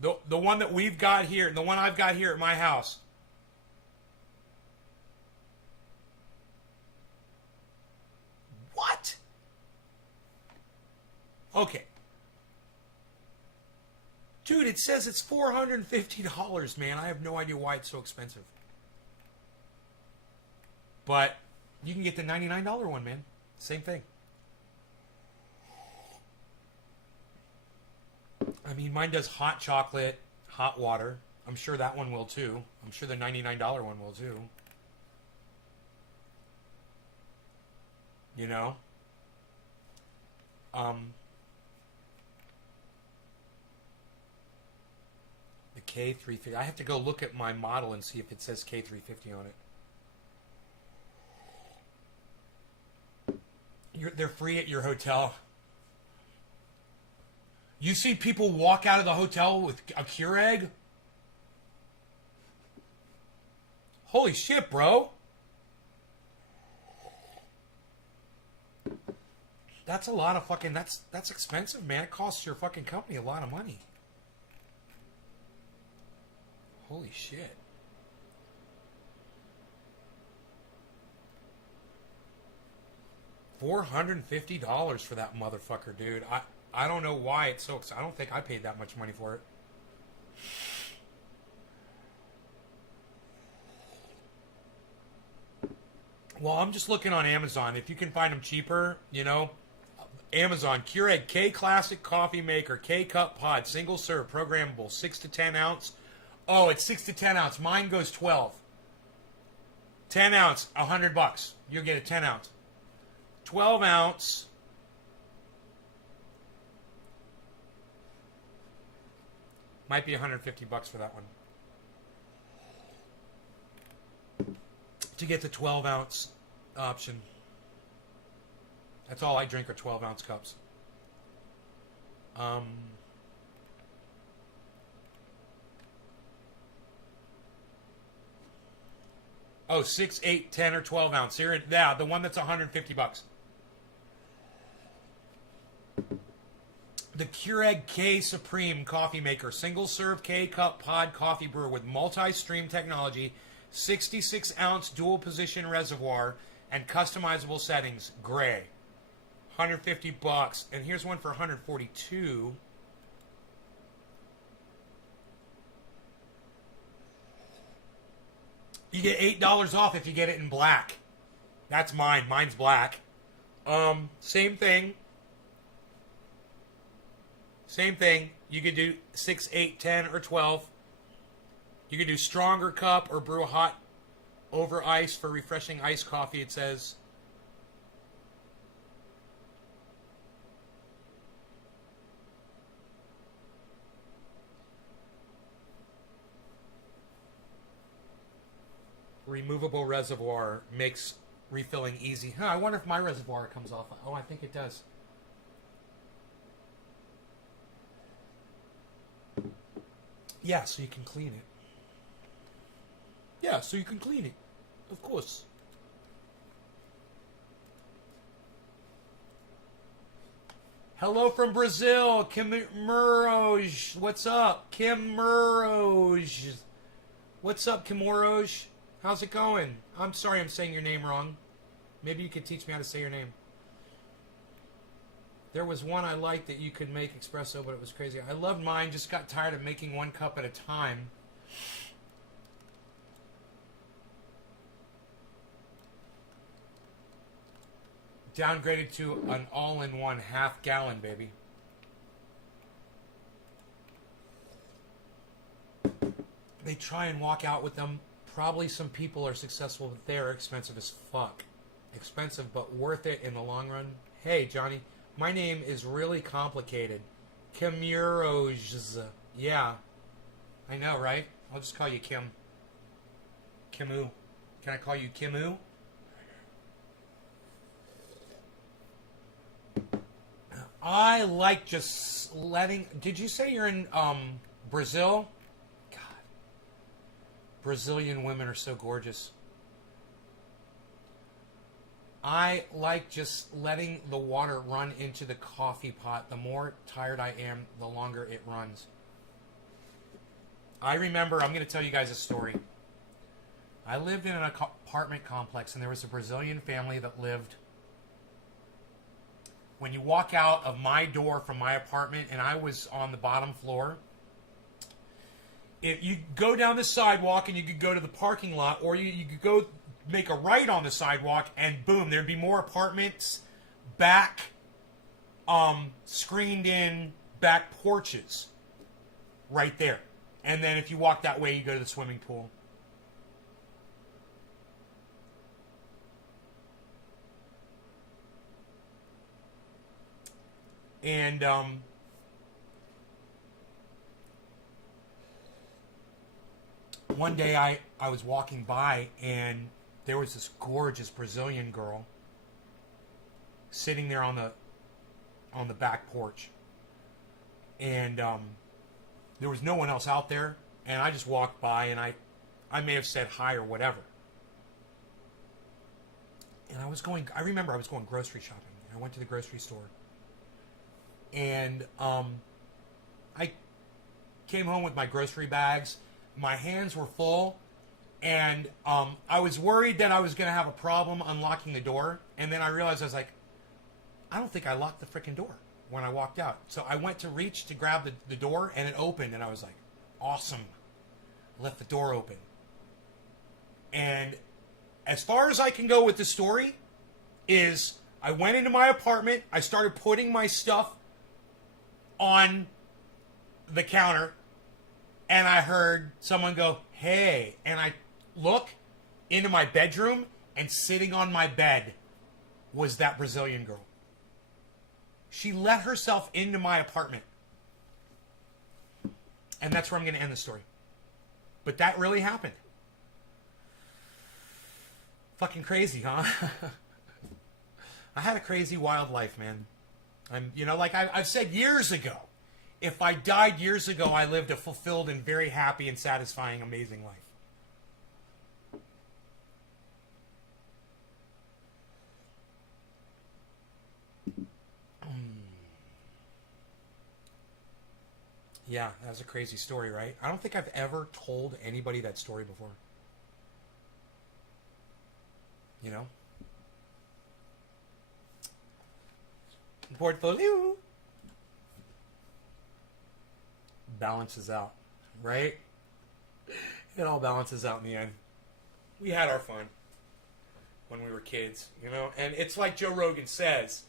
The one that we've got here, the one I've got here at my house. What? Okay. Dude, it says it's $450, man. I have no idea why it's so expensive. But you can get the $99 one, man. Same thing. I mean, mine does hot chocolate, hot water. I'm sure that one will too. I'm sure the $99 one will too. You know? The K350. I have to go look at my model and see if it says K350 on it. They're free at your hotel. You see people walk out of the hotel with a Keurig? Holy shit, bro. That's a lot of fucking... That's expensive, man. It costs your fucking company a lot of money. Holy shit. $450 for that motherfucker, dude. I don't know why it's so... I don't think I paid that much money for it. Well, I'm just looking on Amazon. If you can find them cheaper, you know... Amazon, Keurig K Classic Coffee Maker, K Cup Pod, single serve, programmable, 6 to 10 ounce. Oh, it's 6 to 10 ounce. Mine goes 12. 10 ounce, $100. You'll get a 10 ounce. 12 ounce. Might be $150 for that one. To get the 12 ounce option. That's all I drink are 12 ounce cups. Oh, 6, 8, 10, or 12 ounce. Here, yeah, the one that's $150. The Keurig K Supreme Coffee Maker, single serve K Cup Pod Coffee Brewer with multi-stream technology, 66 ounce dual position reservoir, and customizable settings. Gray. $150. And here's one for $142. You get $8 off if you get it in black. That's mine. Mine's black. Same thing. Same thing. You could do 6, 8, 10, or 12. You could do stronger cup or brew hot over ice for refreshing iced coffee, it says. Removable reservoir makes refilling easy. Huh, I wonder if my reservoir comes off. Oh, I think it does. Yeah, so you can clean it. Yeah, so you can clean it. Of course. Hello from Brazil, Kim Muroj. What's up, Kim Muroj? What's up, Kim Muroj? How's it going? I'm sorry I'm saying your name wrong. Maybe you could teach me how to say your name. There was one I liked that you could make espresso, but it was crazy. I loved mine, just got tired of making one cup at a time. Downgraded to an all-in-one half-gallon, baby. They try and walk out with them. Probably some people are successful, but they're expensive as fuck. Expensive, but worth it in the long run. Hey, Johnny, my name is really complicated. Kimuroj. Yeah. I know, right? I'll just call you Kim. Kimu. Can I call you Kimu? I like just letting... Did you say you're in Brazil? God. Brazilian women are so gorgeous. I like just letting the water run into the coffee pot. The more tired I am, the longer it runs. I remember, I'm going to tell you guys a story. I lived in an apartment complex, and there was a Brazilian family that lived... When you walk out of my door from my apartment, and I was on the bottom floor, if you go down the sidewalk and you could go to the parking lot, or you could go make a right on the sidewalk, and boom, there'd be more apartments, back, screened in back porches right there. And then if you walk that way, you go to the swimming pool. And one day I was walking by, and there was this gorgeous Brazilian girl sitting there on the back porch. And there was no one else out there, and I just walked by, and I may have said hi or whatever. And I remember I was going grocery shopping. I went to the grocery store. And I came home with my grocery bags. My hands were full, and I was worried that I was going to have a problem unlocking the door. And then I realized, I was like, I don't think I locked the freaking door when I walked out. So I went to reach to grab the door, and it opened, and I was like, awesome. I left the door open. And as far as I can go with the story is I went into my apartment, I started putting my stuff on the counter, and I heard someone go, hey, and I look into my bedroom, and sitting on my bed was that Brazilian girl. She let herself into my apartment. And that's where I'm going to end the story. But that really happened. Fucking crazy, huh? I had a crazy, wild life, man. Like I've said years ago, if I died years ago, I lived a fulfilled and very happy and satisfying, amazing life. Yeah, that was a crazy story, right? I don't think I've ever told anybody that story before. You know? Portfolio balances out, right? It all balances out in the end. We had our fun when we were kids, and it's like Joe Rogan says,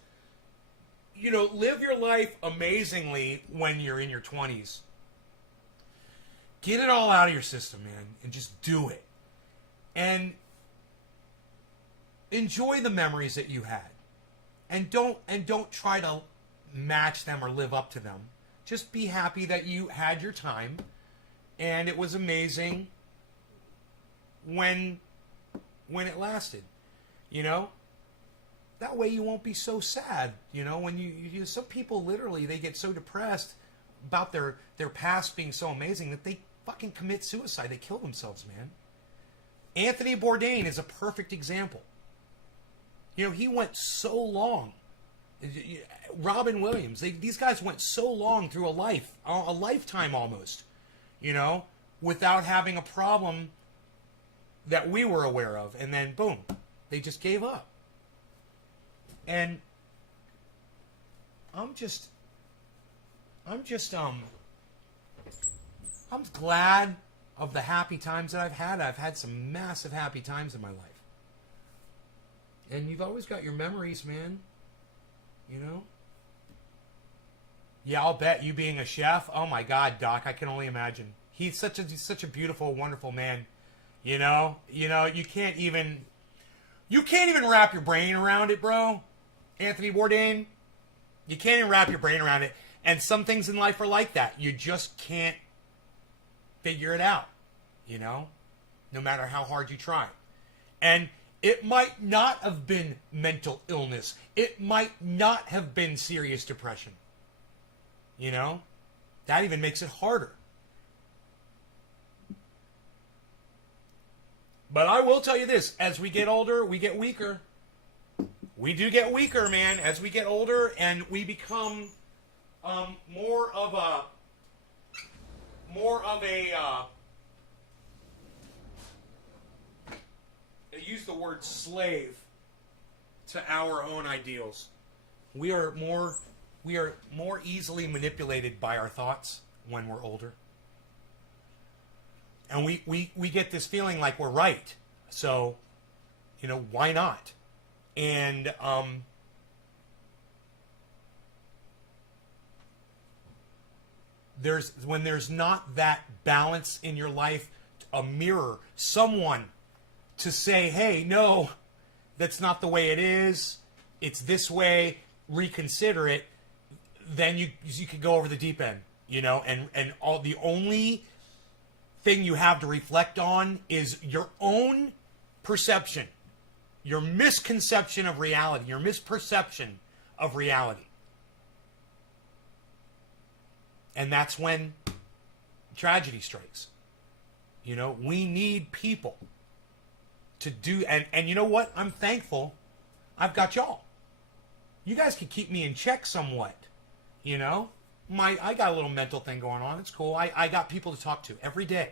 live your life amazingly when you're in your 20s. Get it all out of your system, man, and just do it. And enjoy the memories that you had. And don't try to match them or live up to them. Just be happy that you had your time, and it was amazing when it lasted. That way you won't be so sad. When you some people literally, they get so depressed about their past being so amazing that they fucking commit suicide. They kill themselves, man. Anthony Bourdain is a perfect example. He went so long. Robin Williams, these guys went so long through a lifetime almost, without having a problem that we were aware of. And then, boom, they just gave up. And I'm glad of the happy times that I've had. I've had some massive happy times in my life. And you've always got your memories, man. You know? Yeah, I'll bet you being a chef. Oh my God, Doc, I can only imagine. He's such a beautiful, wonderful man. You know, you can't even wrap your brain around it, bro. Anthony Bourdain, you can't even wrap your brain around it. And some things in life are like that. You just can't figure it out, you know, no matter how hard you try. And it might not have been mental illness. It might not have been serious depression. You know, that even makes it harder. But I will tell you this, as we get older, we get weaker. We do get weaker, man, as we get older, and we become more of a use the word slave to our own ideals. We are more easily manipulated by our thoughts when we're older. And we get this feeling like we're right. So, you know, why not? And when there's not that balance in your life, a mirror, someone to say, hey, no, that's not the way it is. It's this way. Reconsider it. Then you could go over the deep end, you know, and all the only thing you have to reflect on is your own perception, your misconception of reality, your misperception of reality. And that's when tragedy strikes. You know, we need people to do, and you know what? I'm thankful I've got y'all. You guys can keep me in check somewhat, you know? I got a little mental thing going on. It's cool. I got people to talk to every day.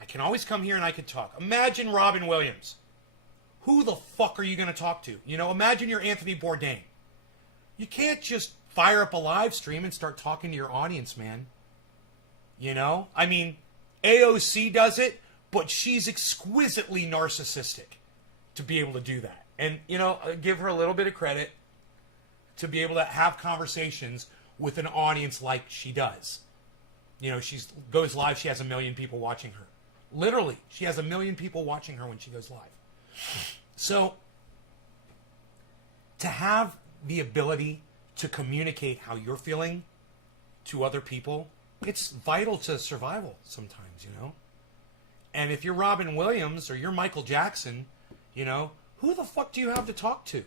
I can always come here and I can talk. Imagine Robin Williams. Who the fuck are you going to talk to? You know, imagine you're Anthony Bourdain. You can't just fire up a live stream and start talking to your audience, man. You know? I mean, AOC does it, but she's exquisitely narcissistic to be able to do that. And, you know, give her a little bit of credit to be able to have conversations with an audience like she does. You know, she goes live, she has 1 million people watching her. Literally, she has 1 million people watching her when she goes live. So, to have the ability to communicate how you're feeling to other people, it's vital to survival sometimes, you know? And if you're Robin Williams or you're Michael Jackson, you know, who the fuck do you have to talk to?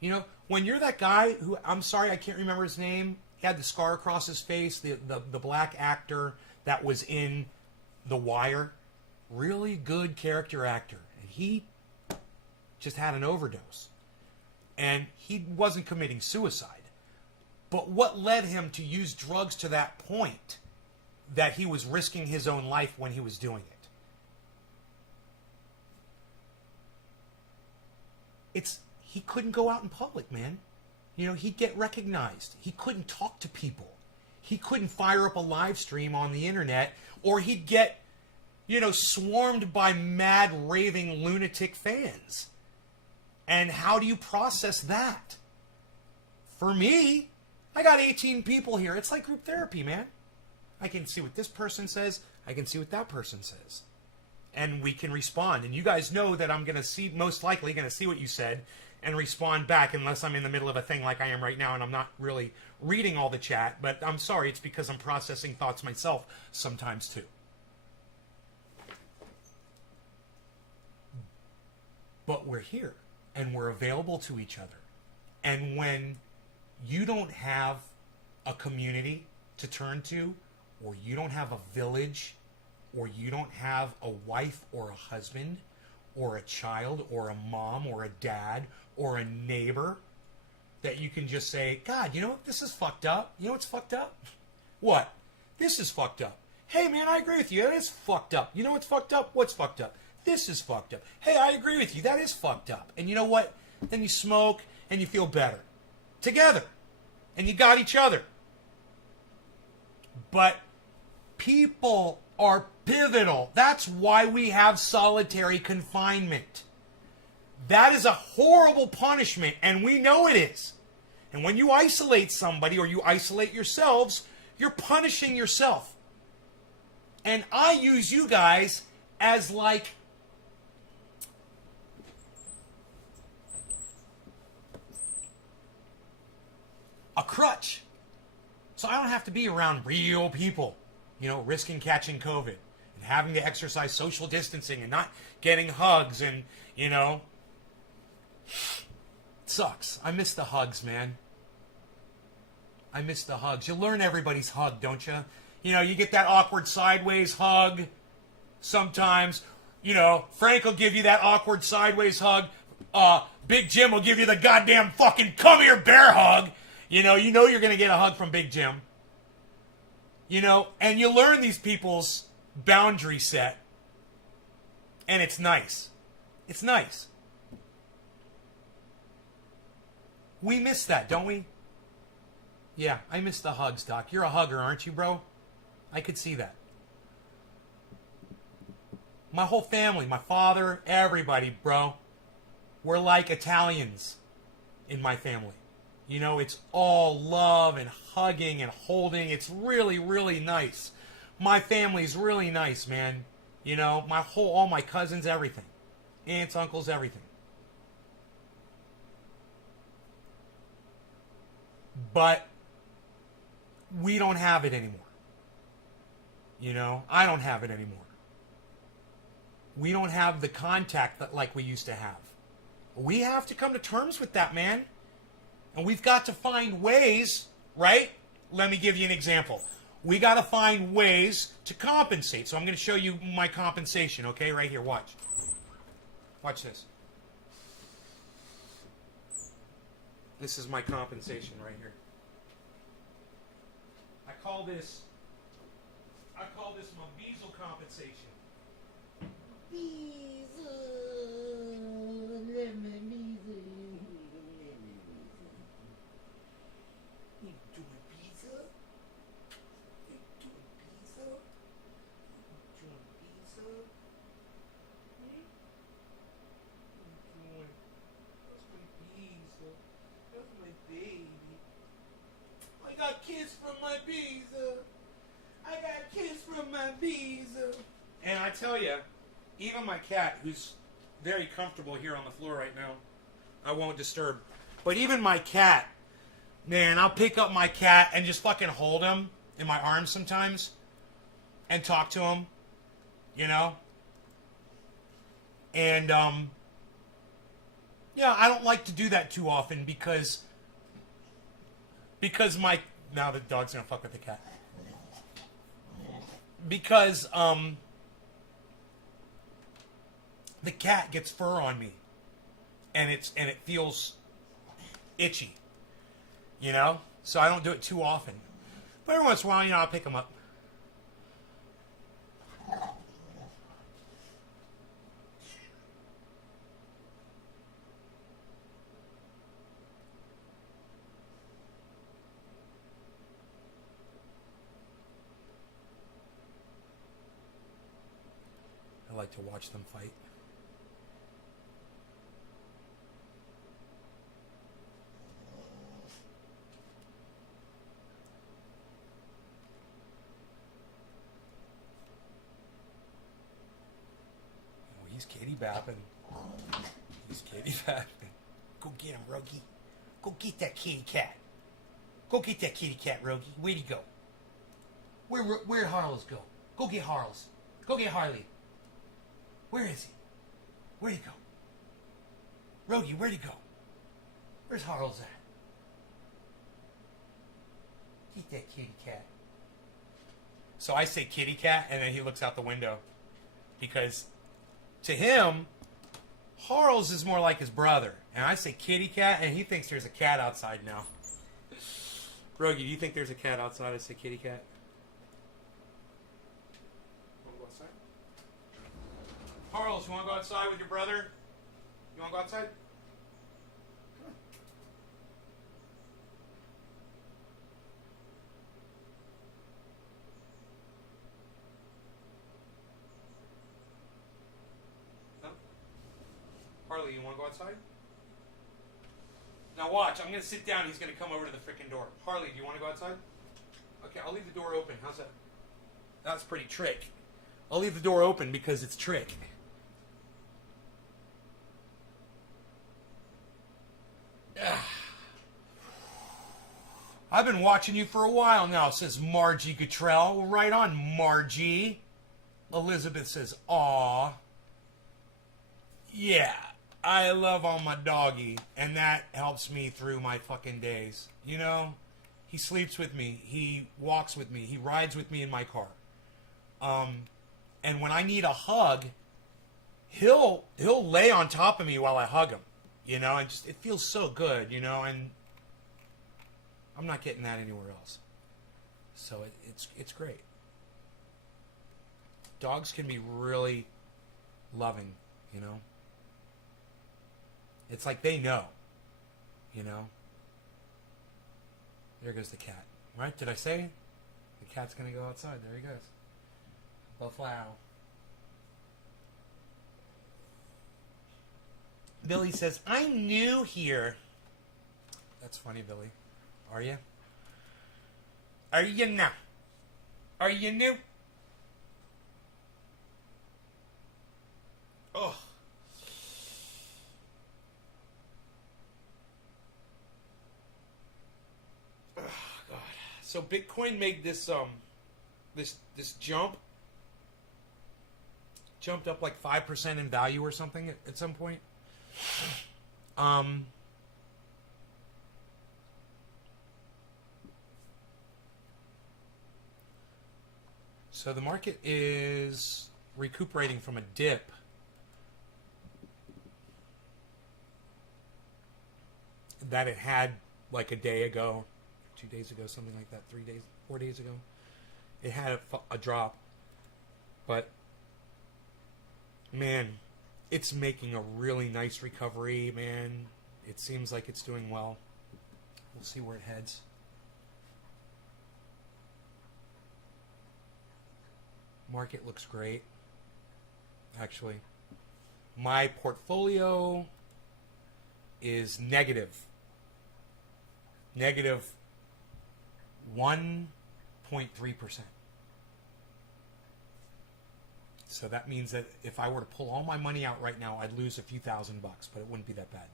You know, when you're that guy who, I'm sorry, I can't remember his name. He had the scar across his face, the black actor that was in The Wire. Really good character actor. And he just had an overdose. And he wasn't committing suicide. But what led him to use drugs to that point that he was risking his own life when he was doing it? He couldn't go out in public, man. You know, he'd get recognized. He couldn't talk to people. He couldn't fire up a live stream on the internet, or he'd get, you know, swarmed by mad, raving, lunatic fans. And how do you process that? For me, I got 18 people here. It's like group therapy, man. I can see what this person says. I can see what that person says. And we can respond. And you guys know that I'm going to see, most likely going to see what you said and respond back, unless I'm in the middle of a thing like I am right now and I'm not really reading all the chat. But I'm sorry, it's because I'm processing thoughts myself sometimes too. But we're here and we're available to each other. And when you don't have a community to turn to, or you don't have a village, or you don't have a wife or a husband, or a child, or a mom, or a dad, or a neighbor, that you can just say, God, you know what? This is fucked up. You know what's fucked up? What? This is fucked up. Hey, man, I agree with you. That is fucked up. You know what's fucked up? What's fucked up? This is fucked up. Hey, I agree with you. That is fucked up. And you know what? Then you smoke and you feel better. Together. And you got each other. But people are pivotal. That's why we have solitary confinement. That is a horrible punishment, and we know it is. And when you isolate somebody or you isolate yourselves, you're punishing yourself. And I use you guys as like a crutch. So I don't have to be around real people, you know, risking catching COVID and having to exercise social distancing and not getting hugs and, you know, it sucks. I miss the hugs, man. I miss the hugs. You learn everybody's hug, don't you? You know, you get that awkward sideways hug sometimes. You know, Frank will give you that awkward sideways hug. Big Jim will give you the goddamn fucking come here bear hug. You know you're going to get a hug from Big Jim. You know, and you learn these people's boundary set. And it's nice. It's nice. We miss that, don't we? Yeah, I miss the hugs, Doc. You're a hugger, aren't you, bro? I could see that. My whole family, my father, everybody, bro. We're like Italians in my family. You know, it's all love and hugging and holding. It's really, really nice. My family's really nice, man. You know, all my cousins, everything. Aunts, uncles, everything. But we don't have it anymore. You know, I don't have it anymore. We don't have the contact that like we used to have. We have to come to terms with that, man. And we've got to find ways, right? Let me give you an example. We got to find ways to compensate. So I'm going to show you my compensation, okay? Right here, watch. Watch this. This is my compensation right here. I call this my Beazle compensation. And I tell you, even my cat, who's very comfortable here on the floor right now, I won't disturb. But even my cat, man, I'll pick up my cat and just fucking hold him in my arms sometimes and talk to him, you know? And, yeah, I don't like to do that too often because now the dog's gonna fuck with the cat. Because, the cat gets fur on me, and it feels itchy, you know. So I don't do it too often, but every once in a while, you know, I'll pick them up. I like to watch them fight. He's kitty bapping. He's kitty bapping. Go get him, Rogie. Go get that kitty cat. Go get that kitty cat, Rogie. Where'd he go? Where'd Harles go? Go get Harles. Go get Harley. Where is he? Where'd he go? Rogie, where'd he go? Where's Harles at? Get that kitty cat. So I say kitty cat, and then he looks out the window. Because to him, Harles is more like his brother. And I say kitty cat, and he thinks there's a cat outside now. Rogie, do you think there's a cat outside? I say kitty cat. Want to go outside? Harles, you want to go outside with your brother? You want to go outside? Come on. Harley, Harley, you want to go outside? Now watch, I'm going to sit down. He's going to come over to the freaking door. Harley, do you want to go outside? Okay, I'll leave the door open. How's that? That's pretty trick. I'll leave the door open because it's trick. I've been watching you for a while now, says Margie Guttrell. Well, right on, Margie. Elizabeth says, aw. Yeah, I love on my doggy, and that helps me through my fucking days. You know, he sleeps with me, he walks with me, he rides with me in my car. And when I need a hug, he'll lay on top of me while I hug him. You know, and just it feels so good, you know, and I'm not getting that anywhere else. So it's great. Dogs can be really loving, you know. It's like they know, you know. There goes the cat. Right? Did I say? The cat's going to go outside. There he goes. Buffalo. Billy says, I'm new here. That's funny, Billy. Are you? Are you now? Are you new? Oh. Oh, God. So Bitcoin made this this jump. Jumped up like 5% in value or something at some point. So the market is recuperating from a dip. That it had like a day ago, 2 days ago, something like that, 3 days, 4 days ago. It had a drop. But, man, it's making a really nice recovery, man. It seems like it's doing well. We'll see where it heads. Market looks great. Actually, my portfolio is negative 1.3%. So that means that if I were to pull all my money out right now, I'd lose a few $1,000, but it wouldn't be that bad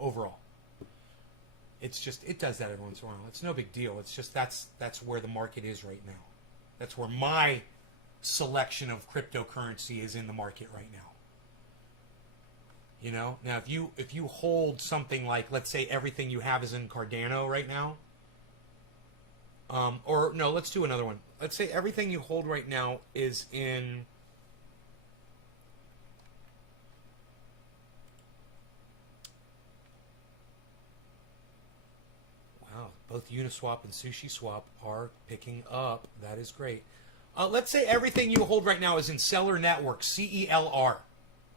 overall. It's just, it does that every once in a while. It's no big deal. It's just that's where the market is right now. That's where my selection of cryptocurrency is in the market right now. You know, now if you hold something like, let's say everything you have is in Cardano right now, or no, let's do another one. Let's say everything you hold right now is in both Uniswap and SushiSwap are picking up. That is great. Let's say everything you hold right now is in Cellar Network, CELR,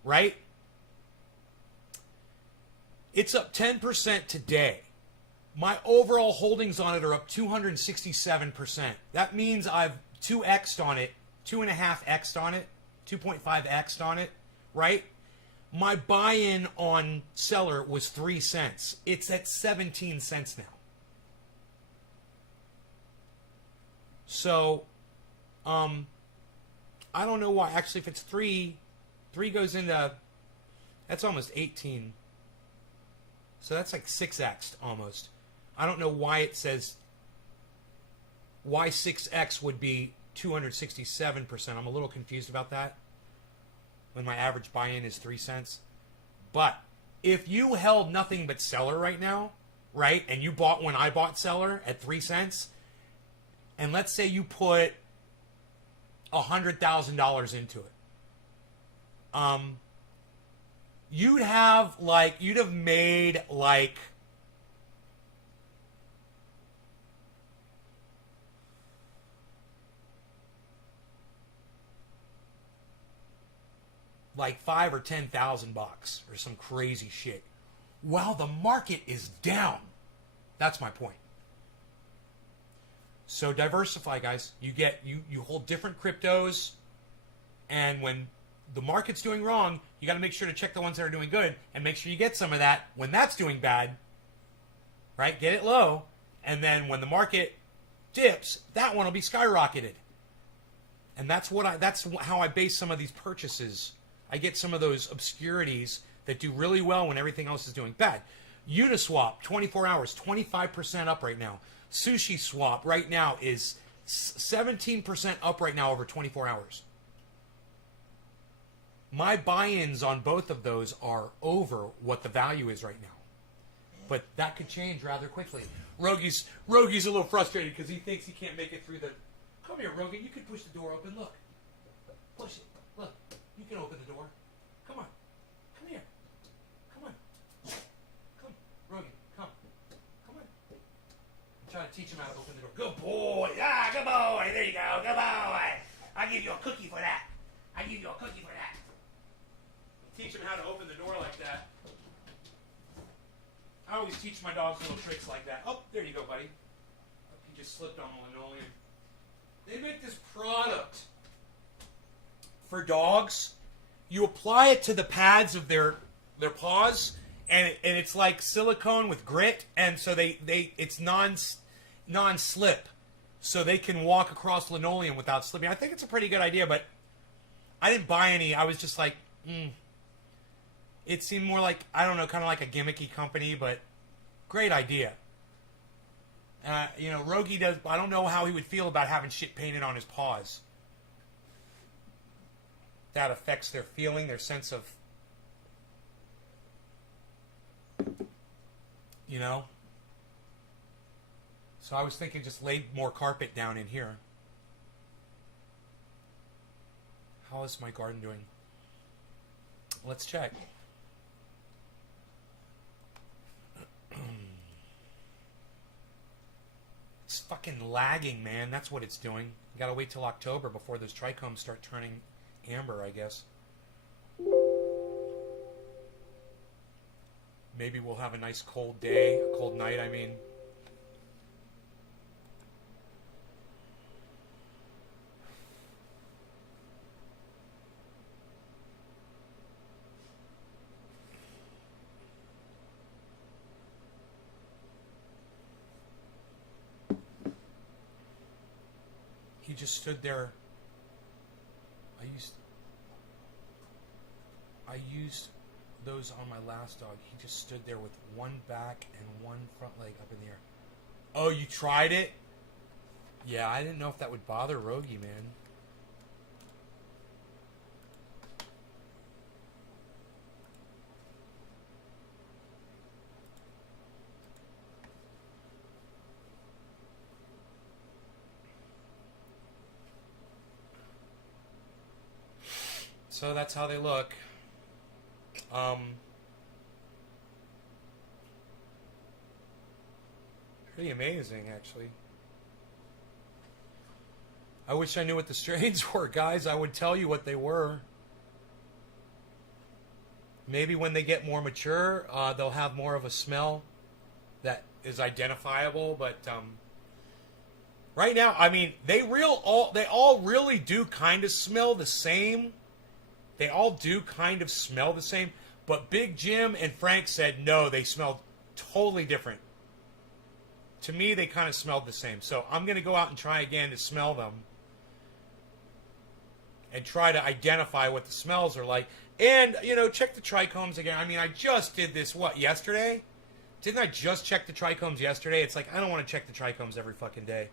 right? It's up 10% today. My overall holdings on it are up 267%. That means I've 2x'd on it, 2.5x'd on it, 2.5x'd on it, right? My buy-in on Cellar was 3 cents. It's at 17 cents now. So, I don't know why. Actually, if it's 3 goes into, that's almost 18. So that's like 6x'd almost. I don't know why it says, why 6x would be 267%. I'm a little confused about that when my average buy-in is 3 cents. But if you held nothing but Cellar right now, right, and you bought when I bought Cellar at 3 cents, and let's say you put $100,000 into it, you'd have made like $5,000 or $10,000 or some crazy shit while the market is down. That's my point. So diversify, guys. You hold different cryptos, and when the market's doing wrong, you got to make sure to check the ones that are doing good and make sure you get some of that when that's doing bad, right? Get it low, and then when the market dips, that one will be skyrocketed. And that's how I base some of these purchases. I get some of those obscurities that do really well when everything else is doing bad. Uniswap, 24 hours, 25% up right now. Sushi Swap right now is 17% up right now over 24 hours. My buy-ins on both of those are over what the value is right now. But that could change rather quickly. Rogi's a little frustrated because he thinks he can't make it through the... Come here, Rogi. You can push the door open. Look. Push it. Look. You can open the door. Come on. Come here. Come on. Come. Rogi, come. Come on. I'm trying to teach him how to open the door. Good boy. Ah, good boy. There you go. Good boy. I'll give you a cookie for that. I'll give you a cookie for that. Teach him how to open the door like that. I always teach my dogs little tricks like that. Oh, there you go, buddy. He just slipped on the linoleum. They make this product for dogs. You apply it to the pads of their paws, and it's like silicone with grit, and so it's non-slip, so they can walk across linoleum without slipping. I think it's a pretty good idea, but I didn't buy any. I was just like, It seemed more like, I don't know, kind of like a gimmicky company, but great idea. Rogi does. I don't know how he would feel about having shit painted on his paws. That affects their feeling, their sense of, So I was thinking just lay more carpet down in here. How is my garden doing? Let's check. It's fucking lagging, man. That's what it's doing. You gotta wait till October before those trichomes start turning amber, I guess. Maybe we'll have a nice cold day, a cold night, I mean. He just stood there. I used those on my last dog. He just stood there with one back and one front leg up in the air. Oh, you tried it? Yeah, I didn't know if that would bother Rogi, man. So that's how they look. Pretty amazing, actually. I wish I knew what the strains were, guys. I would tell you what they were. Maybe when they get more mature, they'll have more of a smell that is identifiable. But right now, I mean, they all really do kind of smell the same. They all do kind of smell the same, but Big Jim and Frank said no, they smelled totally different. To me, they kind of smelled the same. So I'm going to go out and try again to smell them and try to identify what the smells are like. And, check the trichomes again. I mean, I just did this, yesterday? Didn't I just check the trichomes yesterday? It's like, I don't want to check the trichomes every fucking day.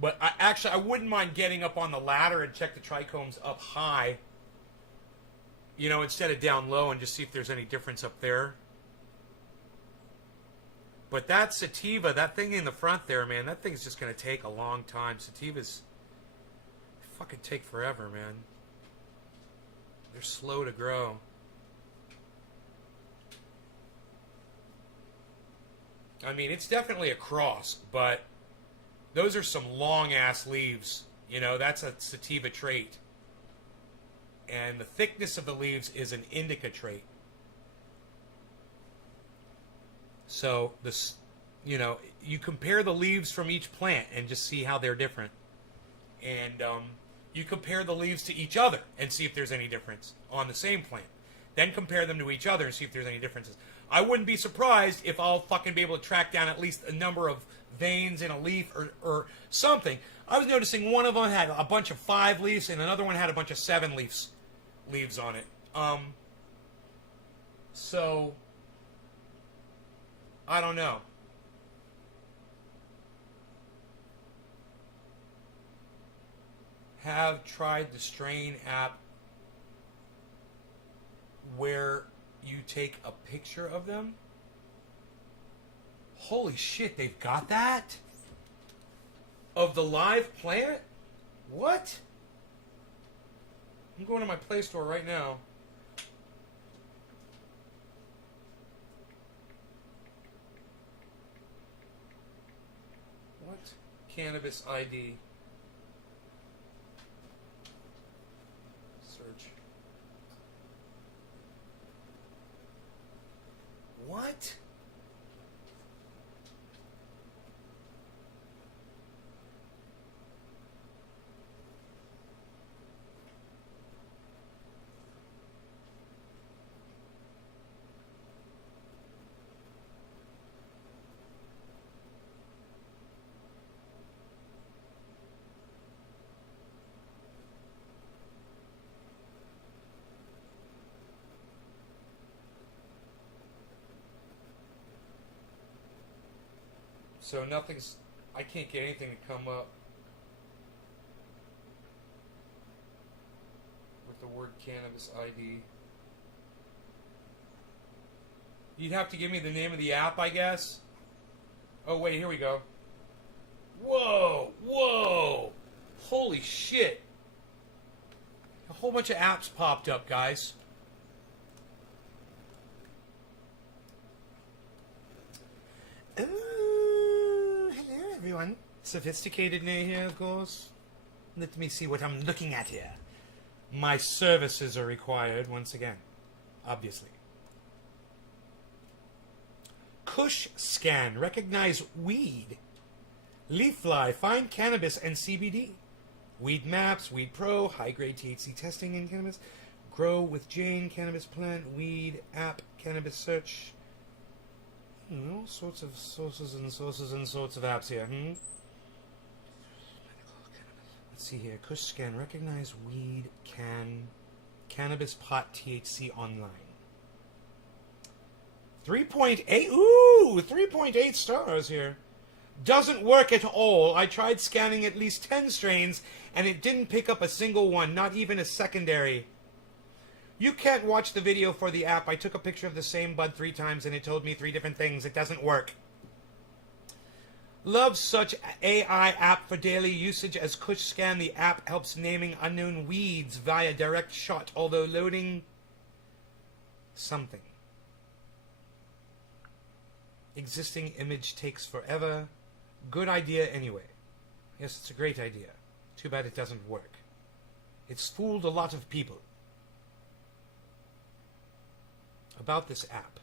But I wouldn't mind getting up on the ladder and check the trichomes up high, instead of down low, and just see if there's any difference up there. But that sativa, that thing in the front there, man, that thing's just going to take a long time. Sativas fucking take forever, man. They're slow to grow. I mean, it's definitely a cross, but those are some long-ass leaves. That's a sativa trait. And the thickness of the leaves is an indica trait. So, you compare the leaves from each plant and just see how they're different. And you compare the leaves to each other and see if there's any difference on the same plant. Then compare them to each other and see if there's any differences. I wouldn't be surprised if I'll fucking be able to track down at least a number of veins in a leaf or something. I was noticing one of them had a bunch of 5 leaves and another one had a bunch of 7 leaves on it. So I don't know. Have tried the strain app where you take a picture of them? Holy shit, they've got that? Of the live plant? What? I'm going to my Play Store right now. What? Cannabis ID. Search. What? So nothing's... I can't get anything to come up with the word cannabis ID. You'd have to give me the name of the app, I guess. Oh, wait, here we go. Whoa! Whoa! Holy shit! A whole bunch of apps popped up, guys. Hello, everyone. Sophisticated Nay here, of course. Let me see what I'm looking at here. My services are required once again. Obviously. Kush scan. Recognize weed. Leaf fly. Find cannabis and CBD. Weed maps. Weed Pro. High-grade THC testing in cannabis. Grow with Jane. Cannabis plant. Weed app. Cannabis search. All sorts of sources and sorts of apps here. Let's see here. Kush scan. Recognize weed. Cannabis pot THC online. 3.8. Ooh, 3.8 stars here. Doesn't work at all. I tried scanning at least 10 strains and it didn't pick up a single one, not even a secondary. You can't watch the video for the app. I took a picture of the same bud 3 times and it told me 3 different things. It doesn't work. Love such AI app for daily usage as Kush Scan. The app helps naming unknown weeds via direct shot, although loading something. Existing image takes forever. Good idea anyway. Yes, it's a great idea. Too bad it doesn't work. It's fooled a lot of people about this app.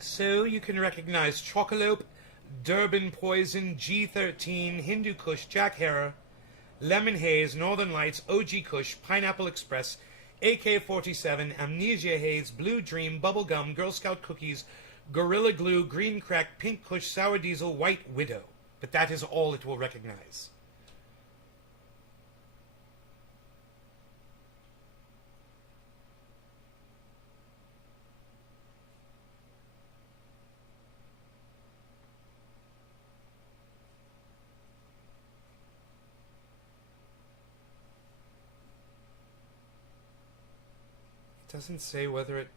So you can recognize Chocolope, Durban Poison, G13, Hindu Kush, Jack Herer, Lemon Haze, Northern Lights, OG Kush, Pineapple Express, AK-47, Amnesia Haze, Blue Dream, Bubblegum, Girl Scout Cookies, Gorilla Glue, Green Crack, Pink Kush, Sour Diesel, White Widow. But that is all it will recognize. It doesn't say whether it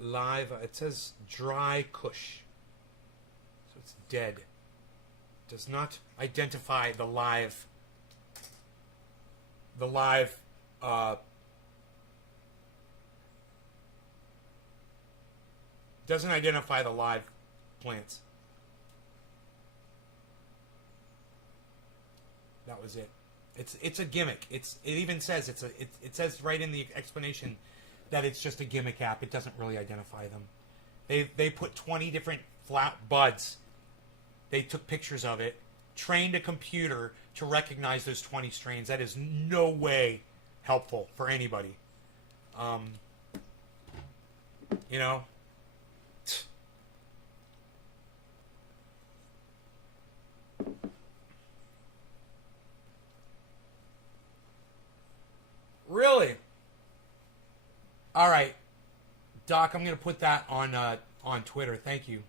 live. It says dry Kush, so it's dead. Does not identify the live doesn't identify the live plants. That was it. It's a gimmick. It even says it says right in the explanation that it's just a gimmick app. It doesn't really identify them. They put 20 different flat buds. They took pictures of it, trained a computer to recognize those 20 strains. That is no way helpful for anybody. You know. Really? All right, Doc. I'm going to put that on Twitter. Thank you.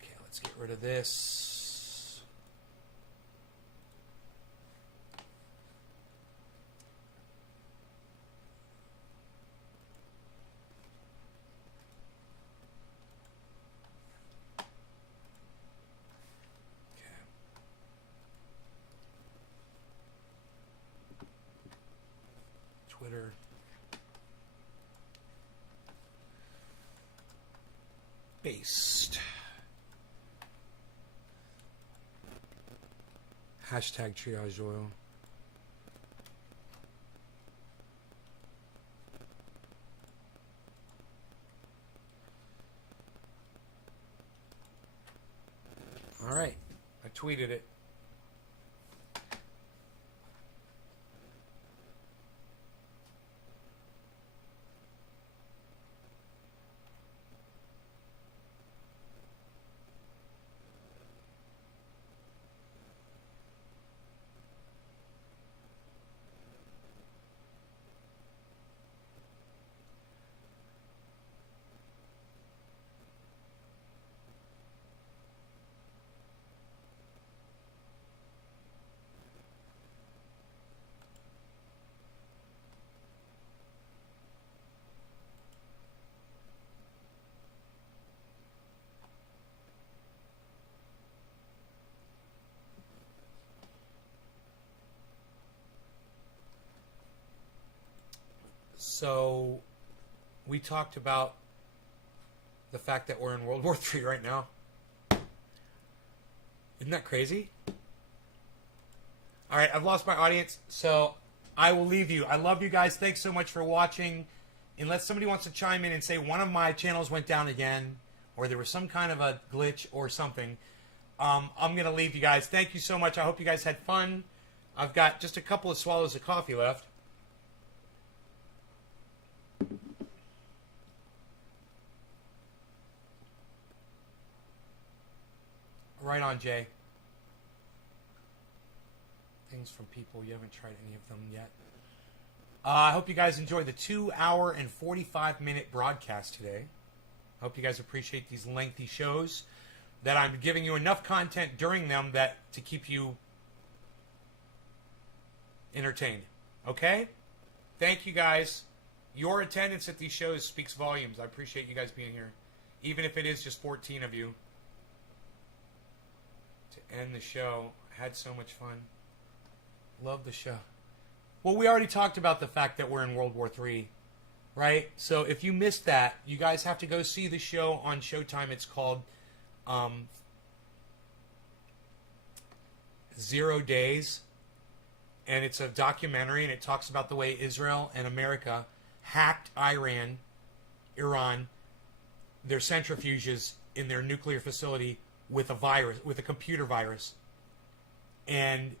Okay, let's get rid of this. Twitter. Based. Hashtag triage oil. All right. I tweeted it. So, we talked about the fact that we're in World War III right now. Isn't that crazy? All right, I've lost my audience, so I will leave you. I love you guys. Thanks so much for watching. Unless somebody wants to chime in and say one of my channels went down again, or there was some kind of a glitch or something, I'm going to leave you guys. Thank you so much. I hope you guys had fun. I've got just a couple of swallows of coffee left. Right on, Jay. Things from people. You haven't tried any of them yet. I hope you guys enjoyed the 2-hour and 45-minute broadcast today. I hope you guys appreciate these lengthy shows, that I'm giving you enough content during them that to keep you entertained. Okay? Thank you guys. Your attendance at these shows speaks volumes. I appreciate you guys being here. Even if it is just 14 of you. To end the show. I had so much fun. Love the show. Well, we already talked about the fact that we're in World War III, right? So if you missed that, you guys have to go see the show on Showtime. It's called 0 Days. And it's a documentary, and it talks about the way Israel and America hacked Iran, their centrifuges in their nuclear facility with a virus, with a computer virus, and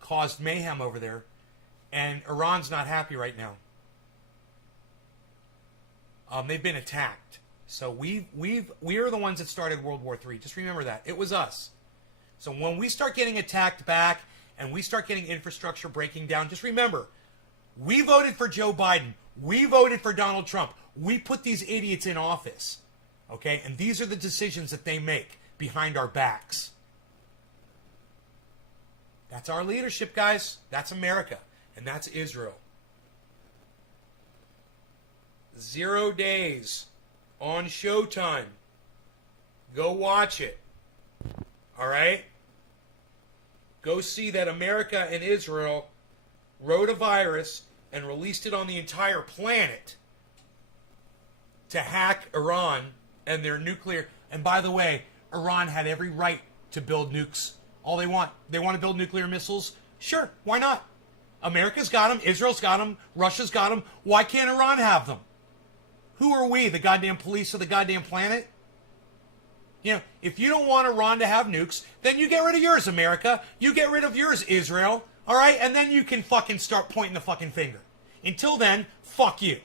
caused mayhem over there. And Iran's not happy right now. They've been attacked. So we are the ones that started World War III. Just remember that. It was us. So when we start getting attacked back and we start getting infrastructure breaking down, just remember, we voted for Joe Biden. We voted for Donald Trump. We put these idiots in office. Okay? And these are the decisions that they make behind our backs. That's our leadership, guys. That's America. And that's Israel. 0 Days on Showtime. Go watch it. All right? Go see that America and Israel wrote a virus and released it on the entire planet to hack Iran and their nuclear. And by the way, Iran had every right to build nukes. All they want to build nuclear missiles? Sure, why not? America's got them, Israel's got them, Russia's got them. Why can't Iran have them? Who are we, the goddamn police of the goddamn planet? You know, if you don't want Iran to have nukes, then you get rid of yours, America. You get rid of yours, Israel. All right? And then you can fucking start pointing the fucking finger. Until then, fuck you.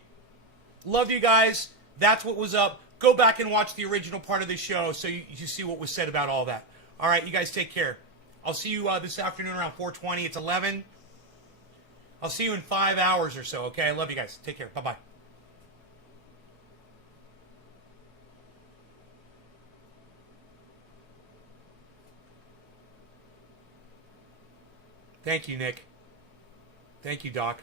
Love you guys. That's what was up. Go back and watch the original part of the show so you see what was said about all that. All right, you guys take care. I'll see you this afternoon around 4:20. It's 11. I'll see you in 5 hours or so, okay? I love you guys. Take care. Bye-bye. Thank you, Nick. Thank you, Doc.